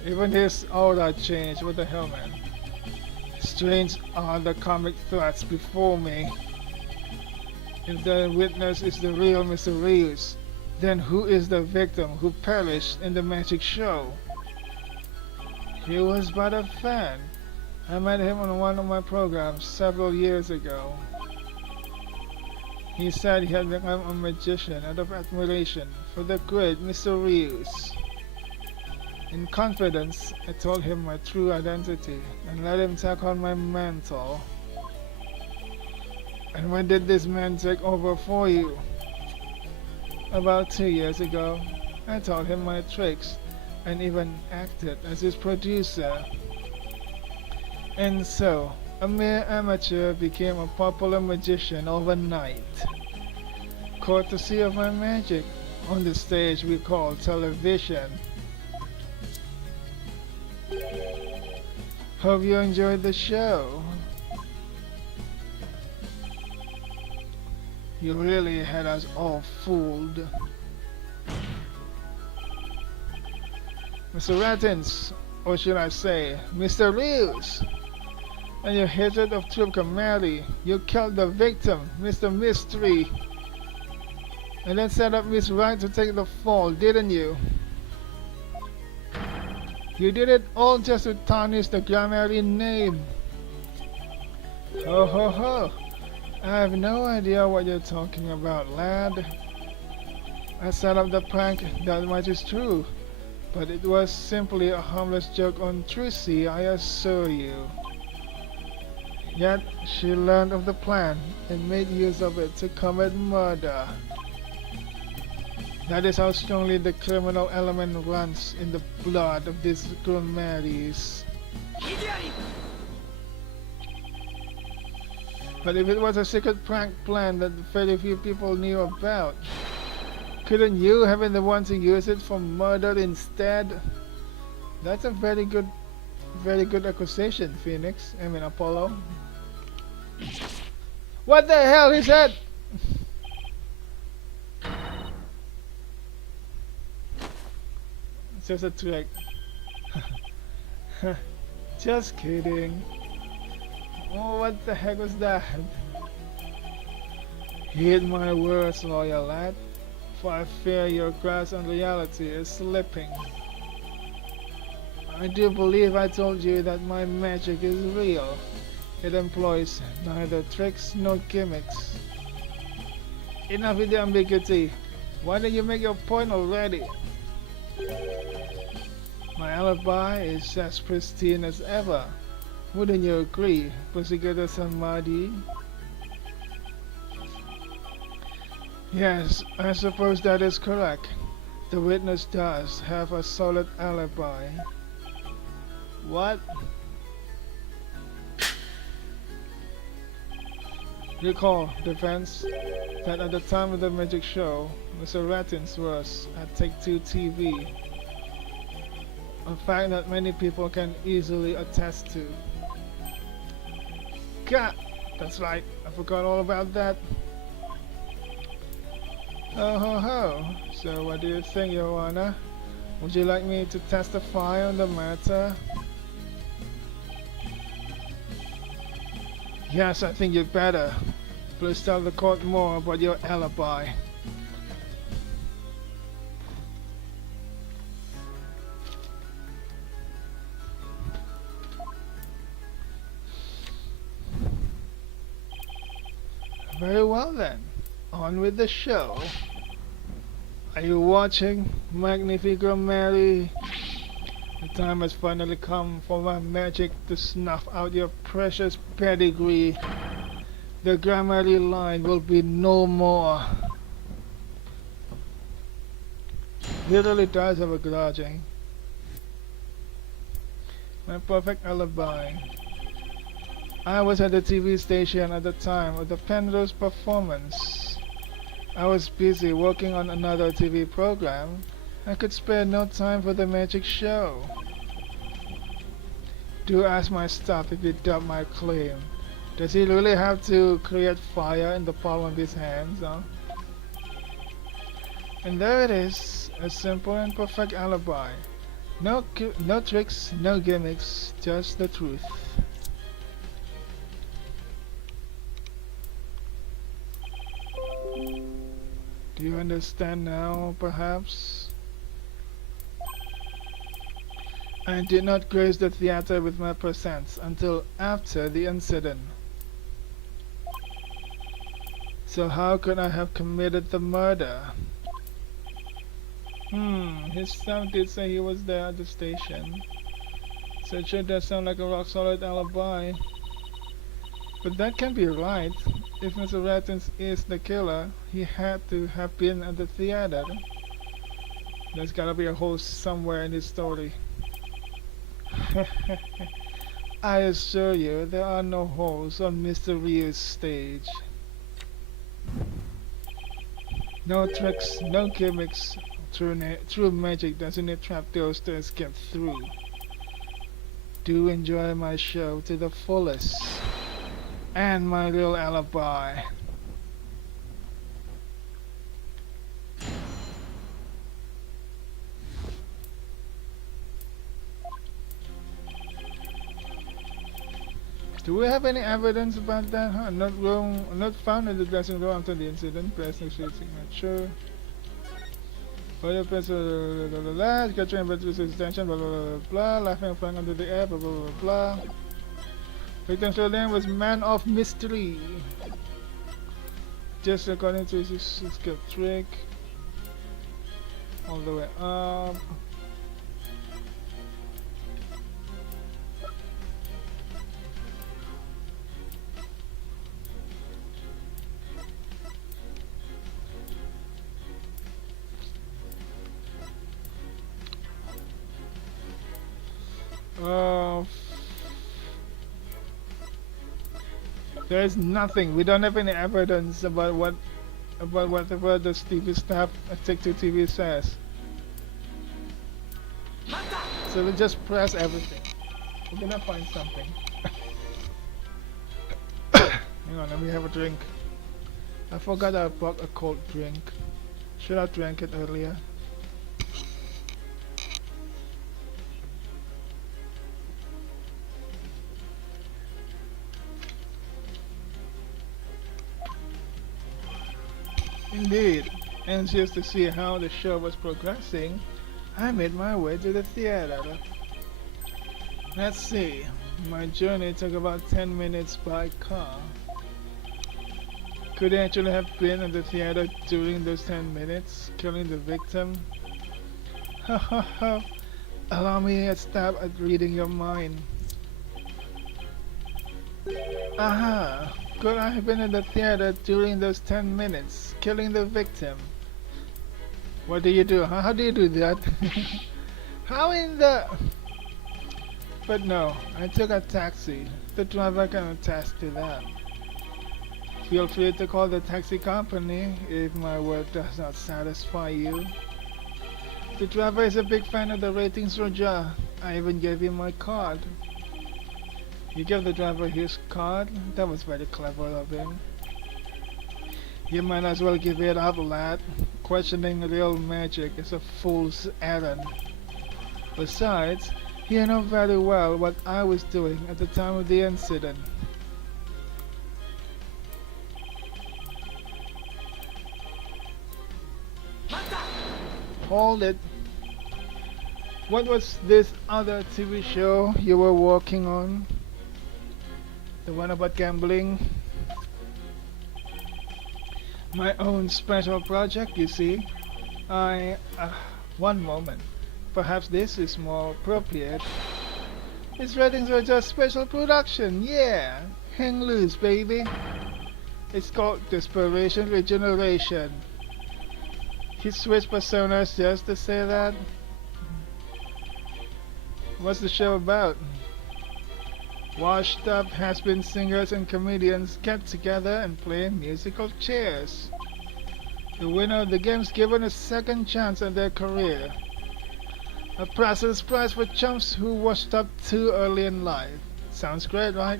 Even his aura changed. What the hell, man? Strange are the comic threats before me. If the witness is the real Mr. Rios, then who is the victim who perished in the magic show? He was but a fan. I met him on one of my programs several years ago. He said he had become a magician out of admiration for the great Mr. Rios. In confidence, I told him my true identity and let him take on my mantle. And when did this man take over for you? About 2 years ago. I taught him my tricks and even acted as his producer. And so, a mere amateur became a popular magician overnight, courtesy of my magic on the stage we call television. Hope you enjoyed the show. You really had us all fooled. Mr. Rattins, or should I say, Mr. Rios, and your hatred of Tripka Mary, you killed the victim, Mr. Mystery, and then set up Miss Right to take the fall, didn't you? You did it all just to tarnish the grammarian name. Ho ho ho! I have no idea what you're talking about, lad. I set up the prank, that much is true. But it was simply a harmless joke on Trucy, I assure you. Yet she learned of the plan and made use of it to commit murder. That is how strongly the criminal element runs in the blood of these Grummaries. But if it was a secret prank plan that very few people knew about, couldn't you have been the one to use it for murder instead? That's a very good accusation, Phoenix. I mean, Apollo. What the hell is that? It's just a trick. Just kidding. Oh, what the heck was that? Heed my words, loyal lad, for I fear your grasp on reality is slipping. I do believe I told you that my magic is real. It employs neither tricks nor gimmicks. Enough with the ambiguity. Why don't you make your point already? My alibi is as pristine as ever. Wouldn't you agree, Prosecutor Samadi? Yes, I suppose that is correct. The witness does have a solid alibi. What? Recall, defense, that at the time of the magic show, Mr. Rattins was at Take-Two TV. A fact that many people can easily attest to. God, that's right, I forgot all about that. Oh ho ho, so what do you think, Your Honor? Would you like me to testify on the matter? Yes, I think you'd better. Please tell the court more about your alibi. Very well then. On with the show. Are you watching, Magnifico Mary? The time has finally come for my magic to snuff out your precious pedigree. The Grammarly line will be no more. He really does have a grudge, eh? My perfect alibi. I was at the TV station at the time of the Penrose performance. I was busy working on another TV program. I could spare no time for the magic show. Do ask my staff if you doubt my claim. Does he really have to create fire in the palm of his hands, huh? And there it is, a simple and perfect alibi. No tricks, no gimmicks, just the truth. Do you understand now, perhaps? I did not grace the theater with my presence until after the incident. So how could I have committed the murder? His staff did say he was there at the station. So it sure does sound like a rock-solid alibi. But that can't be right. If Mr. Rattins is the killer, he had to have been at the theater. There's gotta be a hole somewhere in his story. I assure you, there are no holes on Mr. Ryu's stage. No tricks, no gimmicks. True magic doesn't need trapdoors to escape through. Do enjoy my show to the fullest. And my real alibi. Do we have any evidence about that? Huh? Not found in the dressing room after the incident. Pressing signature. Fire press, capturing battery's extension, blah blah blah blah, laughing and flying under the air, blah blah blah blah. Victim's real name was Man of Mystery. Just according to his skill trick. All the way up. There's nothing. We don't have any evidence about whatever the TV staff at Take-Two TV says. So we just press everything. We're gonna find something. Hang on, let me have a drink. I forgot I bought a cold drink. Should I drank it earlier? Indeed, anxious to see how the show was progressing, I made my way to the theater. Let's see, my journey took about 10 minutes by car. Could I actually have been at the theater during those 10 minutes, killing the victim? Ha ha ha, allow me a stab at reading your mind. Aha! Could I have been at the theater during those 10 minutes, killing the victim? What do you do? Huh? How do you do that? How in the... But no, I took a taxi. The driver can attest to that. Feel free to call the taxi company if my word does not satisfy you. The driver is a big fan of the ratings, Roger. I even gave him my card. You gave the driver his card? That was very clever of him. You might as well give it up, lad. Questioning real magic is a fool's errand. Besides, you know very well what I was doing at the time of the incident. Hold it. What was this other TV show you were working on? The one about gambling? My own special project, you see. I. One moment. Perhaps this is more appropriate. His ratings were just special production, yeah! Hang loose, baby! It's called Desperation Regeneration. He switched personas just to say that? What's the show about? Washed up has-been singers and comedians get together and play musical chairs. The winner of the game's given a second chance at their career. A priceless prize for chumps who washed up too early in life. Sounds great, right?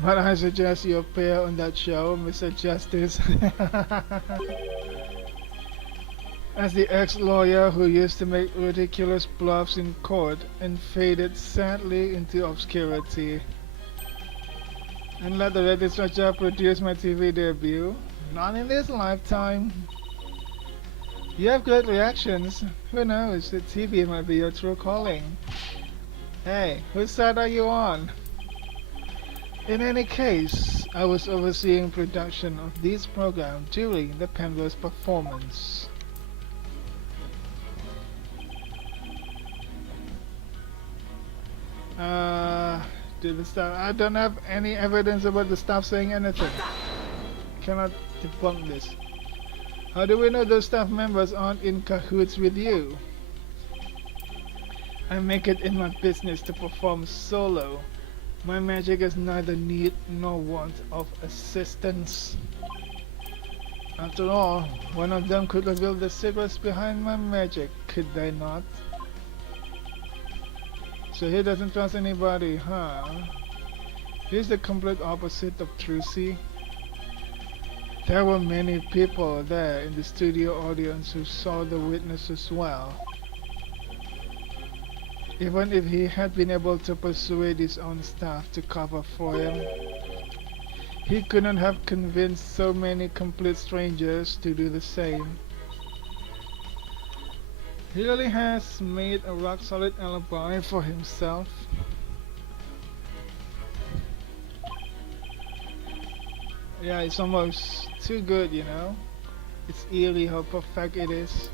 But I suggest you appear on that show, Mr. Justice. As the ex-lawyer who used to make ridiculous bluffs in court and faded sadly into obscurity. And let the legislature produce my TV debut. Not in this lifetime. You have great reactions. Who knows, the TV might be your true calling. Hey, whose side are you on? In any case, I was overseeing production of this program during the Penrose performance. Did the staff? I don't have any evidence about the staff saying anything. Cannot debunk this. How do we know those staff members aren't in cahoots with you? I make it in my business to perform solo. My magic has neither need nor want of assistance. After all, one of them could reveal the secrets behind my magic, could they not? So he doesn't trust anybody, huh? He's the complete opposite of Trucy. There were many people there in the studio audience who saw the witness as well. Even if he had been able to persuade his own staff to cover for him, he couldn't have convinced so many complete strangers to do the same. He really has made a rock-solid alibi for himself. Yeah, it's almost too good, you know? It's eerie how perfect it is.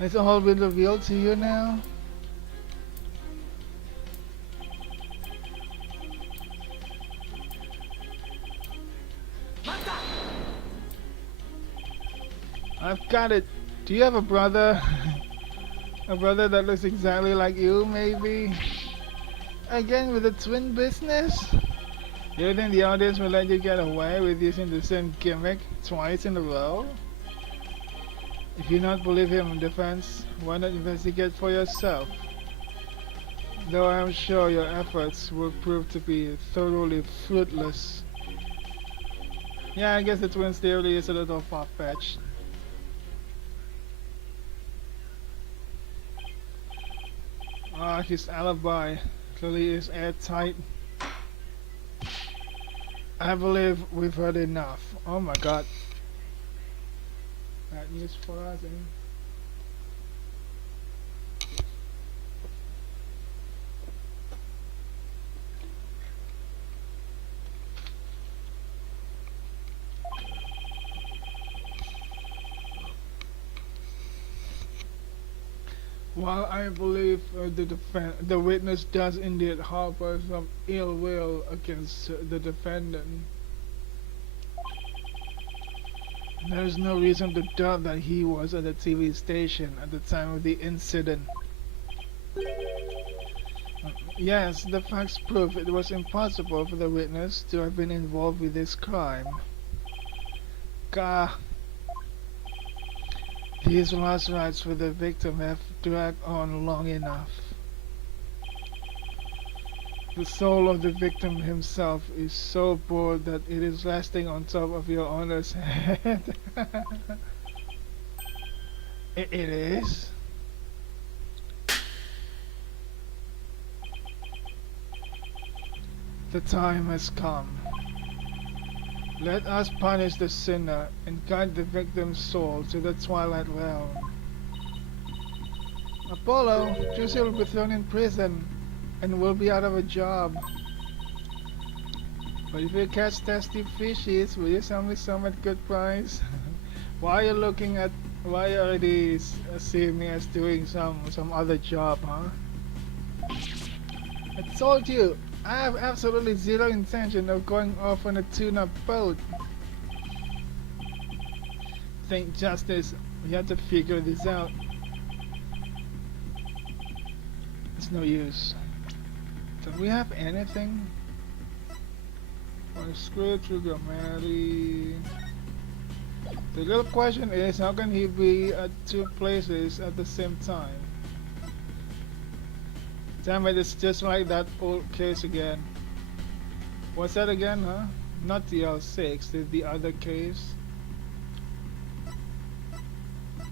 It's all been revealed to you now? I've got it. Do you have a brother? A brother that looks exactly like you, maybe? Again with the twin business? You think the audience will let you get away with using the same gimmick twice in a row? If you not believe him in defense, why not investigate for yourself? Though I am sure your efforts will prove to be thoroughly fruitless. Yeah, I guess the twins theory is a little far-fetched. His alibi clearly is airtight. I believe we've heard enough. Oh my god. Bad news for us, eh? While I believe the witness does indeed harbor some ill will against the defendant, there is no reason to doubt that he was at the TV station at the time of the incident. Yes, the facts prove it was impossible for the witness to have been involved with this crime. Gah. These last rites for the victim have dragged on long enough. The soul of the victim himself is so bored that it is resting on top of your Honor's head. It is? The time has come. Let us punish the sinner and guide the victim's soul to the twilight realm. Apollo, Trucy will be thrown in prison and will be out of a job. But if you catch tasty fishes, will you sell me some at good price? Why are you looking at? Why you already seeing me as doing some other job, huh? I told you, I have absolutely zero intention of going off on a tuna boat. Think justice, we have to figure this out. It's no use. Do we have anything? One screw trigger, Mary. The real question is, how can he be at two places at the same time? Damn it, it's just like that old case again. What's that again, huh? Not the L6, the other case.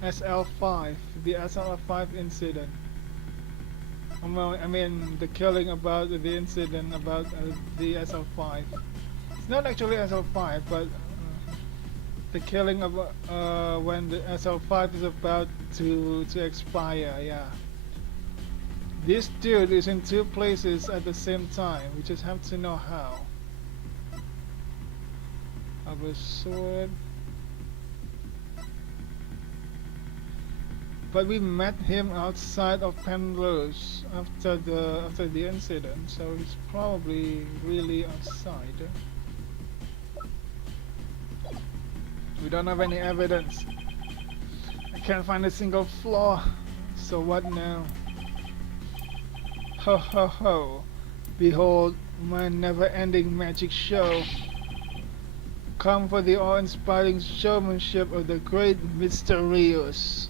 SL5, the SL5 incident. I mean, the killing about the incident about the SL5. It's not actually SL5, but the killing of when the SL5 is about to expire. Yeah. This dude is in two places at the same time. We just have to know how. Our sword. But we met him outside of Penrose after the incident, so he's probably really outside. We don't have any evidence. I can't find a single flaw. So what now? Ho ho ho. Behold my never-ending magic show. Come for the awe-inspiring showmanship of the great Mysterious.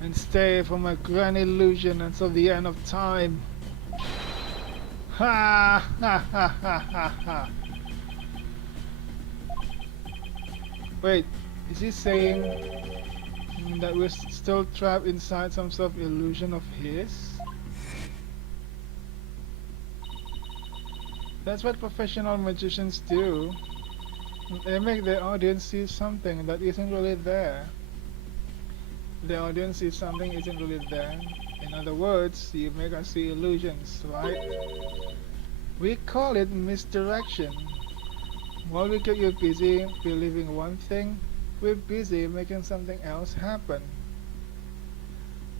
And stay for my grand illusion until the end of time. Ha ha ha ha ha ha. Wait, is he saying that we're still trapped inside some sort of illusion of his? That's what professional magicians do. They make the audience see something that isn't really there. The audience sees something isn't really there. In other words, you make us see illusions, right? We call it misdirection. While we keep you busy believing one thing, we're busy making something else happen.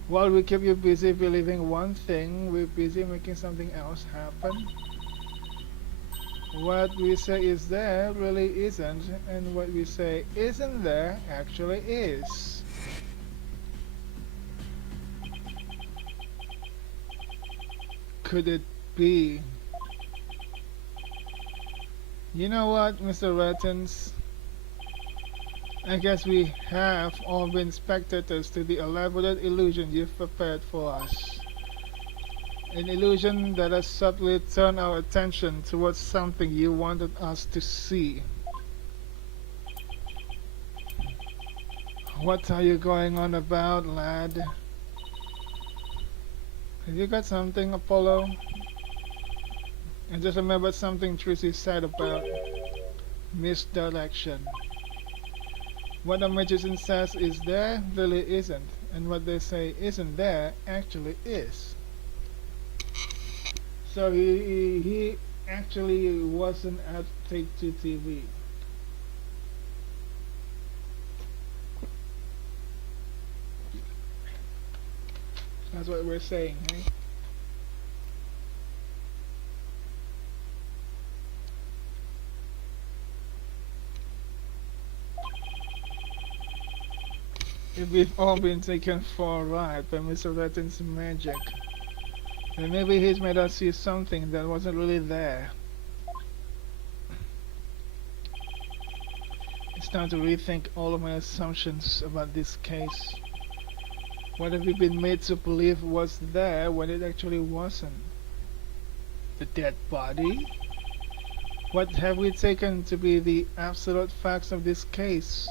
While we keep you busy believing one thing, we're busy making something else happen. What we say is there really isn't, and what we say isn't there actually is. Could it be? You know what, Mr. Rettens? I guess we have all been spectators to the elaborate illusion you've prepared for us. An illusion that has subtly turned our attention towards something you wanted us to see. What are you going on about, lad? Have you got something, Apollo? I just remembered something Trucy said about misdirection. What a magician says is there really isn't, and what they say isn't there actually is. So he actually wasn't at Take Two TV. That's what we're saying, hey? If we've all been taken for a ride by Mr. Retten's magic, then maybe he's made us see something that wasn't really there. It's time to rethink all of my assumptions about this case. What have we been made to believe was there when it actually wasn't? The dead body? What have we taken to be the absolute facts of this case?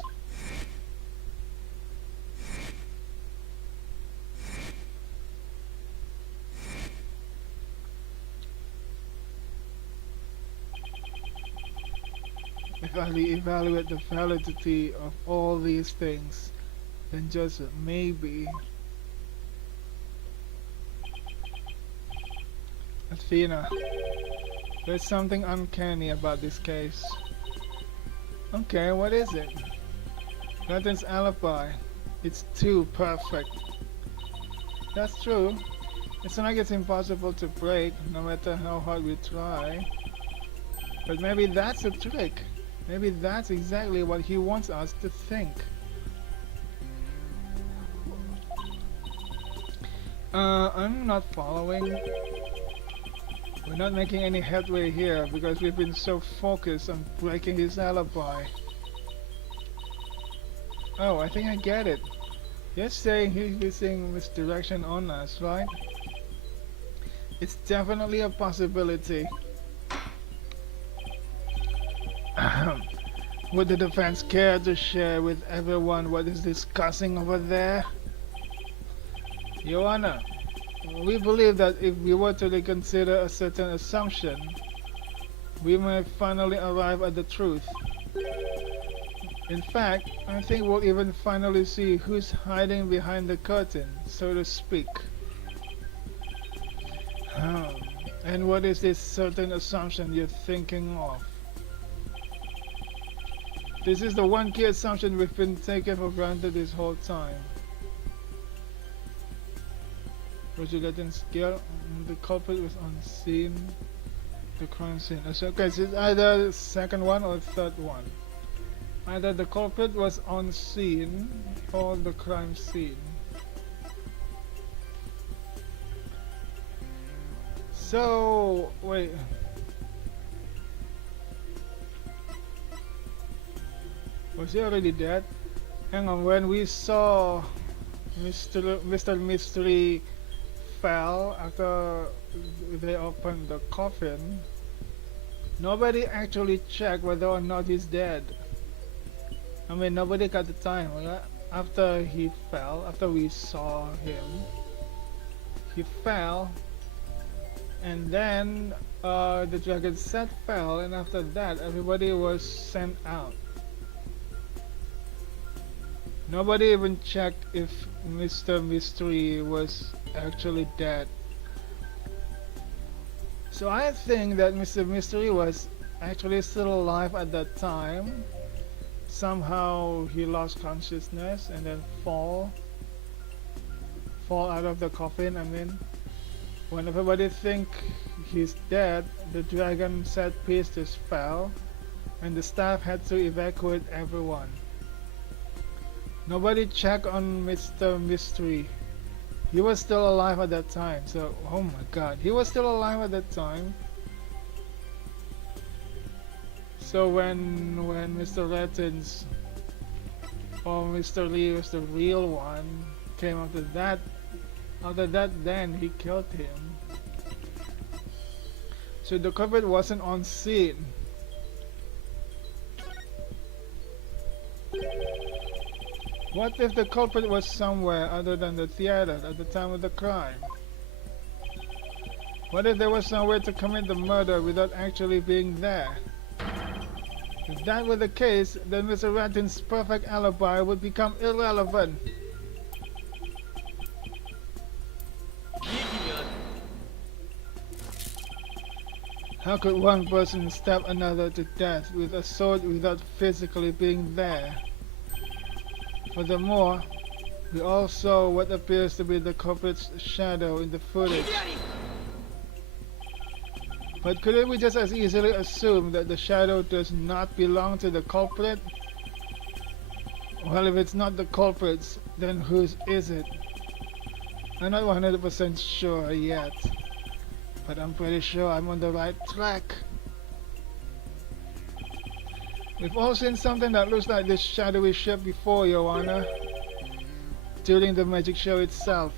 if I evaluate the validity of all these things, then just maybe Athena, there's something uncanny about this case. Okay, what is it? Latin's alibi. It's too perfect. That's true. It's not like it's impossible to break, no matter how hard we try. But maybe that's a trick. Maybe that's exactly what he wants us to think. I'm not following. We're not making any headway here because we've been so focused on breaking his alibi. Oh, I think I get it. You're saying he's using misdirection on us, right? It's definitely a possibility. Would the defense care to share with everyone what is discussing over there? Your Honor, we believe that if we were to reconsider a certain assumption, we may finally arrive at the truth. In fact, I think we'll even finally see who's hiding behind the curtain, so to speak. And what is this certain assumption you're thinking of? This is the one key assumption we've been taking for granted this whole time. Regulating skill, the culprit was on scene, the crime scene. Okay, so it's either the second one or the third one. Either the culprit was on scene or the crime scene. So, wait. Was he already dead? Hang on, when we saw Mr. Mystery fell after they opened the coffin, nobody actually checked whether or not he's dead. I mean, nobody got the time. After he fell, after we saw him, he fell, and then the dragon set fell, and after that, everybody was sent out. Nobody even checked if Mr. Mystery was actually dead. So I think that Mr. Mystery was actually still alive at that time. Somehow he lost consciousness and then fall out of the coffin. I mean, when everybody think he's dead, the dragon set piece just fell, and the staff had to evacuate everyone. Nobody checked on Mr. Mystery. He was still alive at that time. So, oh my God, he was still alive at that time. So when Mr. Rettins or Mr. Lee was the real one came after that, then he killed him. So the culprit wasn't on scene. What if the culprit was somewhere other than the theater at the time of the crime? What if there was somewhere to commit the murder without actually being there? If that were the case, then Mr. Ratton's perfect alibi would become irrelevant. How could one person stab another to death with a sword without physically being there? Furthermore, we all saw what appears to be the culprit's shadow in the footage. But couldn't we just as easily assume that the shadow does not belong to the culprit? Well, if it's not the culprit's, then whose is it? I'm not 100% sure yet, but I'm pretty sure I'm on the right track. We've all seen something that looks like this shadowy ship before, Your Honor, during the magic show itself.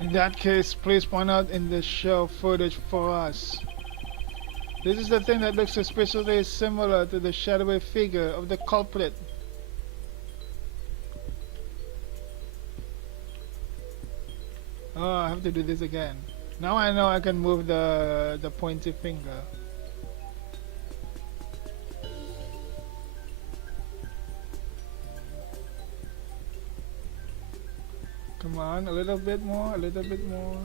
In that case, please point out in the show footage for us. This is the thing that looks suspiciously similar to the shadowy figure of the culprit. Oh, I have to do this again. Now I know I can move the pointy finger. Come on, a little bit more, a little bit more.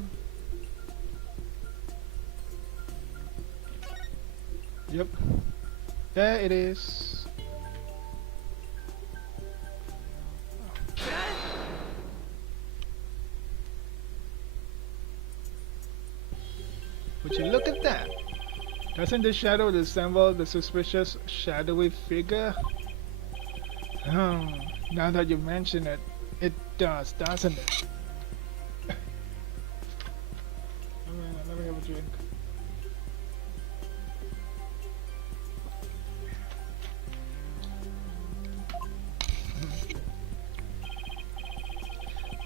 Yep, there it is. Would you look at that? Doesn't the shadow resemble the suspicious shadowy figure? Now that you mention it, it does, doesn't it? Let me have a drink.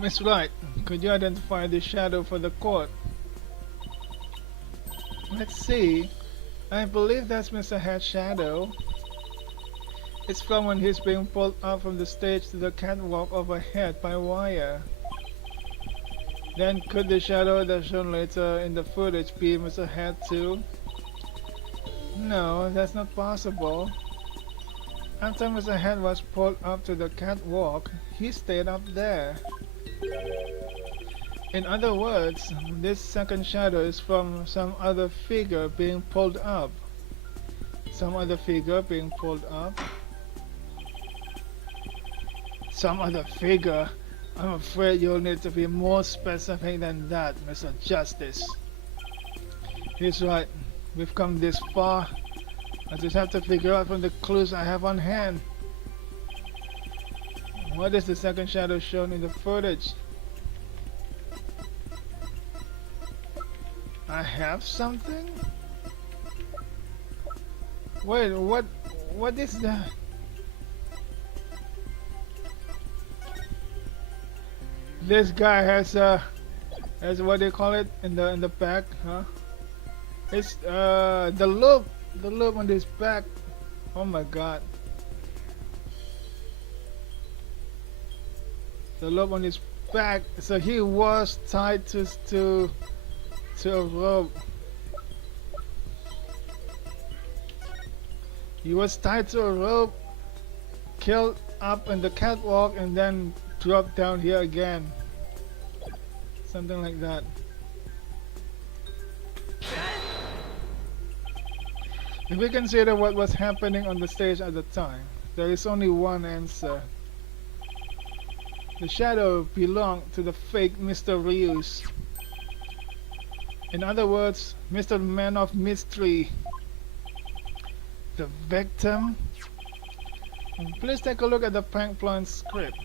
Miss Wright, could you identify the shadow for the court? Let's see. I believe that's Mr. Head's shadow. It's from when he's being pulled up from the stage to the catwalk overhead by wire. Then could the shadow that's shown later in the footage be Mr. Head too? No, that's not possible. After Mr. Head was pulled up to the catwalk, he stayed up there. In other words, this second shadow is from some other figure being pulled up. Some other figure being pulled up. Some other figure. I'm afraid you'll need to be more specific than that, Mr. Justice. He's right. We've come this far. I just have to figure out from the clues I have on hand. What is the second shadow shown in the footage? I have something? Wait, what is that? This guy has what do you call it in the back, huh? It's the loop on his back. Oh my god. The loop on his back. So he was tied to a rope. He was tied to a rope, killed up in the catwalk, and then dropped down here again. Something like that. If we consider what was happening on the stage at the time, there is only one answer. The shadow belonged to the fake Mr. Rius. In other words, Mr. Man of Mystery. The victim? Please take a look at the prank plan script.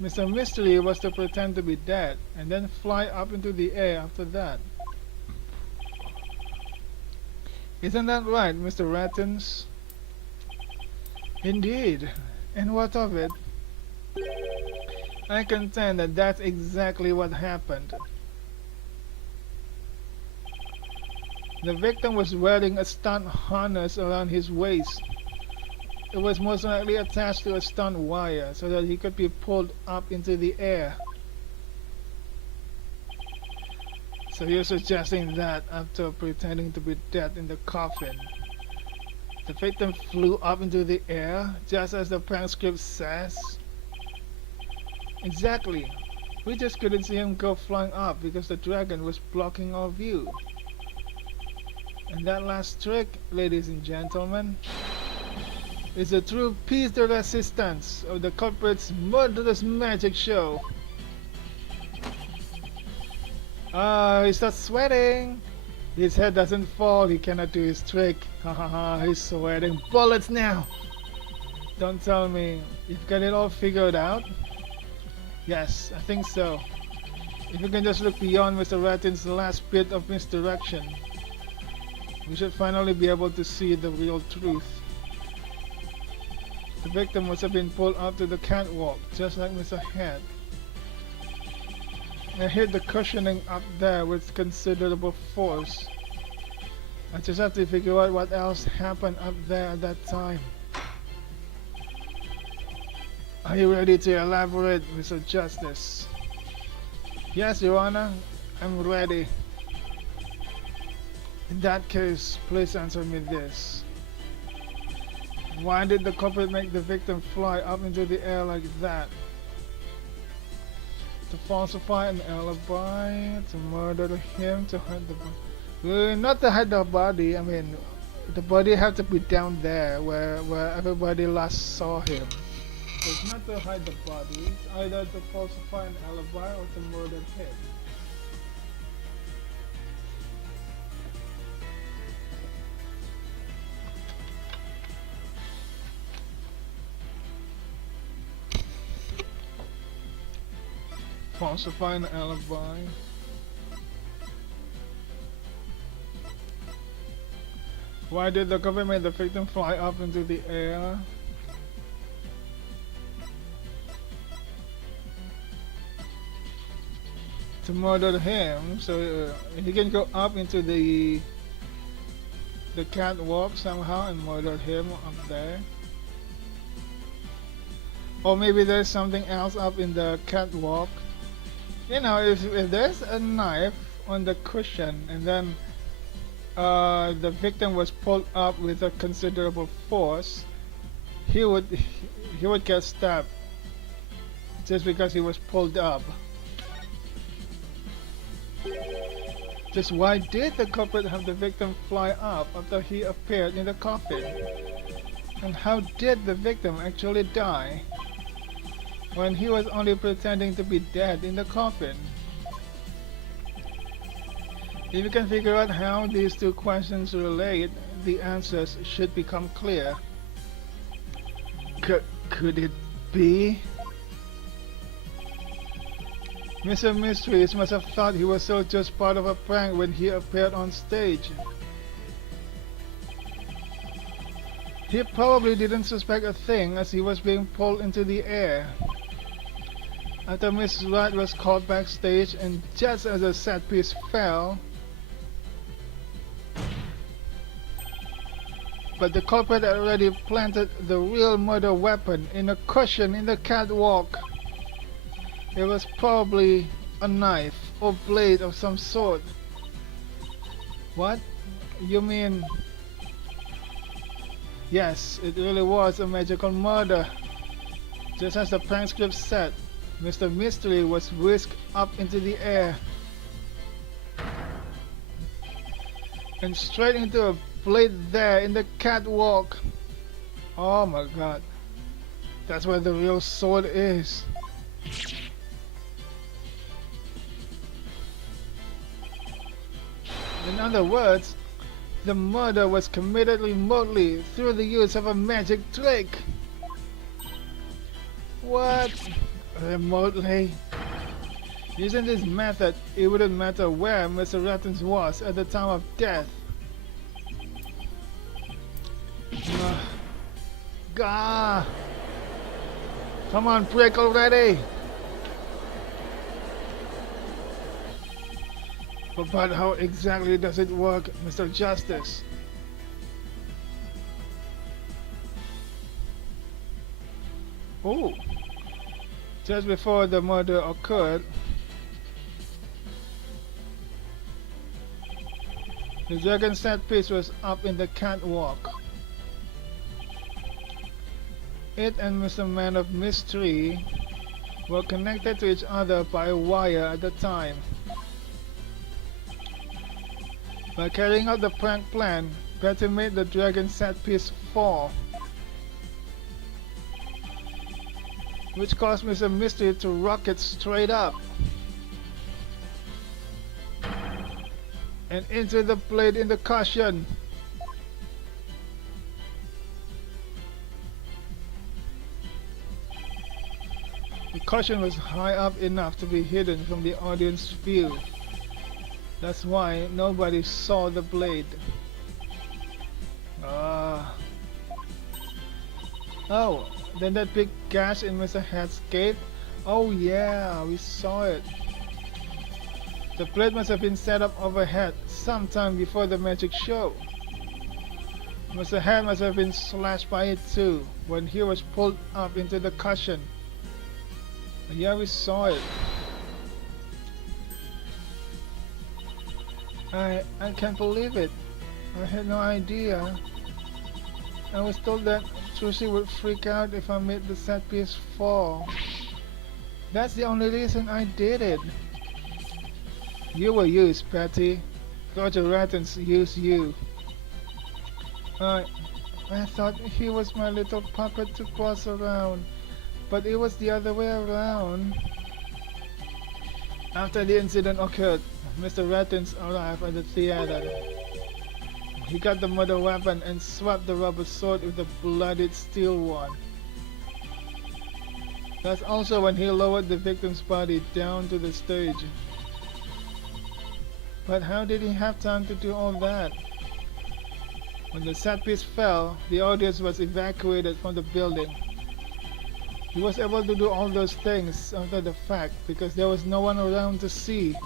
Mr. Mystery was to pretend to be dead and then fly up into the air after that. Isn't that right, Mr. Rattens? Indeed. And what of it? I contend that that's exactly what happened. The victim was wearing a stunt harness around his waist. It was most likely attached to a stunt wire so that he could be pulled up into the air. So you're suggesting that after pretending to be dead in the coffin, the victim flew up into the air just as the prank script says? Exactly. We just couldn't see him go flying up because the dragon was blocking our view. And that last trick, ladies and gentlemen, is a true piece de resistance of the culprit's murderous magic show. He starts sweating. His head doesn't fall, he cannot do his trick. Hahaha, he's sweating bullets now. Don't tell me, you've got it all figured out? Yes, I think so. If you can just look beyond Mr. Ratten's last bit of misdirection, we should finally be able to see the real truth. The victim must have been pulled up to the catwalk, just like Mr. Head. I hit the cushioning up there with considerable force. I just have to figure out what else happened up there at that time. Are you ready to elaborate, Mr. Justice? Yes, Your Honor, I'm ready. In that case, please answer me this. Why did the culprit make the victim fly up into the air like that? To falsify an alibi, to murder him, to hide the body. Not to hide the body, I mean, the body have to be down there where everybody last saw him. So it's not to hide the body, it's either to falsify an alibi or to murder him. Falsify an alibi. Why did the government make the victim fly up into the air? To murder him, so he can go up into the catwalk somehow and murder him up there. Or maybe there's something else up in the catwalk. You know, if there's a knife on the cushion and then the victim was pulled up with a considerable force, he would get stabbed just because he was pulled up. Just why did the culprit have the victim fly up after he appeared in the coffin? And how did the victim actually die when he was only pretending to be dead in the coffin? If you can figure out how these two questions relate, the answers should become clear. Could it be? Mr. Mysteries must have thought he was still just part of a prank when he appeared on stage. He probably didn't suspect a thing as he was being pulled into the air. After Miss Wright was called backstage and just as the set piece fell, but the culprit had already planted the real murder weapon in a cushion in the catwalk. It was probably a knife or blade of some sort. What? You mean... Yes, it really was a magical murder. Just as the prank script said, Mr. Mystery was whisked up into the air and straight into a blade there in the catwalk. Oh my god. That's where the real sword is. In other words, the murder was committed remotely through the use of a magic trick. What? Remotely? Using this method, it wouldn't matter where Mr. Rattens was at the time of death. Gah! Come on, break already! But how exactly does it work, Mr. Justice? Oh! Just before the murder occurred, the dragon set piece was up in the catwalk. It and Mr. Man of Mystery were connected to each other by a wire at the time. By carrying out the prank plan, Betty made the dragon set piece fall, which caused Mr. Mystery to rocket straight up and into the blade in the cushion. The cushion was high up enough to be hidden from the audience view. That's why nobody saw the blade. Oh, then that big gash in Mr. Head's cape? Oh yeah, we saw it. The blade must have been set up overhead sometime before the magic show. Mr. Head must have been slashed by it too when he was pulled up into the cushion. Yeah, we saw it. I can't believe it. I had no idea. I was told that Trucy would freak out if I made the set piece fall. That's the only reason I did it. You were used, Patty. Roger Rattans used you. I, I thought he was my little puppet to boss around, but it was the other way around. After the incident occurred, Mr. Rattans arrived at the theater. He got the murder weapon and swapped the rubber sword with the bloodied steel one. That's also when he lowered the victim's body down to the stage. But how did he have time to do all that? When the set piece fell, the audience was evacuated from the building. He was able to do all those things after the fact because there was no one around to see.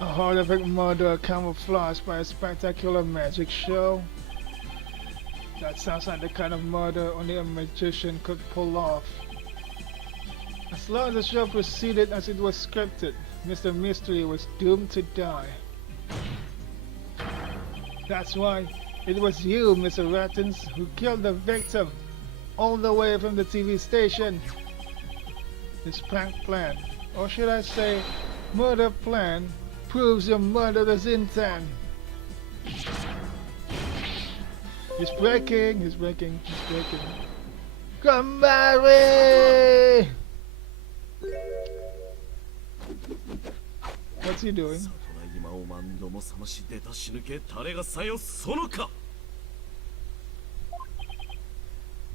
A horrific murder camouflaged by a spectacular magic show? That sounds like the kind of murder only a magician could pull off. As long as the show proceeded as it was scripted, Mr. Mystery was doomed to die. That's why it was you, Mr. Rattans, who killed the victim all the way from the TV station. This prank plan, or should I say murder plan, proves your murderous intent. He's breaking, he's breaking, he's breaking. Come marry! What's he doing?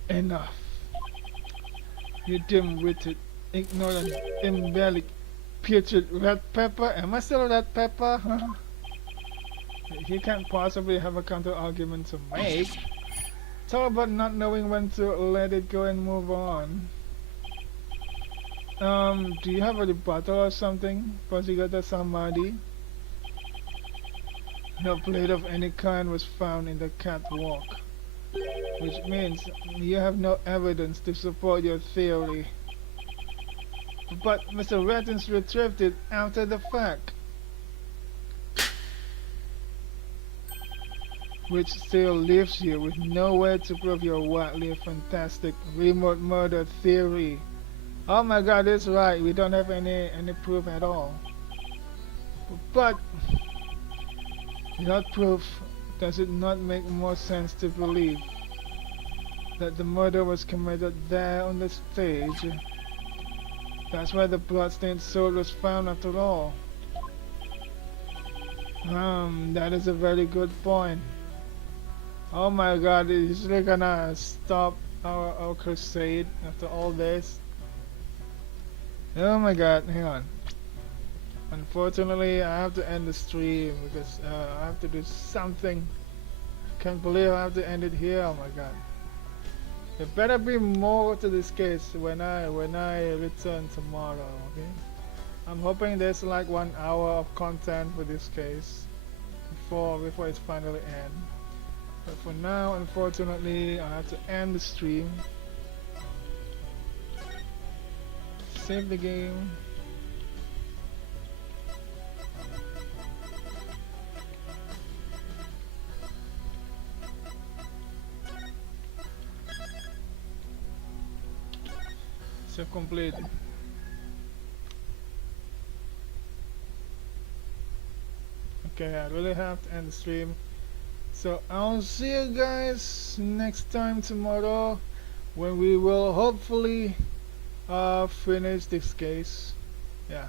Enough. You dim-witted, ignorant, embellic, putrid red pepper. Am I still red pepper? Huh? He can't possibly have a counter-argument to make. It's all about not knowing when to let it go and move on. Do you have a rebuttal or something? Pasigata Samadi? No blade of any kind was found in the catwalk, which means you have no evidence to support your theory. But Mr. Rattans retrieved it after the fact, which still leaves you with no way to prove your wildly fantastic remote murder theory. Oh my god, it's right, we don't have any proof at all. But without proof, does it not make more sense to believe that the murder was committed there on the stage? That's where the bloodstained sword was found after all. That is a very good point. Oh my god, is he gonna stop our crusade after all this? Oh my god, hang on. Unfortunately, I have to end the stream because I have to do something. Can't believe I have to end it here. Oh my god. There better be more to this case when I return tomorrow. Okay. I'm hoping there's like 1 hour of content for this case before it's finally end. But for now, unfortunately, I have to end the stream. Save the game. Save complete. Okay, I really have to end the stream. So I'll see you guys next time tomorrow when we will hopefully finish this case. Yeah.